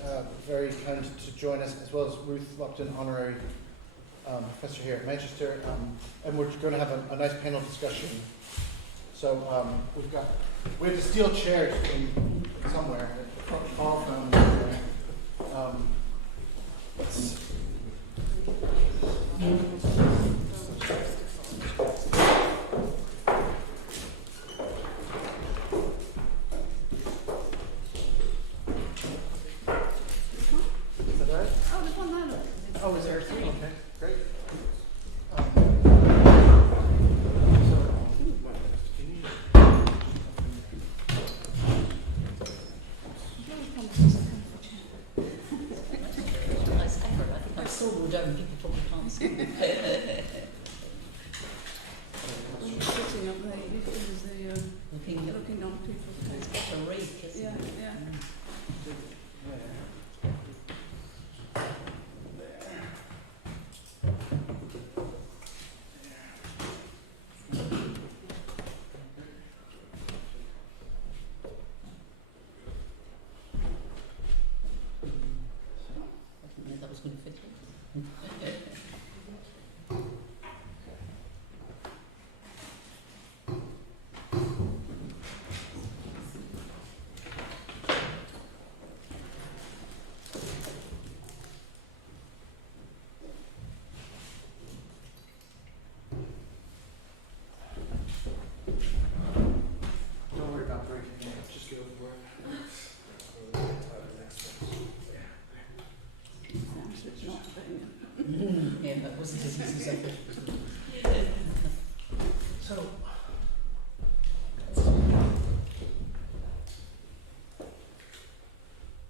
very kind to join us, as well as Ruth Lupton, Honorary Professor here at Manchester, and we're going to have a nice panel discussion. So we have to steal chairs from somewhere, far from. Oh, is there three? Okay, great. I still go down, people probably can't see me. When you're sitting up there, you feel as looking on people's faces. It's got a rake, isn't it? Yeah. That was going to fit in. Don't worry about breaking it. Just go for it. It's not doing Yeah, that wasn't as easy as I thought. So,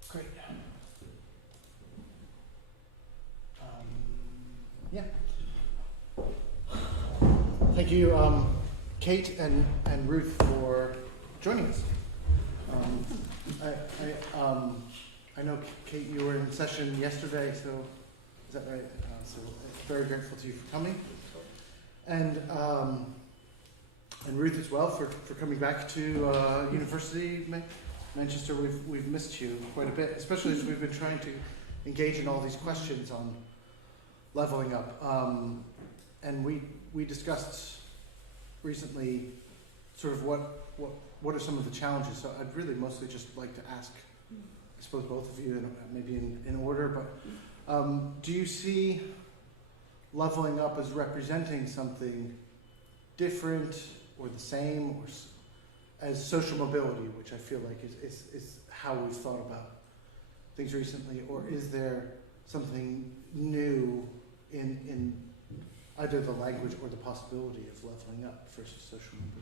great. Yeah. Thank you, Kate and Ruth, for joining us. I know, Kate, you were in session yesterday, so is that right? So very grateful to you for coming, and Ruth as well for coming back to University Manchester. We've missed you quite a bit, especially as we've been trying to engage in all these questions on leveling up, and we discussed recently sort of what are some of the challenges. So I'd really mostly just like to ask, I suppose, both of you, and maybe in order, but do you see leveling up as representing something different or the same, or as social mobility, which I feel like is how we've thought about things recently, or is there something new in either the language or the possibility of leveling up versus social mobility?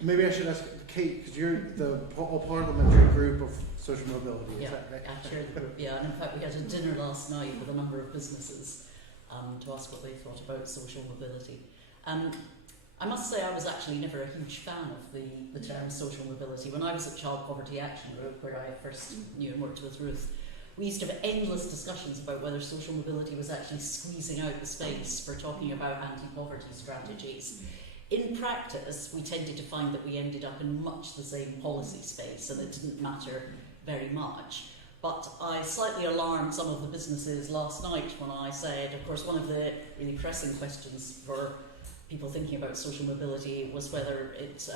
Maybe I should ask Kate, because you're the all-parliamentary group of social mobility, is that right? I chair the group, yeah, and in fact we had a dinner last night with a number of businesses to ask what they thought about social mobility. I must say I was actually never a huge fan of the term social mobility. When I was at Child Poverty Action Group, where I first knew and worked with Ruth, we used to have endless discussions about whether social mobility was actually squeezing out the space for talking about anti-poverty strategies. In practice, we tended to find that we ended up in much the same policy space, and it didn't matter very much. But I slightly alarmed some of the businesses last night when I said, of course, one of the really pressing questions for people thinking about social mobility was whether it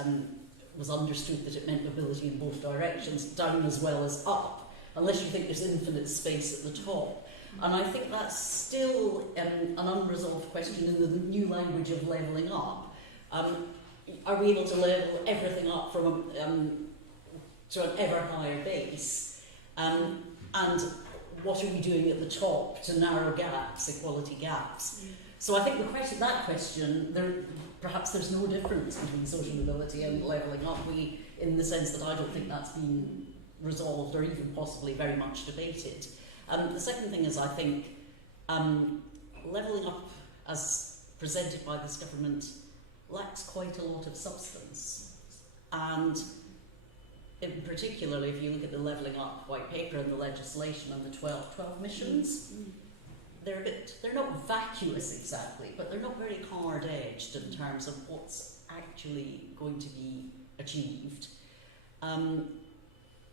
was understood that it meant mobility in both directions, down as well as up, unless you think there's infinite space at the top. And I think that's still an unresolved question in the new language of levelling up, Are we able to level everything up from to an ever higher base? And what are we doing at the top to narrow gaps, equality gaps? So I think that question, perhaps there's no difference between social mobility and levelling up, in the sense that I don't think that's been resolved or even possibly very much debated. The second thing is, I think levelling up as presented by this government lacks quite a lot of substance. And in particularly, if you look at the levelling up white paper and the legislation and the 12 missions, they're not vacuous exactly, but they're not very hard-edged in terms of what's actually going to be achieved. And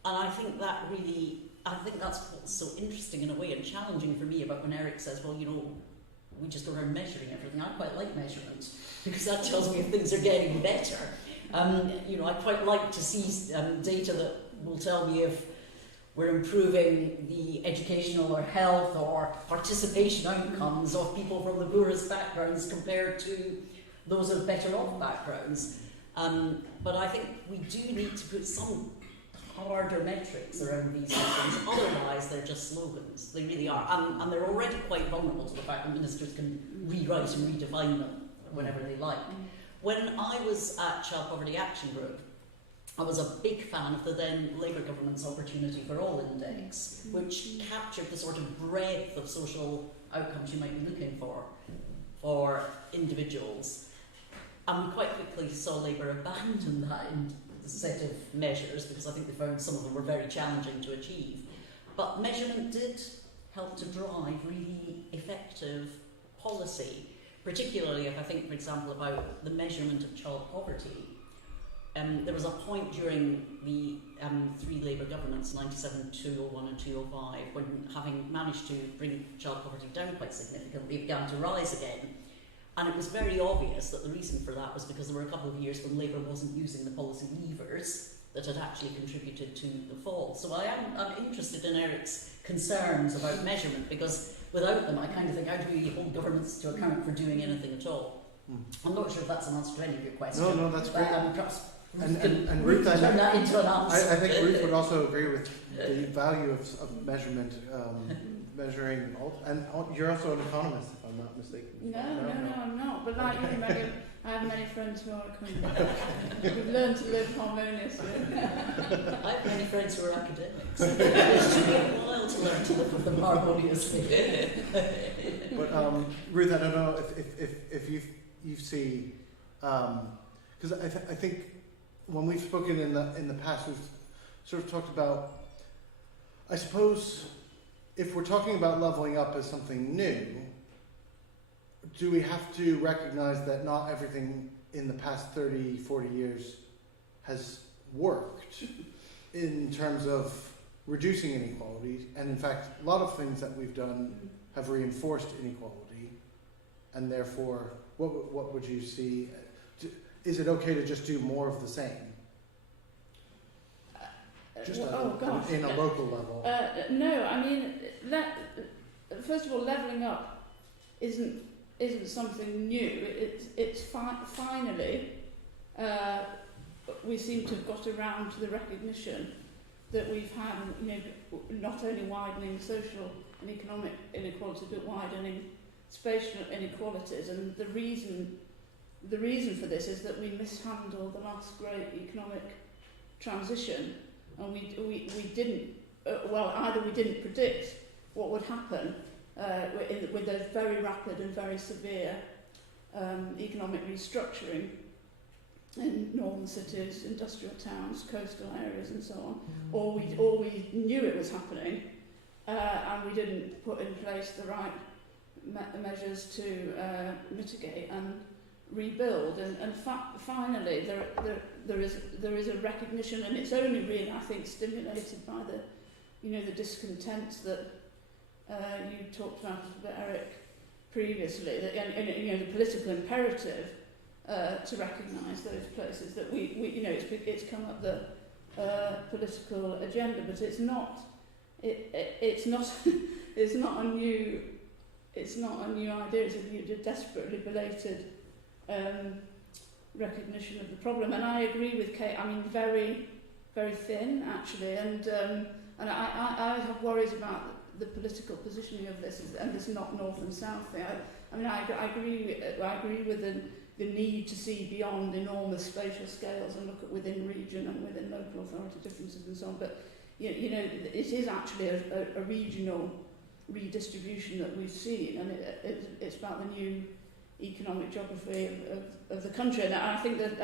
I think that's what's so interesting in a way and challenging for me about when Eric says, well, we just go around measuring everything. I quite like measurement because that tells me if things are getting better. I quite like to see data that will tell me if we're improving the educational or health or participation outcomes of people from the poorest backgrounds compared to those of better off backgrounds. But I think we do need to put some harder metrics around these things, otherwise they're just slogans. They really are. And they're already quite vulnerable to the fact that ministers can rewrite and redefine them whenever they like. When I was at Child Poverty Action Group, I was a big fan of the then Labour government's Opportunity for All Index, which captured the sort of breadth of social outcomes you might be looking for individuals. And we quite quickly saw Labour abandon that set of measures because I think they found some of them were very challenging to achieve. But measurement did help to drive really effective policy, particularly if I think, for example, about the measurement of child poverty. There was a point during the three Labour governments, 97, 2001 and 2005, when, having managed to bring child poverty down quite significantly, it began to rise again. And it was very obvious that the reason for that was because there were a couple of years when Labour wasn't using the policy levers that had actually contributed to the fall. So I'm interested in Eric's concerns about measurement, because without them I kind of think, how do we hold governments to account for doing anything at all? I'm not sure if that's an answer to any of your questions. No, that's great. Perhaps and Ruth, I turn that into an answer. I think Ruth would also agree with the value of measurement, measuring, and you're also an economist, if I'm not mistaken. No, I'm not. But like you, Megan, I have many friends who are economists. We've learned to live harmoniously. I have many friends who are academics. It should be a while to learn to live with them harmoniously. But Ruth, I don't know if you see, because I think when we've spoken in the past, we've sort of talked about, I suppose, if we're talking about leveling up as something new, do we have to recognize that not everything in the past 30, 40 years has worked in terms of reducing inequality? And in fact, a lot of things that we've done have reinforced inequality, and therefore, what would you see? Is it okay to just do more of the same? Just in a local level? No, I mean, first of all, levelling up isn't something new. It's finally we seem to have got around to the recognition that we've had, not only widening social and economic inequality, but widening spatial inequalities. And the reason for this is that we mishandled the last great economic transition, and we didn't. Either we didn't predict what would happen with those very rapid and very severe economic restructuring in northern cities, industrial towns, coastal areas, and so on, or we knew it was happening, and we didn't put in place the right measures to mitigate and rebuild. And finally, there is a recognition, and it's only really, I think, stimulated by the discontents that you talked about, Eric, previously, that the political imperative to recognise those places, that it's come up the political agenda, but it's not a new idea. It's a desperately belated recognition of the problem. And I agree with Kate. I mean, very, very thin actually, and I have worries about the political positioning of this, and it's not north and south thing. I agree with the need to see beyond enormous spatial scales and look at within region and within local authority differences and so on. But you know, it is actually a regional redistribution that we've seen, and it's about the new economic geography of the country. And I think the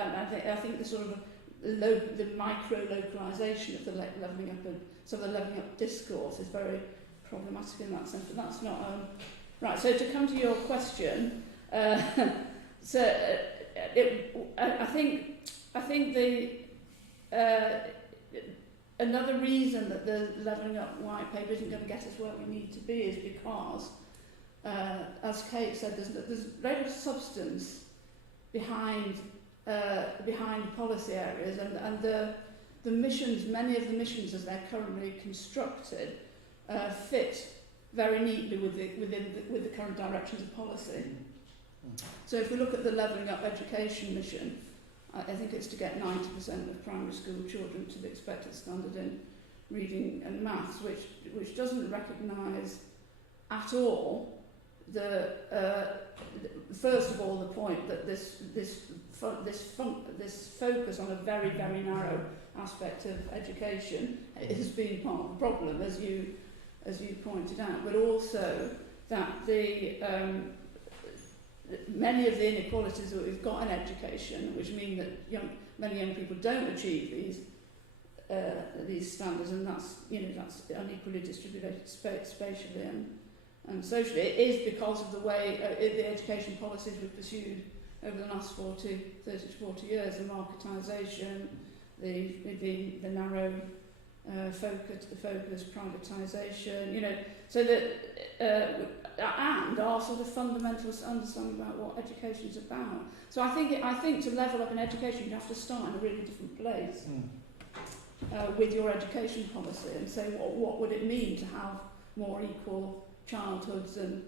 sort of the micro localization of the levelling up and some of the levelling up discourse is very problematic in that sense. But that's not right. So to come to your question, I think the another reason that the levelling up white paper isn't going to get us where we need to be is because, as Kate said, there's very much substance behind policy areas, and the missions, many of the missions as they're currently constructed, fit very neatly with the current directions of policy. So if we look at the levelling up education mission, I think it's to get 90% of primary school children to the expected standard in reading and maths, which doesn't recognise at all first of all the point that this focus on a very, very narrow aspect of education has been part of the problem, as you pointed out, but also that many of the inequalities that we've got in education, which mean that many young people don't achieve these standards, and that's unequally distributed spatially and socially. It is because of the way the education policies we've pursued over the last 30 to 40 years, the marketisation, the narrow focus, privatisation, so that and our sort of fundamental understanding about what education is about. So I think to level up in education, you have to start in a really different place with your education policy and say what would it mean to have more equal childhoods and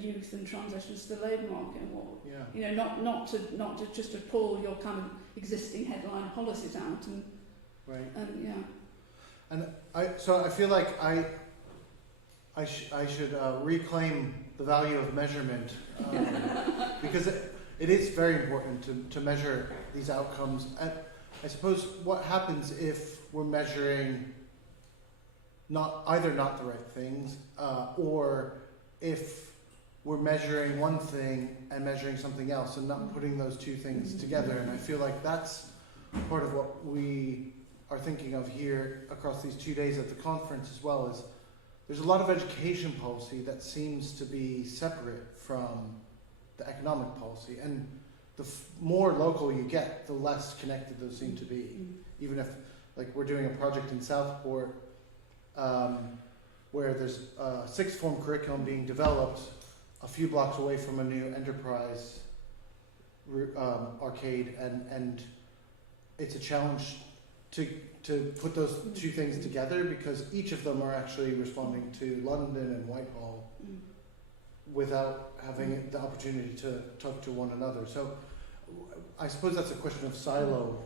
youth and transitions to the labour market, and not to just to pull your kind of existing headline policies out and And I feel like I should reclaim the value of measurement because it is very important to measure these outcomes. And I suppose what happens if we're measuring not the right things, or if we're measuring one thing and measuring something else and not putting those two things together. And I feel like that's part of what we are thinking of here across these 2 days at the conference as well, is there's a lot of education policy that seems to be separate from the economic policy, and the more local you get, the less connected those seem to be. Even if, like, we're doing a project in Southport where there's a sixth form curriculum being developed a few blocks away from a new enterprise arcade, and it's a challenge to put those two things together, because each of them are actually responding to London and Whitehall without having the opportunity to talk to one another. So I suppose that's a question of siloing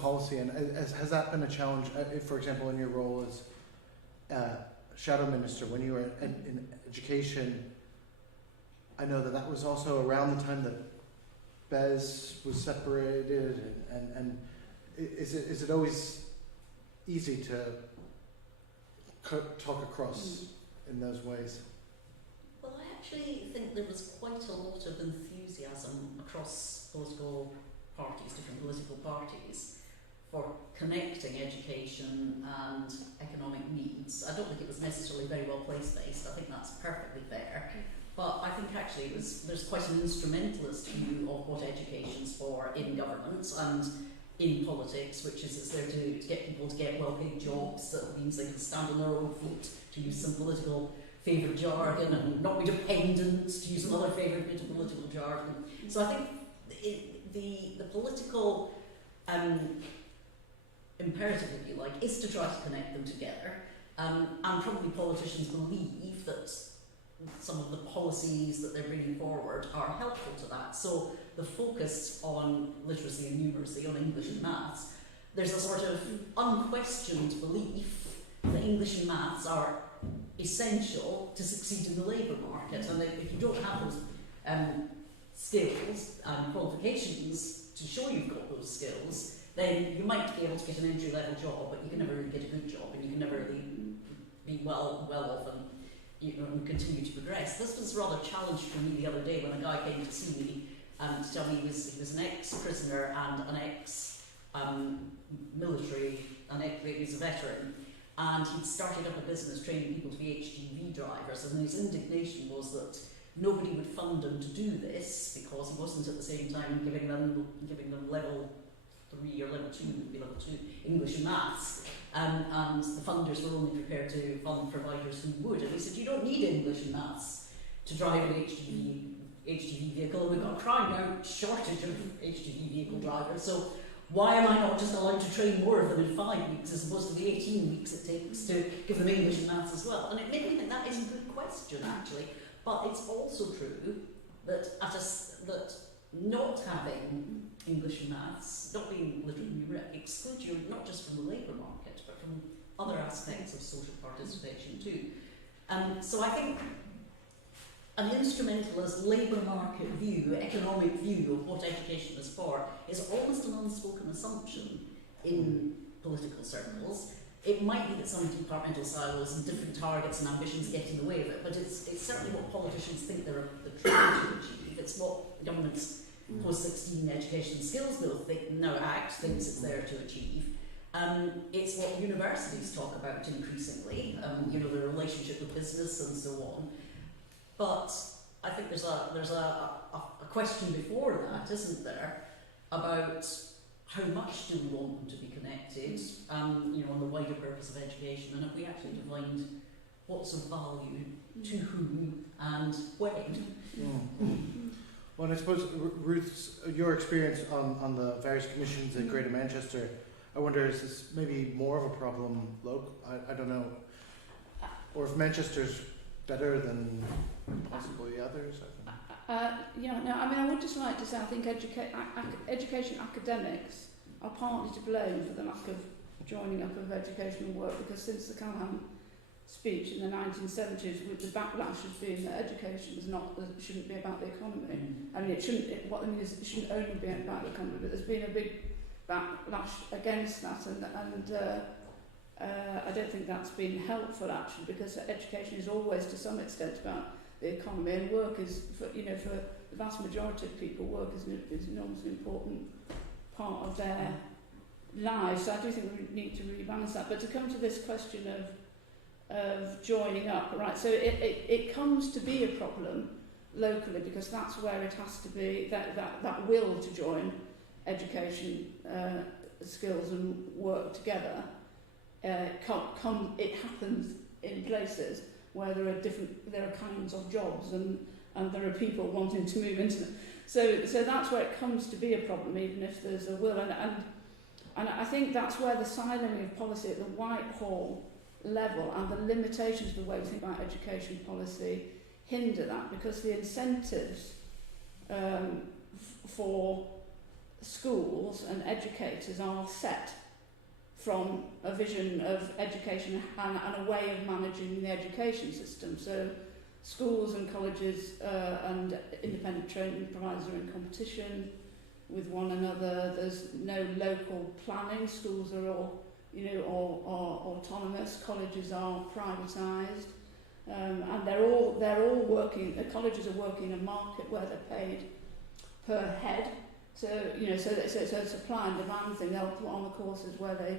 policy, and has that been a challenge, for example, in your role as shadow minister when you were in education? I know that was also around the time that Bez was separated, and is it always easy to talk across in those ways? Well, I actually think there was quite a lot of enthusiasm across political parties, different political parties, for connecting education and economic needs. I don't think it was necessarily very well place-based. I think that's perfectly fair. But I think actually there's quite an instrumentalist view of what education's for in governments and in politics, which is it's there to get people to get well-paid jobs. That means they can stand on their own feet, to use some political favoured jargon, and not be dependent, to use another favoured bit of political jargon. So I think the political imperative, if you like, is to try to connect them together. And probably politicians believe that some of the policies that they're bringing forward are helpful to that. So the focus on literacy and numeracy, on English and maths, there's a sort of unquestioned belief that English and maths are essential to succeed in the labour market, and if you don't have those skills and qualifications to show you've got those skills, then you might be able to get an entry-level job, but you can never really get a good job, and you can never really be well off and, and continue to progress. This was rather a challenge for me the other day when a guy came to see me to tell me he was an ex-prisoner and an ex-military, he was a veteran, and he'd started up a business training people to be HGV drivers, and his indignation was that nobody would fund him to do this because he wasn't at the same time giving them level 3 or level 2, would be level 2 English and maths, and the funders were only prepared to fund providers who would. And he said, you don't need English and maths to drive an HGV vehicle. We've got a crying out shortage of HGV vehicle drivers, so why am I not just allowed to train more of them in 5 weeks as opposed to the 18 weeks it takes to give them English and maths as well? And it made me think that is a good question, actually. But it's also true that that not having English and maths, not being literate and numeric, excludes you not just from the labour market, but from other aspects of social participation too. So I think an instrumentalist labour market view, economic view of what education is for, is almost an unspoken assumption in political circles. It might be that some departmental silos and different targets and ambitions get in the way of it, but it's certainly what politicians think they're trying to achieve. It's what the government's post-16 education skills bill thinks it's there to achieve. It's what universities talk about increasingly, the relationship with business and so on. But I think there's a question before that, isn't there, about how much do we want them to be connected, on the wider purpose of education, and if we actually defined what's of value to whom and when. Well, I suppose, Ruth, your experience on the various commissions in Greater Manchester, I wonder, is this maybe more of a problem local? I don't know. Or if Manchester's better than possibly others? I would just like to say I think education academics are partly to blame for the lack of joining up of educational work, because since the Callaghan speech in the 1970s, with the backlash has been that education shouldn't be about the economy. I mean, it shouldn't only be about the economy, but there's been a big backlash against that, and I don't think that's been helpful actually, because education is always to some extent about the economy, and work is, for the vast majority of people, work is an enormously important part of their lives. So I do think we need to really balance that. But to come to this question of joining up, right? So it comes to be a problem locally, because that's where it has to be, that will to join education skills and work together. It happens in places where there are kinds of jobs and there are people wanting to move into them. So that's where it comes to be a problem, even if there's a will. And I think that's where the siloing of policy at the Whitehall level and the limitations of the way we think about education policy hinder that, because the incentives for schools and educators are set from a vision of education and a way of managing the education system. So schools and colleges and independent training providers are in competition with one another. There's no local planning. Schools are all, autonomous. Colleges are privatised, and they're all working. The colleges are working in a market where they're paid per head. So so it's a supply and demand thing. They'll put on the courses where they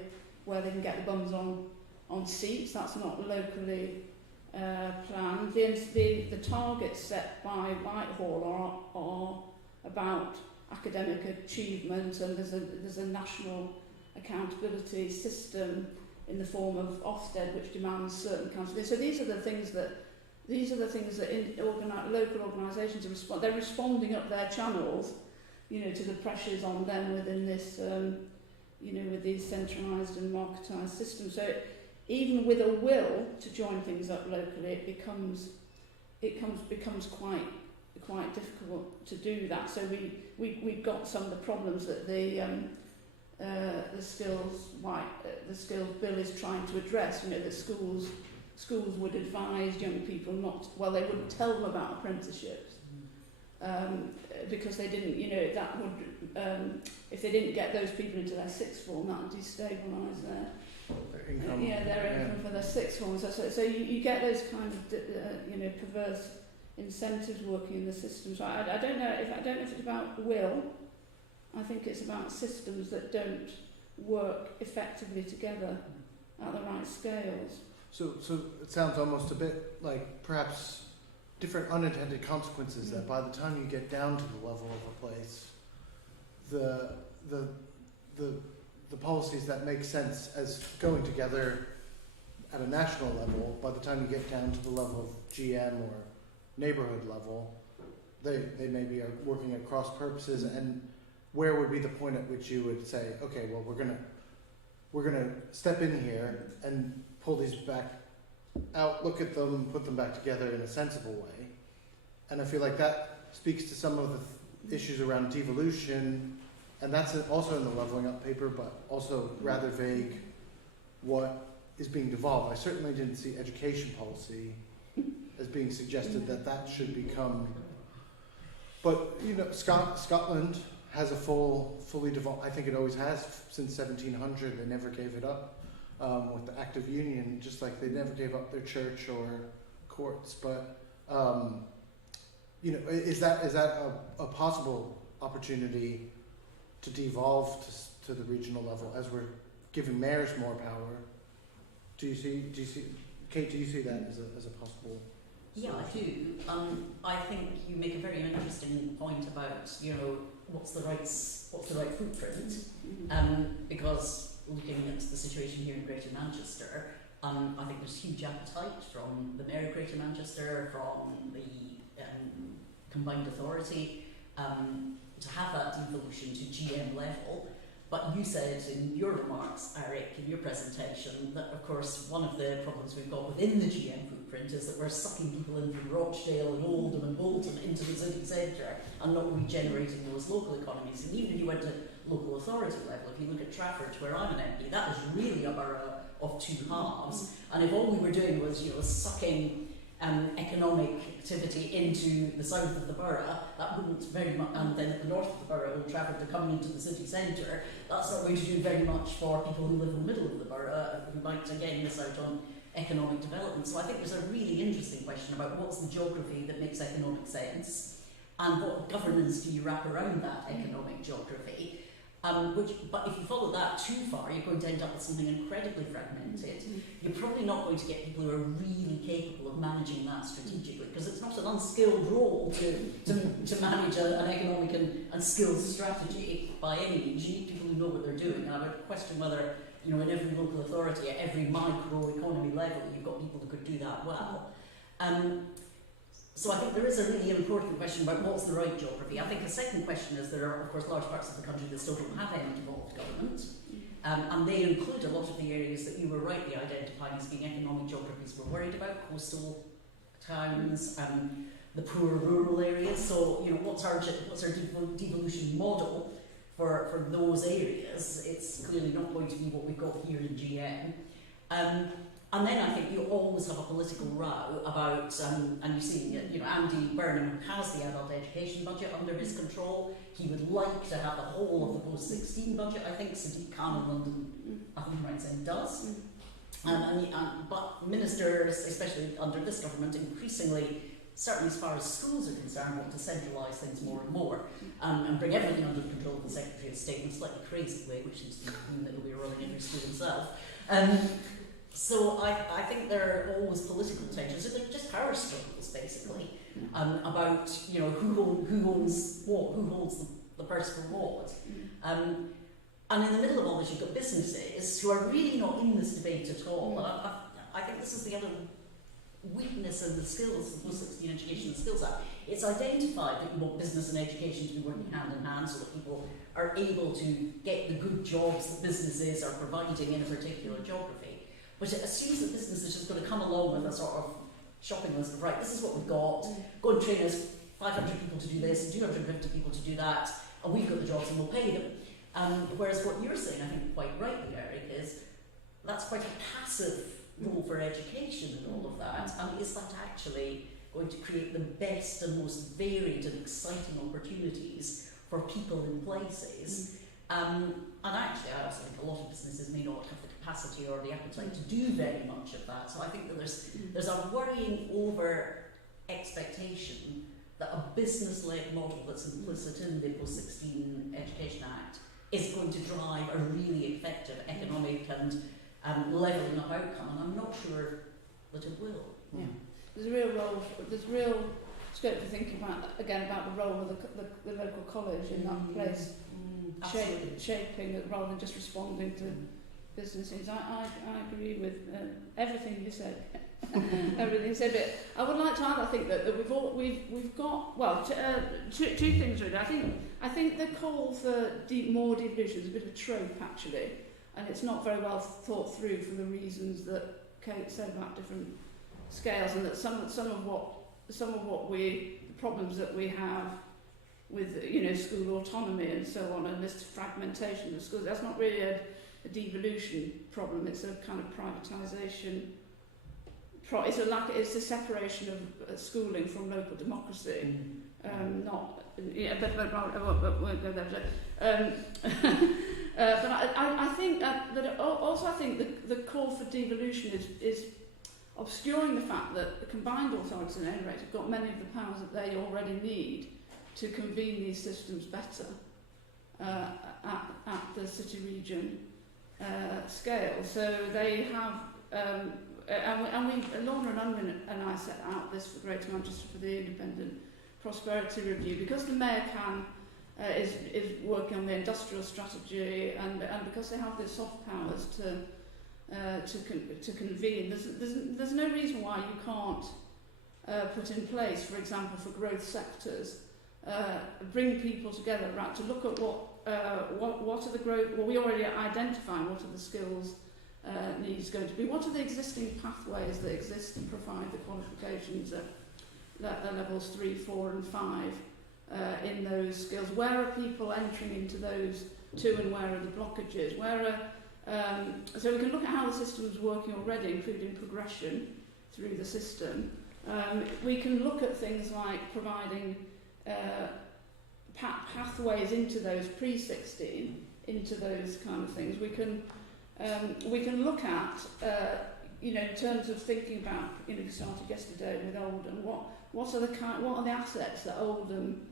can get the bums on seats. That's not locally planned. The targets set by Whitehall are about academic achievement, and there's a national accountability system in the form of Ofsted, which demands certain kinds of things. So these are the things that local organisations are they're responding up their channels, to the pressures on them within this, with these centralised and marketised systems. So even with a will to join things up locally, it becomes becomes quite difficult to do that. So we've got some of the problems that the skills bill is trying to address. You know, that schools would advise young people they wouldn't tell them about apprenticeships because they didn't, you know, that would if they didn't get those people into their sixth form, that would destabilise their income. Their income for their sixth form. So you get those kind of perverse incentives working in the system. So I don't know if it's about will. I think it's about systems that don't work effectively together at the right scales. So it sounds almost a bit like perhaps different unintended consequences that by the time you get down to the level of a place, the policies that make sense as going together at a national level, by the time you get down to the level of GM or neighborhood level, they maybe are working at cross purposes. And where would be the point at which you would say, okay, well, we're gonna step in here and pull these back out, look at them, put them back together in a sensible way. And I feel like that speaks to some of the issues around devolution, and that's also in the leveling up paper, but also rather vague what is being devolved. I certainly didn't see education policy as being suggested that should become, but you know, Scotland has a fully devolved, I think it always has since 1700, they never gave it up. With the Act of Union, just like they never gave up their church or courts, but you know, is that a possible opportunity to devolve to the regional level as we're giving mayors more power? Do you see, Kate? Do you see that as a possible? Yeah, I do. I think you make a very interesting point about, you know, what's the right footprint, because looking at the situation here in Greater Manchester, I think there's huge appetite from the Mayor of Greater Manchester, from the Combined Authority, to have that devolution to GM level. But you said in your remarks, Eric, in your presentation, that of course one of the problems we've got within the GM footprint is that we're sucking people in from Rochdale and Oldham and Bolton into the city centre and not regenerating those local economies. And even if you went to local authority level, if you look at Trafford, where I'm an MP, that is really a borough of two halves. And if all we were doing was, you know, sucking economic activity into the south of the borough, that wouldn't very much, and then at the north of the borough, Old Trafford, to come into the city centre, that's not going to do very much for people who live in the middle of the borough, who might again miss out on economic development. So I think there's a really interesting question about what's the geography that makes economic sense, and what governance do you wrap around that economic geography. But if you follow that too far, you're going to end up with something incredibly fragmented. You're probably not going to get people who are really capable of managing that strategically, because it's not an unskilled role to manage an economic and skills strategy by any means. You need people who know what they're doing. And I would question whether, you know, in every local authority, at every micro economy level, you've got people who could do that well. So I think there is a really important question about what's the right geography. I think the second question is there are, of course, large parts of the country that still don't have any devolved government, and they include a lot of the areas that you were rightly identifying as being economic geographies we're worried about, coastal towns, the poor rural areas. So, you know, what's our devolution model for those areas? It's clearly not going to be what we've got here in GM. And then I think you always have a political row about, and you see, you know, Andy Burnham has the adult education budget under his control. He would like to have the whole of the post-16 budget. I think Sadiq Khan in London, I think right saying does. But ministers, especially under this government, increasingly, certainly as far as schools are concerned, want to centralise things more and more, and bring everything under the control of the Secretary of State in a slightly crazy way, which seems to mean that he'll be running every school himself. So I think there are always political tensions. So they're just power struggles, basically, about, you know, who owns what, who holds the purse for what. And in the middle of all this, you've got businesses who are really not in this debate at all. I think this is the other weakness in the skills, the post-16 Education and Skills Act. It's identified that you want business and education to be working hand in hand so that people are able to get the good jobs that businesses are providing in a particular geography. But it assumes that business is just going to come along with a sort of shopping list of, right, this is what we've got, go and train us 500 people to do this, 250 people to do that, and we've got the jobs and we'll pay them. Whereas what you're saying, I think quite rightly, Eric, is that's quite a passive role for education and all of that. And is that actually going to create the best and most varied and exciting opportunities for people in places? And actually, I also think a lot of businesses may not have the capacity or the appetite to do very much of that. So I think that there's a worrying over expectation that a business-led model that's implicit in the Post-16 Education Act is going to drive a really effective economic and levelling up outcome, and I'm not sure that it will. Yeah. There's real scope to think about the role of the local college in that place, shaping it rather than just responding to businesses. I agree with everything you said. Everything you said, but I would like to add, I think that we've got two things really. I think the call for more devolution is a bit of a trope actually, and it's not very well thought through for the reasons that Kate said about different scales, and that some of what the problems that we have with school autonomy and so on, and this fragmentation of schools, that's not really a devolution problem. It's a kind of privatisation. It's a separation of schooling from local democracy. But I won't go there. But I think that also I think the call for devolution is obscuring the fact that the combined authorities in any rate have got many of the powers that they already need to convene these systems better at the city region scale. So they have, Lorna and Unwin and I set out this for Greater Manchester for the Independent Prosperity Review, because the Mayor is working on the industrial strategy, and because they have the soft powers to convene. There's no reason why you can't put in place, for example, for growth sectors, bring people together, right, to look at what are the growth. Well, we already identify what are the skills needs going to be. What are the existing pathways that exist and provide the qualifications at levels 3, 4, and 5 in those skills? Where are people entering into those too, and where are the blockages? So we can look at how the system is working already, including progression through the system. We can look at things like providing pathways into those pre-16, into those kind of things. We can look at, in terms of thinking about, we started yesterday with Oldham. What are the assets that Oldham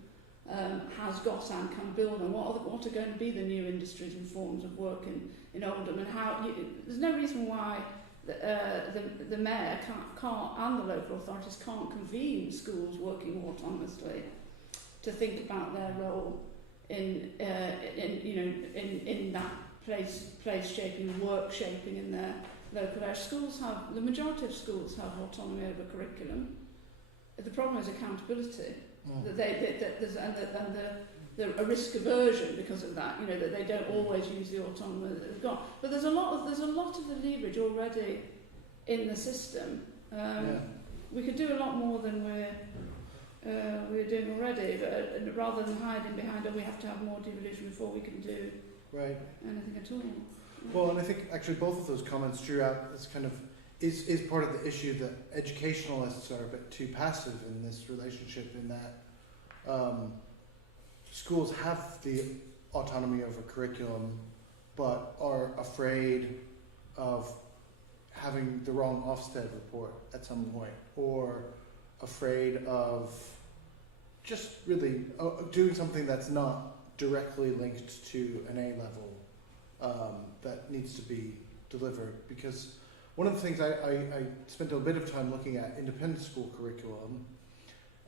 has got and can build on? What are going to be the new industries and forms of work in Oldham, and how? There's no reason why the mayor can't and the local authorities can't convene schools working autonomously to think about their role in that place shaping, work shaping in their local area. The majority of schools have autonomy over curriculum. The problem is accountability. There's a risk aversion because of that. That they don't always use the autonomy that they've got. But there's a lot of the leverage already in the system. We could do a lot more than we're doing already, but rather than hiding behind, we have to have more devolution before we can do anything at all. Well, and I think actually both of those comments drew out as kind of is part of the issue that educationalists are a bit too passive in this relationship, in that schools have the autonomy over curriculum but are afraid of having the wrong Ofsted report at some point, or afraid of just really doing something that's not directly linked to an A level that needs to be delivered. Because one of the things I spent a bit of time looking at independent school curriculum,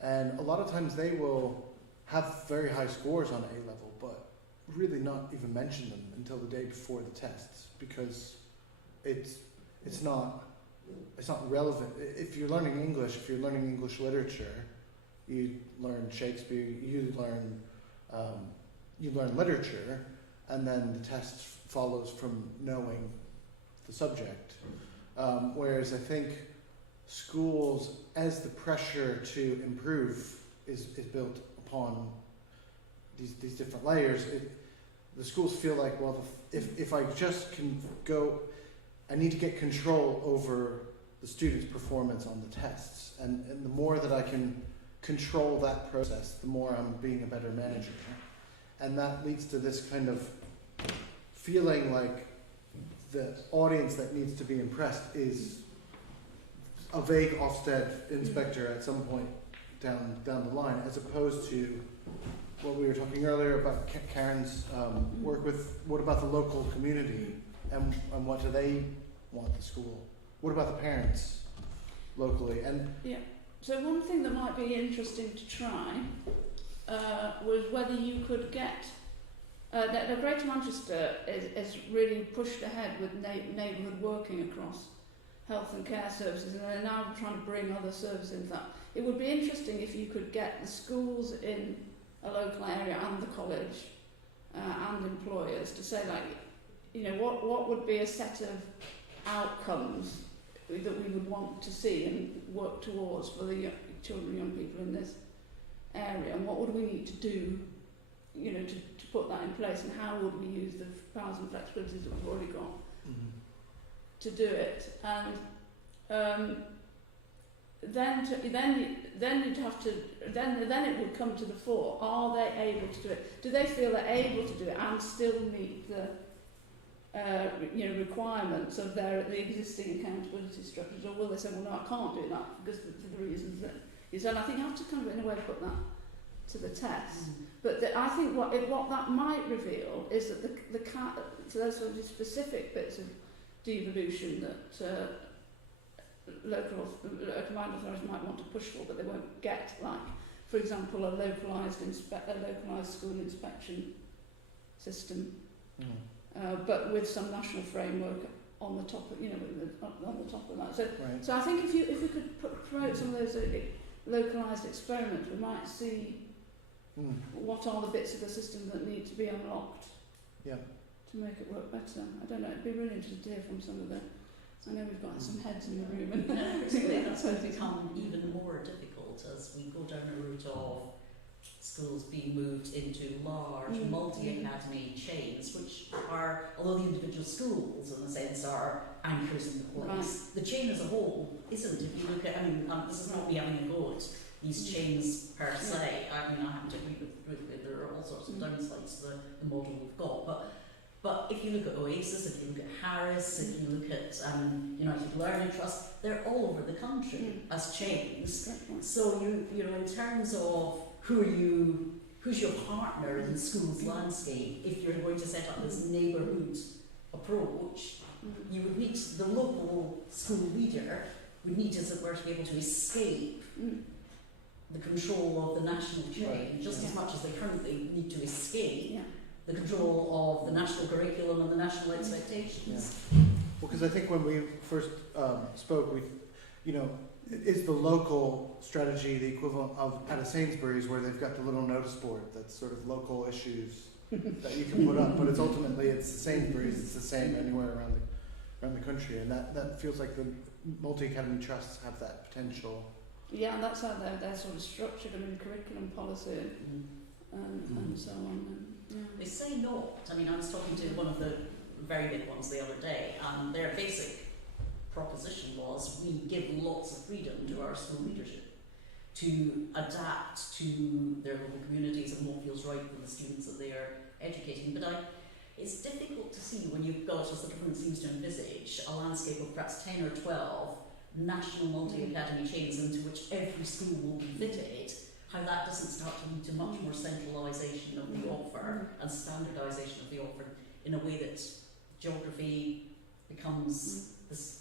and a lot of times they will have very high scores on A level, but really not even mention them until the day before the tests, because it's not relevant. If you're learning English, if you're learning English literature, you learn Shakespeare, you learn literature, and then the test follows from knowing the subject. Whereas I think schools, as the pressure to improve is built upon these different layers, the schools feel like, well, if I just can go, I need to get control over the students' performance on the tests. And the more that I can control that process, the more I'm being a better manager. And that leads to this kind of feeling like the audience that needs to be impressed is a vague Ofsted inspector at some point down the line, as opposed to what we were talking earlier about Karen's work with, what about the local community and what do they want the school? What about the parents locally? And yeah. So one thing that might be interesting to try was whether you could get the Greater Manchester is really pushed ahead with neighbourhood working across health and care services, and they're now trying to bring other services into that. It would be interesting if you could get the schools in a local area and the college and employers to say, like, you know, what would be a set of outcomes that we would want to see and work towards for the children and young people in this area, and what would we need to do, you know, to put that in place, and how would we use the powers and flexibilities that we've already got to do it, and then you'd have to then it would come to the fore. Are they able to do it? Do they feel they're able to do it and still meet the requirements of the existing accountability structures, or will they say, well, no, I can't do that because for the reasons that you said? I think you have to kind of in a way put that to the test. But I think what that might reveal is that so those sort of specific bits of devolution that local mind authorities might want to push for, but they won't get, like, for example, a localised school inspection system, but with some national framework on the top of, on the top of that. So, right. So I think if we could promote some of those localised experiments, we might see what are the bits of the system that need to be unlocked to make it work better. I don't know, it'd be really interesting to hear from some of the, I know we've got some heads in the room. And I think that's going to become even more difficult as we go down the route of schools being moved into large multi-academy chains, which are, although the individual schools in a sense are anchors in the place, the chain as a whole isn't. If you look at, this is not me having a go at these chains per se. I have to agree with Ruth, there are all sorts of downsides to the model we've got, but if you look at Oasis, if you look at Harris, if you look at United Learning Trust, they're all over the country as chains. So you know, in terms of who's your partner in the school's landscape, if you're going to set up this neighbourhood approach, you would need the local school leader would need, as it were, to be able to escape the control of the national chain, just as much as they currently need to escape the control of the national curriculum and the national expectations. Well, because I think when we first spoke, is the local strategy the equivalent of at a Sainsbury's, where they've got the little notice board that's sort of local issues that you can put up, but it's the Sainsbury's, it's the same anywhere around the country, and that feels like the multi-academy trusts have that potential. Yeah, and that's how they're sort of structured, curriculum policy and so on. They say not. I was talking to one of the very big ones the other day, and their basic proposition was, we give lots of freedom to our school leadership to adapt to their local communities and what feels right for the students that they are educating. But it's difficult to see when you've got, as the government seems to envisage, a landscape of perhaps 10 or 12 national multi-academy chains into which every school will be fitted, how that doesn't start to lead to much more centralisation of the offer and standardisation of the offer in a way that geography becomes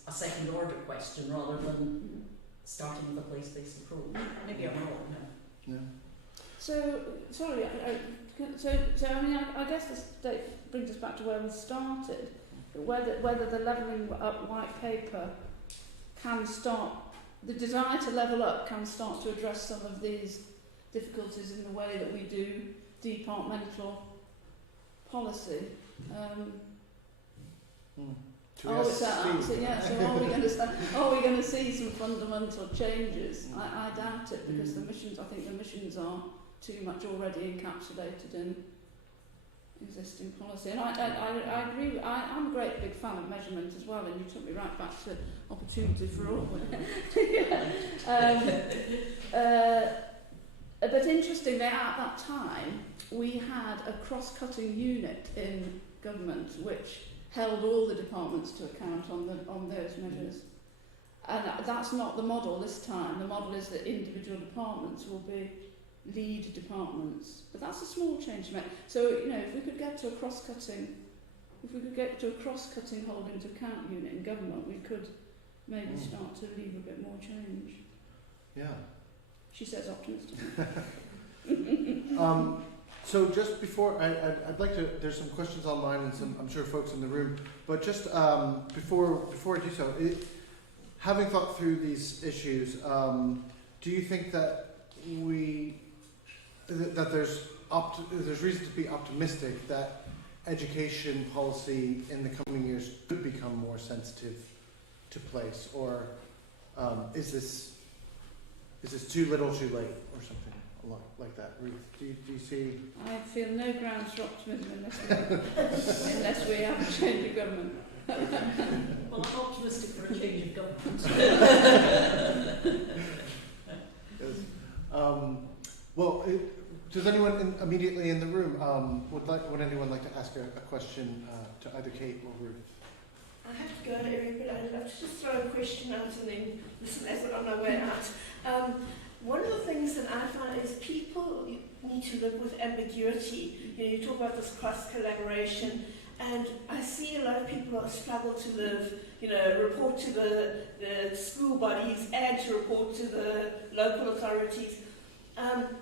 a second order question rather than starting with a place-based approach. Maybe I'm wrong. No. So, sorry, I guess this brings us back to where we started, whether the levelling up white paper can start, the desire to level up can start to address some of these difficulties in the way that we do departmental policy. Should we ask Steve? So are we going to see some fundamental changes? I doubt it, because I think the missions are too much already encapsulated in existing policy. And I agree. I'm a great big fan of measurement as well, and you took me right back to opportunity for all. But interestingly, at that time, we had a cross-cutting unit in government which held all the departments to account on those measures. And that's not the model this time. The model is that individual departments will be lead departments. But that's a small change to make. So, if we could get to a cross-cutting holding to account unit in government, we could maybe start to leave a bit more change. Yeah. She says optimistic. So just before, I'd like to, there's some questions online and some, I'm sure, folks in the room, but just before I do so, having thought through these issues, do you think that there's reason to be optimistic that education policy in the coming years could become more sensitive to place, or is this too little too late, or something like that? Ruth, do you see? I feel no grounds for optimism unless we have a change of government. Well, I'm optimistic for a change of government. Yes. Does anyone immediately in the room would anyone like to ask a question to either Kate or Ruth? I have to go, Eric, but I'd love to just throw a question out and then listen as we're on our way out. One of the things that I find is people need to live with ambiguity. You talk about this cross-collaboration, and I see a lot of people struggle to live, report to the school bodies and to report to the local authorities.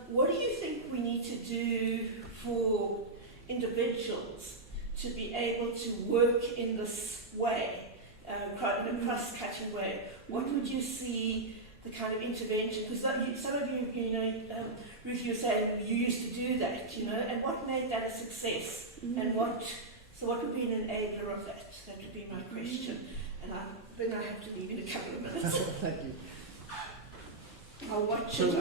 What do you think we need to do for individuals to be able to work in this way, in a cross-cutting way? What would you see the kind of intervention? Because some of you, Ruth, you were saying you used to do that, and what made that a success? And what would be an enabler of that? That would be my question. And then I have to leave in a couple of minutes. Thank you. I'll watch it.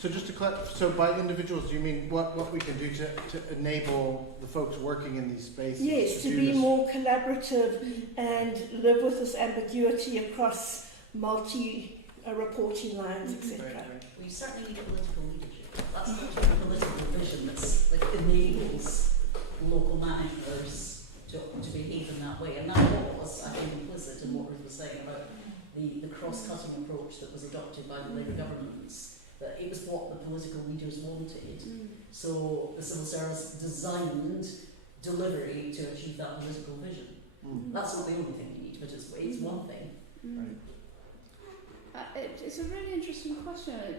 So just to clarify, so by individuals, do you mean what we can do to enable the folks working in these spaces? Yes, to be more collaborative and live with this ambiguity across multi-reporting lines, etc. We certainly need political leadership. That's not a political vision that enables local managers to behave in that way. And that was, I think, implicit in what Ruth was saying about the cross-cutting approach that was adopted by the Labour governments, that it was what the political leaders wanted. So the civil service designed delivery to achieve that political vision. That's not the only thing you need, but it's one thing. Right. It's a really interesting question. I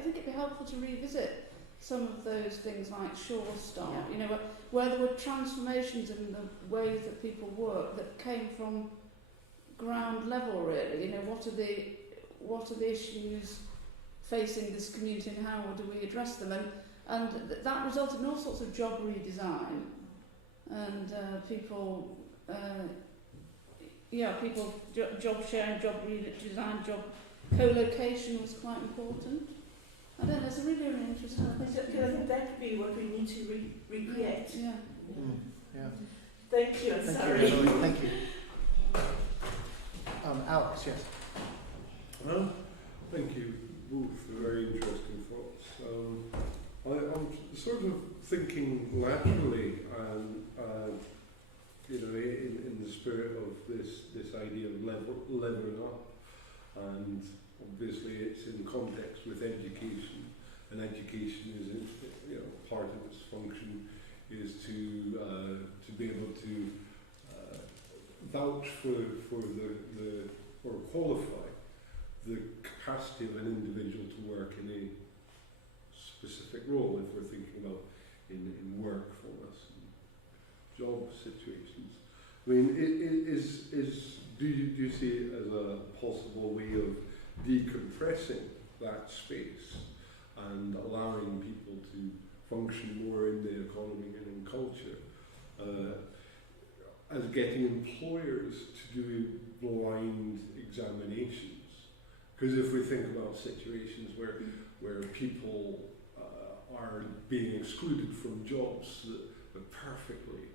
think it'd be helpful to revisit some of those things like Sure Start, where there were transformations in the ways that people work that came from ground level, really. What are the issues facing this community and how do we address them? And that resulted in all sorts of job redesign and people job sharing, job redesign, job co-location was quite important. I don't know, it's a really, really interesting question. I think that would be what we need to recreate. Yeah. Yeah. Thank you, I'm sorry. Thank you. Alex, yes. Well, thank you both for very interesting thoughts. I'm sort of thinking laterally and in the spirit of this idea of leveling up, and obviously it's in context with education, and education is part of its function is to be able to vouch for or qualify the capacity of an individual to work in a specific role, if we're thinking about in workforce and job situations. I mean, do you see it as a possible way of decompressing that space and allowing people to function more in the economy and in culture? as getting employers to do blind examinations. Because if we think about situations where people are being excluded from jobs that perfectly,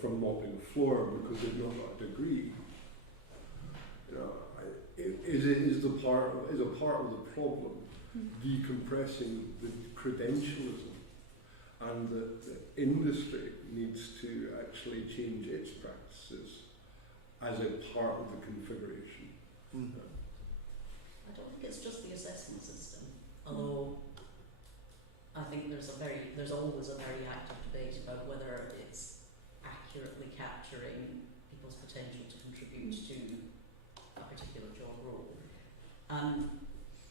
from mopping the floor because they've not got a degree, is a part of the problem decompressing the credentialism, and that the industry needs to actually change its practices as a part of the configuration. I don't think it's just the assessment system, although I think there's always a very active debate about whether it's accurately capturing people's potential to contribute to a particular job role.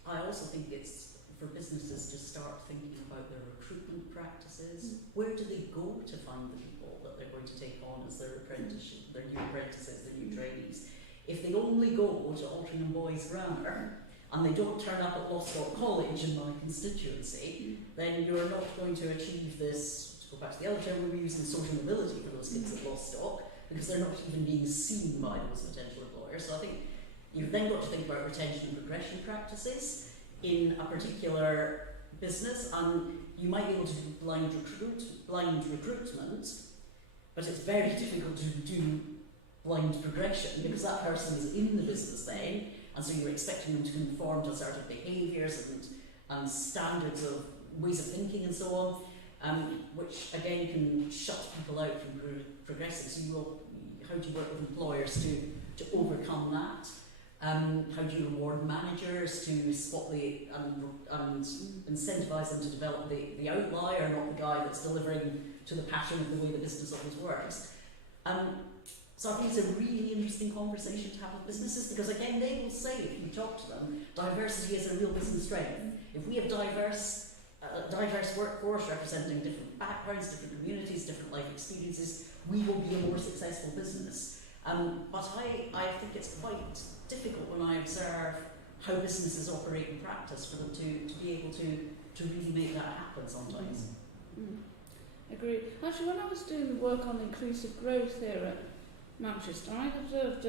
I also think it's for businesses to start thinking about their recruitment practices. Where do they go to find the people that they're going to take on as their apprentices, their new trainees? If they only go to Altrincham Boys Grammar and they don't turn up at Lostock College in my constituency, then you're not going to achieve this, to go back to the other term we were using, social mobility for those kids at Lostock, because they're not even being seen by those potential employers. So I think you've then got to think about retention and progression practices in a particular business, and you might be able to do blind recruitment, but it's very difficult to do blind progression because that person is in the business then, and so you're expecting them to conform to certain behaviours and standards of ways of thinking and so on, which again can shut people out from progressing. So how do you work with employers to overcome that? How do you reward managers to spot and incentivise them to develop the outlier, not the guy that's delivering to the pattern of the way the business always works? So I think it's a really interesting conversation to have with businesses, because again, they will say, if you talk to them, diversity is a real business strength. If we have diverse workforce representing different backgrounds, different communities, different life experiences, we will be a more successful business. But I think it's quite difficult when I observe how businesses operate in practice for them to be able to really make that happen sometimes. Agreed. Actually, when I was doing the work on inclusive growth here at Manchester, I observed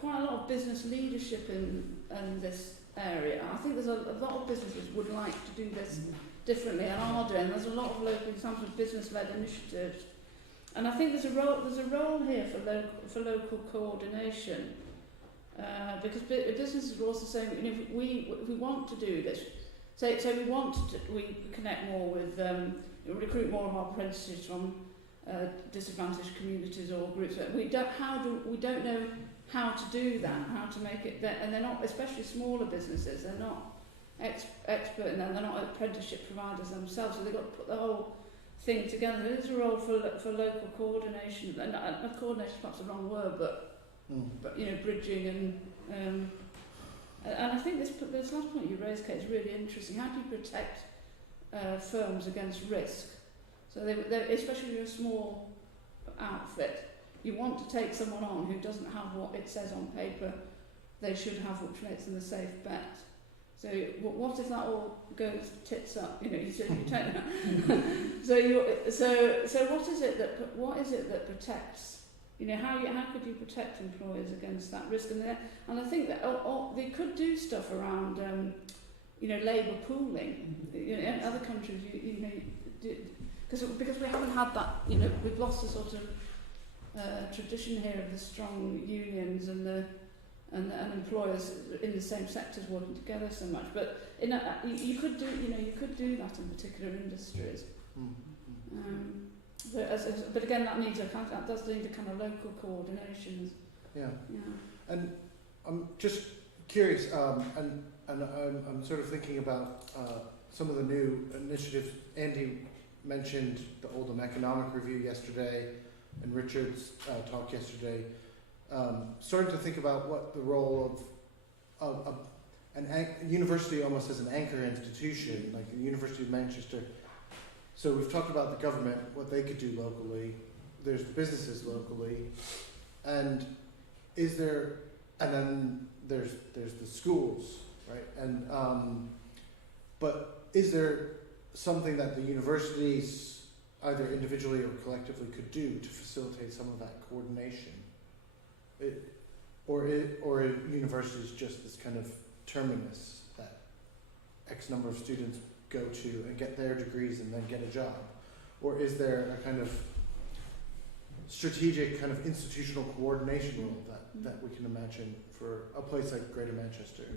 quite a lot of business leadership in this area. I think there's a lot of businesses would like to do this differently and are doing. There's a lot of local examples of business-led initiatives. And I think there's a role here for local coordination, because businesses are also saying, if we want to do this, so we connect more with, recruit more of our apprentices from disadvantaged communities or groups. We don't know how to do that, how to make it, and they're not, especially smaller businesses, they're not expert in that, they're not apprenticeship providers themselves, so they've got to put the whole thing together. There's a role for local coordination, and coordination is perhaps the wrong word, but bridging and I think this last point you raised, Kate, is really interesting. How do you protect firms against risk? So especially if you're a small outfit, you want to take someone on who doesn't have what it says on paper they should have, which makes them a safe bet. So what if that all goes tits up? You take that. So what is it that protects? How could you protect employers against that risk? And I think that they could do stuff around labour pooling. In other countries, because we haven't had that. We've lost the sort of tradition here of the strong unions and employers in the same sectors working together so much. But you could do that in particular industries. But again, that does need a kind of local coordination. Yeah. And I'm just curious, and I'm sort of thinking about some of the new initiatives. Andy mentioned the Oldham Economic Review yesterday, and Richard's talk yesterday. Starting to think about what the role of a university almost as an anchor institution, like the University of Manchester. So we've talked about the government, what they could do locally. There's the businesses locally, and then there's the schools, right? And but is there something that the universities either individually or collectively could do to facilitate some of that coordination? Or university is just this kind of terminus that X number of students go to and get their degrees and then get a job? Or is there a kind of strategic kind of institutional coordination role that we can imagine for a place like Greater Manchester? I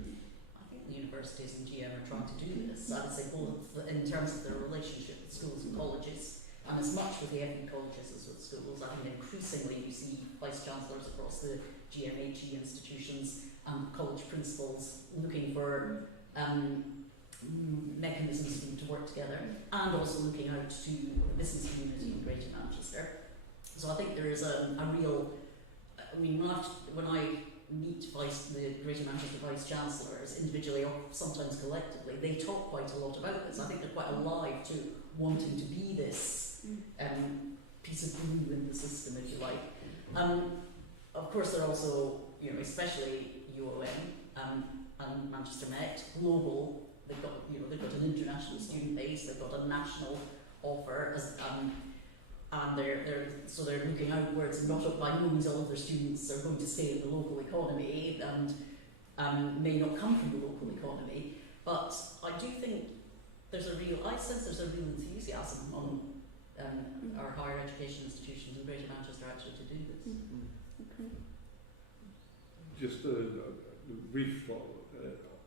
think the universities and GM are trying to do this. I would say both in terms of their relationship with schools and colleges, and as much with the FE colleges as with schools. I think increasingly you see vice-chancellors across the GMHE institutions and college principals looking for mechanisms to work together, and also looking out to the business community in Greater Manchester. So I think there is a real, I mean, when I meet the Greater Manchester Vice-Chancellors individually or sometimes collectively, they talk quite a lot about this. I think they're quite alive to wanting to be this piece of glue in the system, if you like. Of course, they're also, you know, especially UOM and Manchester Met, global. They've got, you know, they've got an international student base. They've got a national offer, and they're looking outwards. And not by no means all of their students are going to stay in the local economy and may not come from the local economy. But I do think I sense there's a real enthusiasm on our higher education institutions in Greater Manchester actually to do this. Okay. Just a brief thought.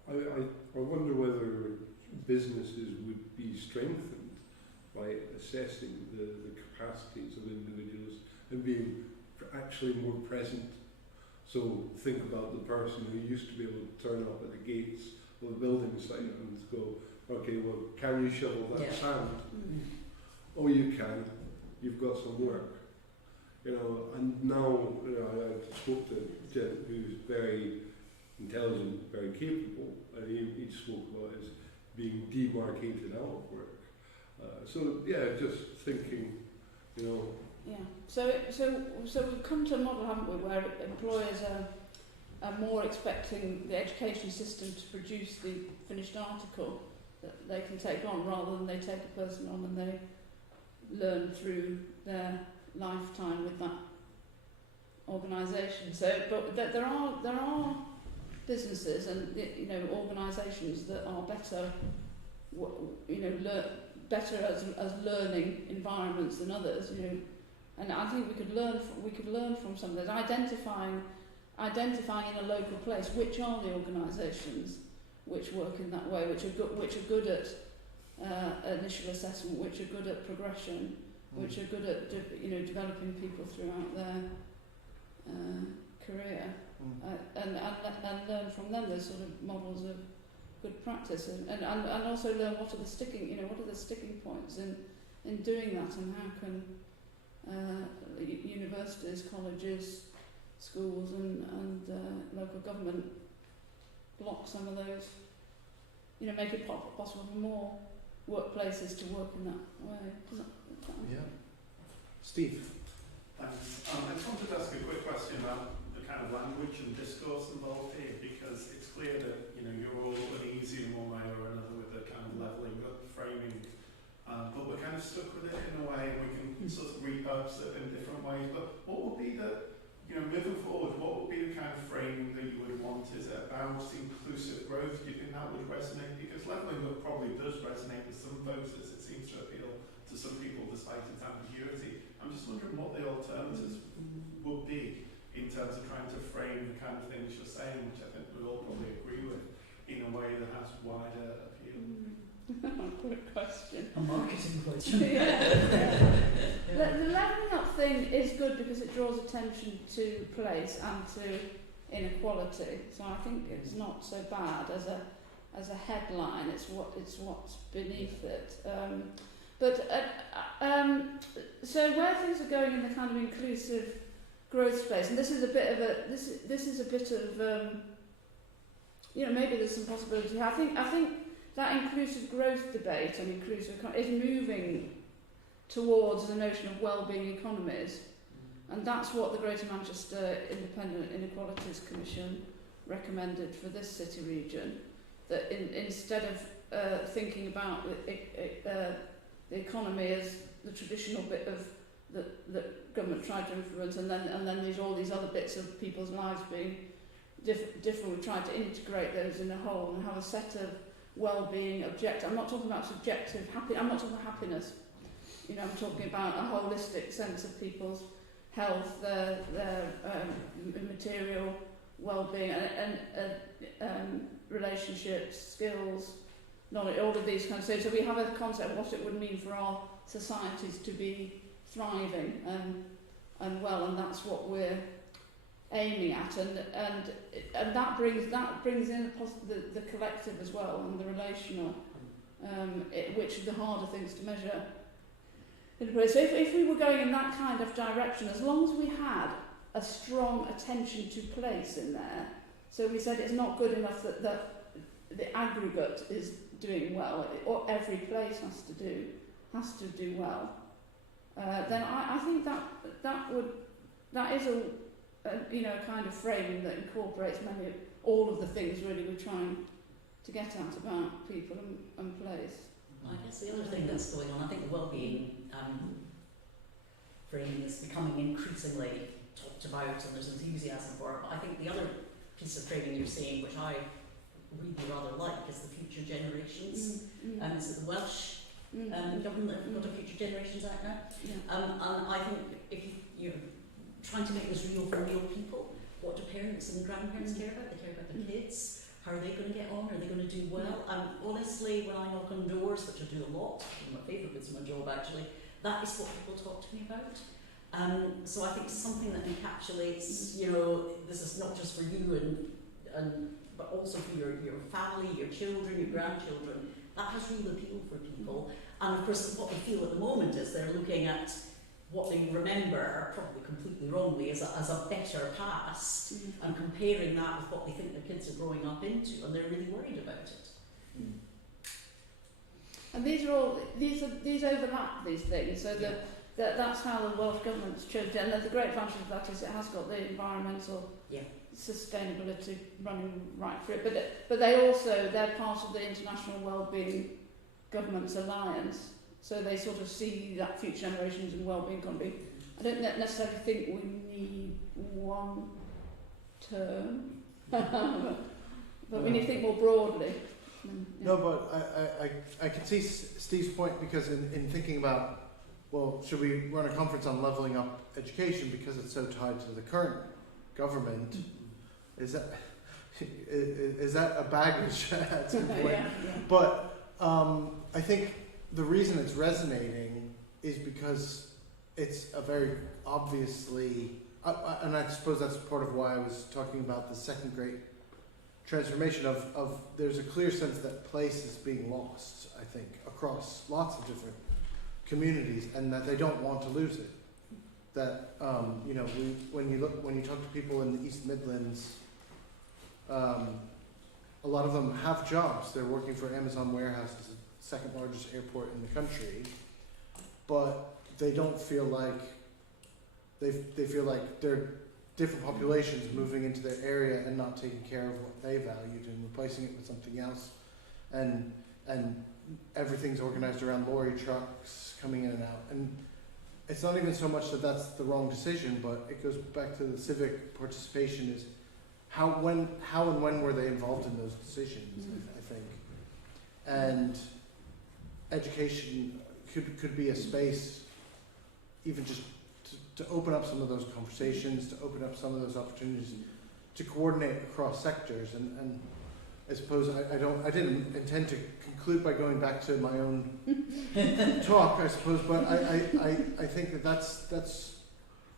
I wonder whether businesses would be strengthened by assessing the capacities of individuals and being actually more present. So think about the person who used to be able to turn up at the gates of a building site and go, okay, well, can you shovel that sand? Oh, you can. You've got some work. You know, and now, you know, I spoke to a gent who's very intelligent, very capable, and he spoke about his being demarcated out of work. So yeah, just thinking, you know. Yeah. So we've come to a model, haven't we, where employers are more expecting the education system to produce the finished article that they can take on, rather than they take a person on and they learn through their lifetime with that organisation. So, but there are businesses and, you know, organisations that are better, you know, better as learning environments than others, you know. And I think we could learn from some of those, identifying in a local place which are the organisations which work in that way, which are good at initial assessment, which are good at progression, which are good at developing people throughout their career, and learn from them. There's sort of models of good practice, and also learn what are the sticking points in doing that, and how can universities, colleges, schools, and local government block some of those, you know, make it possible for more workplaces to work in that way. Yeah. Steve? Thanks. I just wanted to ask a quick question about the kind of language and discourse involved here, because it's clear that, you know, you're all uneasy in one way or another with the kind of levelling up framing, but we're kind of stuck with it in a way, and we can sort of repurpose it in different ways. But what would be the, you know, moving forward, what would be the kind of framing that you would want? Is it about inclusive growth? Do you think that would resonate? Because levelling up probably does resonate with some folks, as it seems to appeal to some people despite its ambiguity. I'm just wondering what the alternatives would be in terms of trying to frame the kind of things you're saying, which I think we all probably agree with, in a way that has wider appeal. Good question. A marketing question. The levelling up thing is good because it draws attention to place and to inequality. So I think it's not so bad as a headline. It's what's beneath it. So where things are going in the kind of inclusive growth space, and this is a bit of you know, maybe there's some possibility. I think that inclusive growth debate and inclusive is moving towards the notion of well-being economies, and that's what the Greater Manchester Independent Inequalities Commission recommended for this city region. That instead of thinking about the economy as the traditional bit of that government tried to influence, and then there's all these other bits of people's lives being different. We tried to integrate those in a whole and have a set of well-being objectives. I'm not talking about subjective happiness. I'm not talking about happiness. You know, I'm talking about a holistic sense of people's health, their material well-being, and relationships, skills, knowledge, all of these kinds of things. So we have a concept of what it would mean for our societies to be thriving and well, and that's what we're aiming at, and that brings in the collective as well, and the relational, which are the harder things to measure. So if we were going in that kind of direction, as long as we had a strong attention to place in there, so we said it's not good enough that the aggregate is doing well, or every place has to do well, then I think that is a kind of framing that incorporates all of the things really we're trying to get at about people and place. I guess the other thing that's going on, I think the well-being framing is becoming increasingly talked about, and there's enthusiasm for it. But I think the other piece of framing you're saying, which I really rather like, is the future generations. Is it the Welsh government that have got a Future Generations Act now? And I think if you're trying to make this real for real people, what do parents and grandparents care about? They care about their kids. How are they going to get on? Are they going to do well? And honestly, when I knock on doors, which I do a lot, one of my favourite bits of my job actually, that is what people talk to me about. So I think something that encapsulates, this is not just for you but also for your family, your children, your grandchildren. That has real appeal for people. And of course, what we feel at the moment is they're looking at what they remember, probably completely wrongly, as a better past, and comparing that with what they think their kids are growing up into, and they're really worried about it. And these overlap, these things, so that's how the Welsh government's chosen. And the great advantage of that is it has got the environmental sustainability running right through it. But they're part of the International Wellbeing Governments Alliance. So they sort of see that future generations and well-being can be. I don't necessarily think we need one term, but we need to think more broadly. No, but I can see Steve's point, because in thinking about, well, should we run a conference on levelling up education because it's so tied to the current government? Is that a baggage at some point? But I think the reason it's resonating is because it's a very obviously, and I suppose that's part of why I was talking about the second great transformation of there's a clear sense that place is being lost, I think, across lots of different communities, and that they don't want to lose it. That when you talk to people in the East Midlands, a lot of them have jobs. They're working for Amazon warehouses, second largest airport in the country, but they don't feel like they feel like they're different populations moving into their area and not taking care of what they valued and replacing it with something else, and everything's organized around lorry trucks coming in and out. And it's not even so much that that's the wrong decision, but it goes back to the civic participation, is how and when were they involved in those decisions, I think. And education could be a space even just to open up some of those conversations, to open up some of those opportunities, to coordinate across sectors. And I suppose I didn't intend to conclude by going back to my own talk, I suppose, but I think that's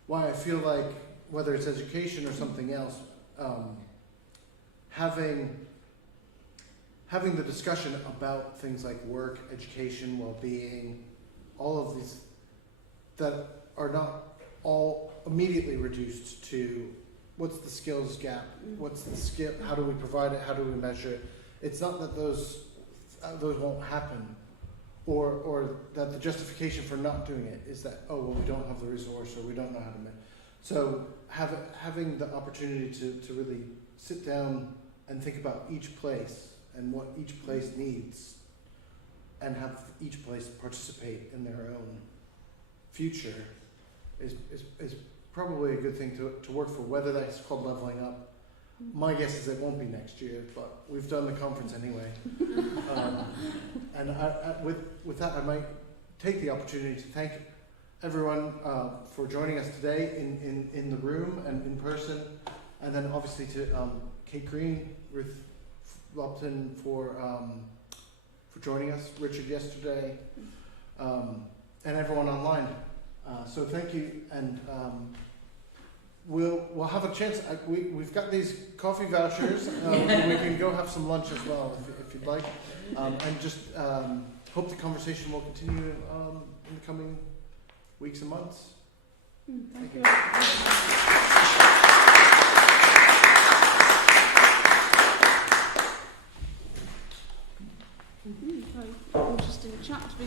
why I feel like, whether it's education or something else, having the discussion about things like work, education, well-being, all of these that are not all immediately reduced to what's the skills gap, what's the skill, how do we provide it, how do we measure it. It's not that those won't happen, or that the justification for not doing it is that, oh, well, we don't have the resource, or we don't know how to measure. So having the opportunity to really sit down and think about each place and what each place needs, and have each place participate in their own future is probably a good thing to work for, whether that's called leveling up. My guess is it won't be next year, but we've done the conference anyway. And with that, I might take the opportunity to thank everyone for joining us today in the room and in person, and then obviously to Kate Green, Ruth Lupton for joining us, Richard yesterday, and everyone online. So thank you, and we'll have a chance. We've got these coffee vouchers, and we can go have some lunch as well if you'd like, and just hope the conversation will continue in the coming weeks and months. Thank you. Very interesting chat to be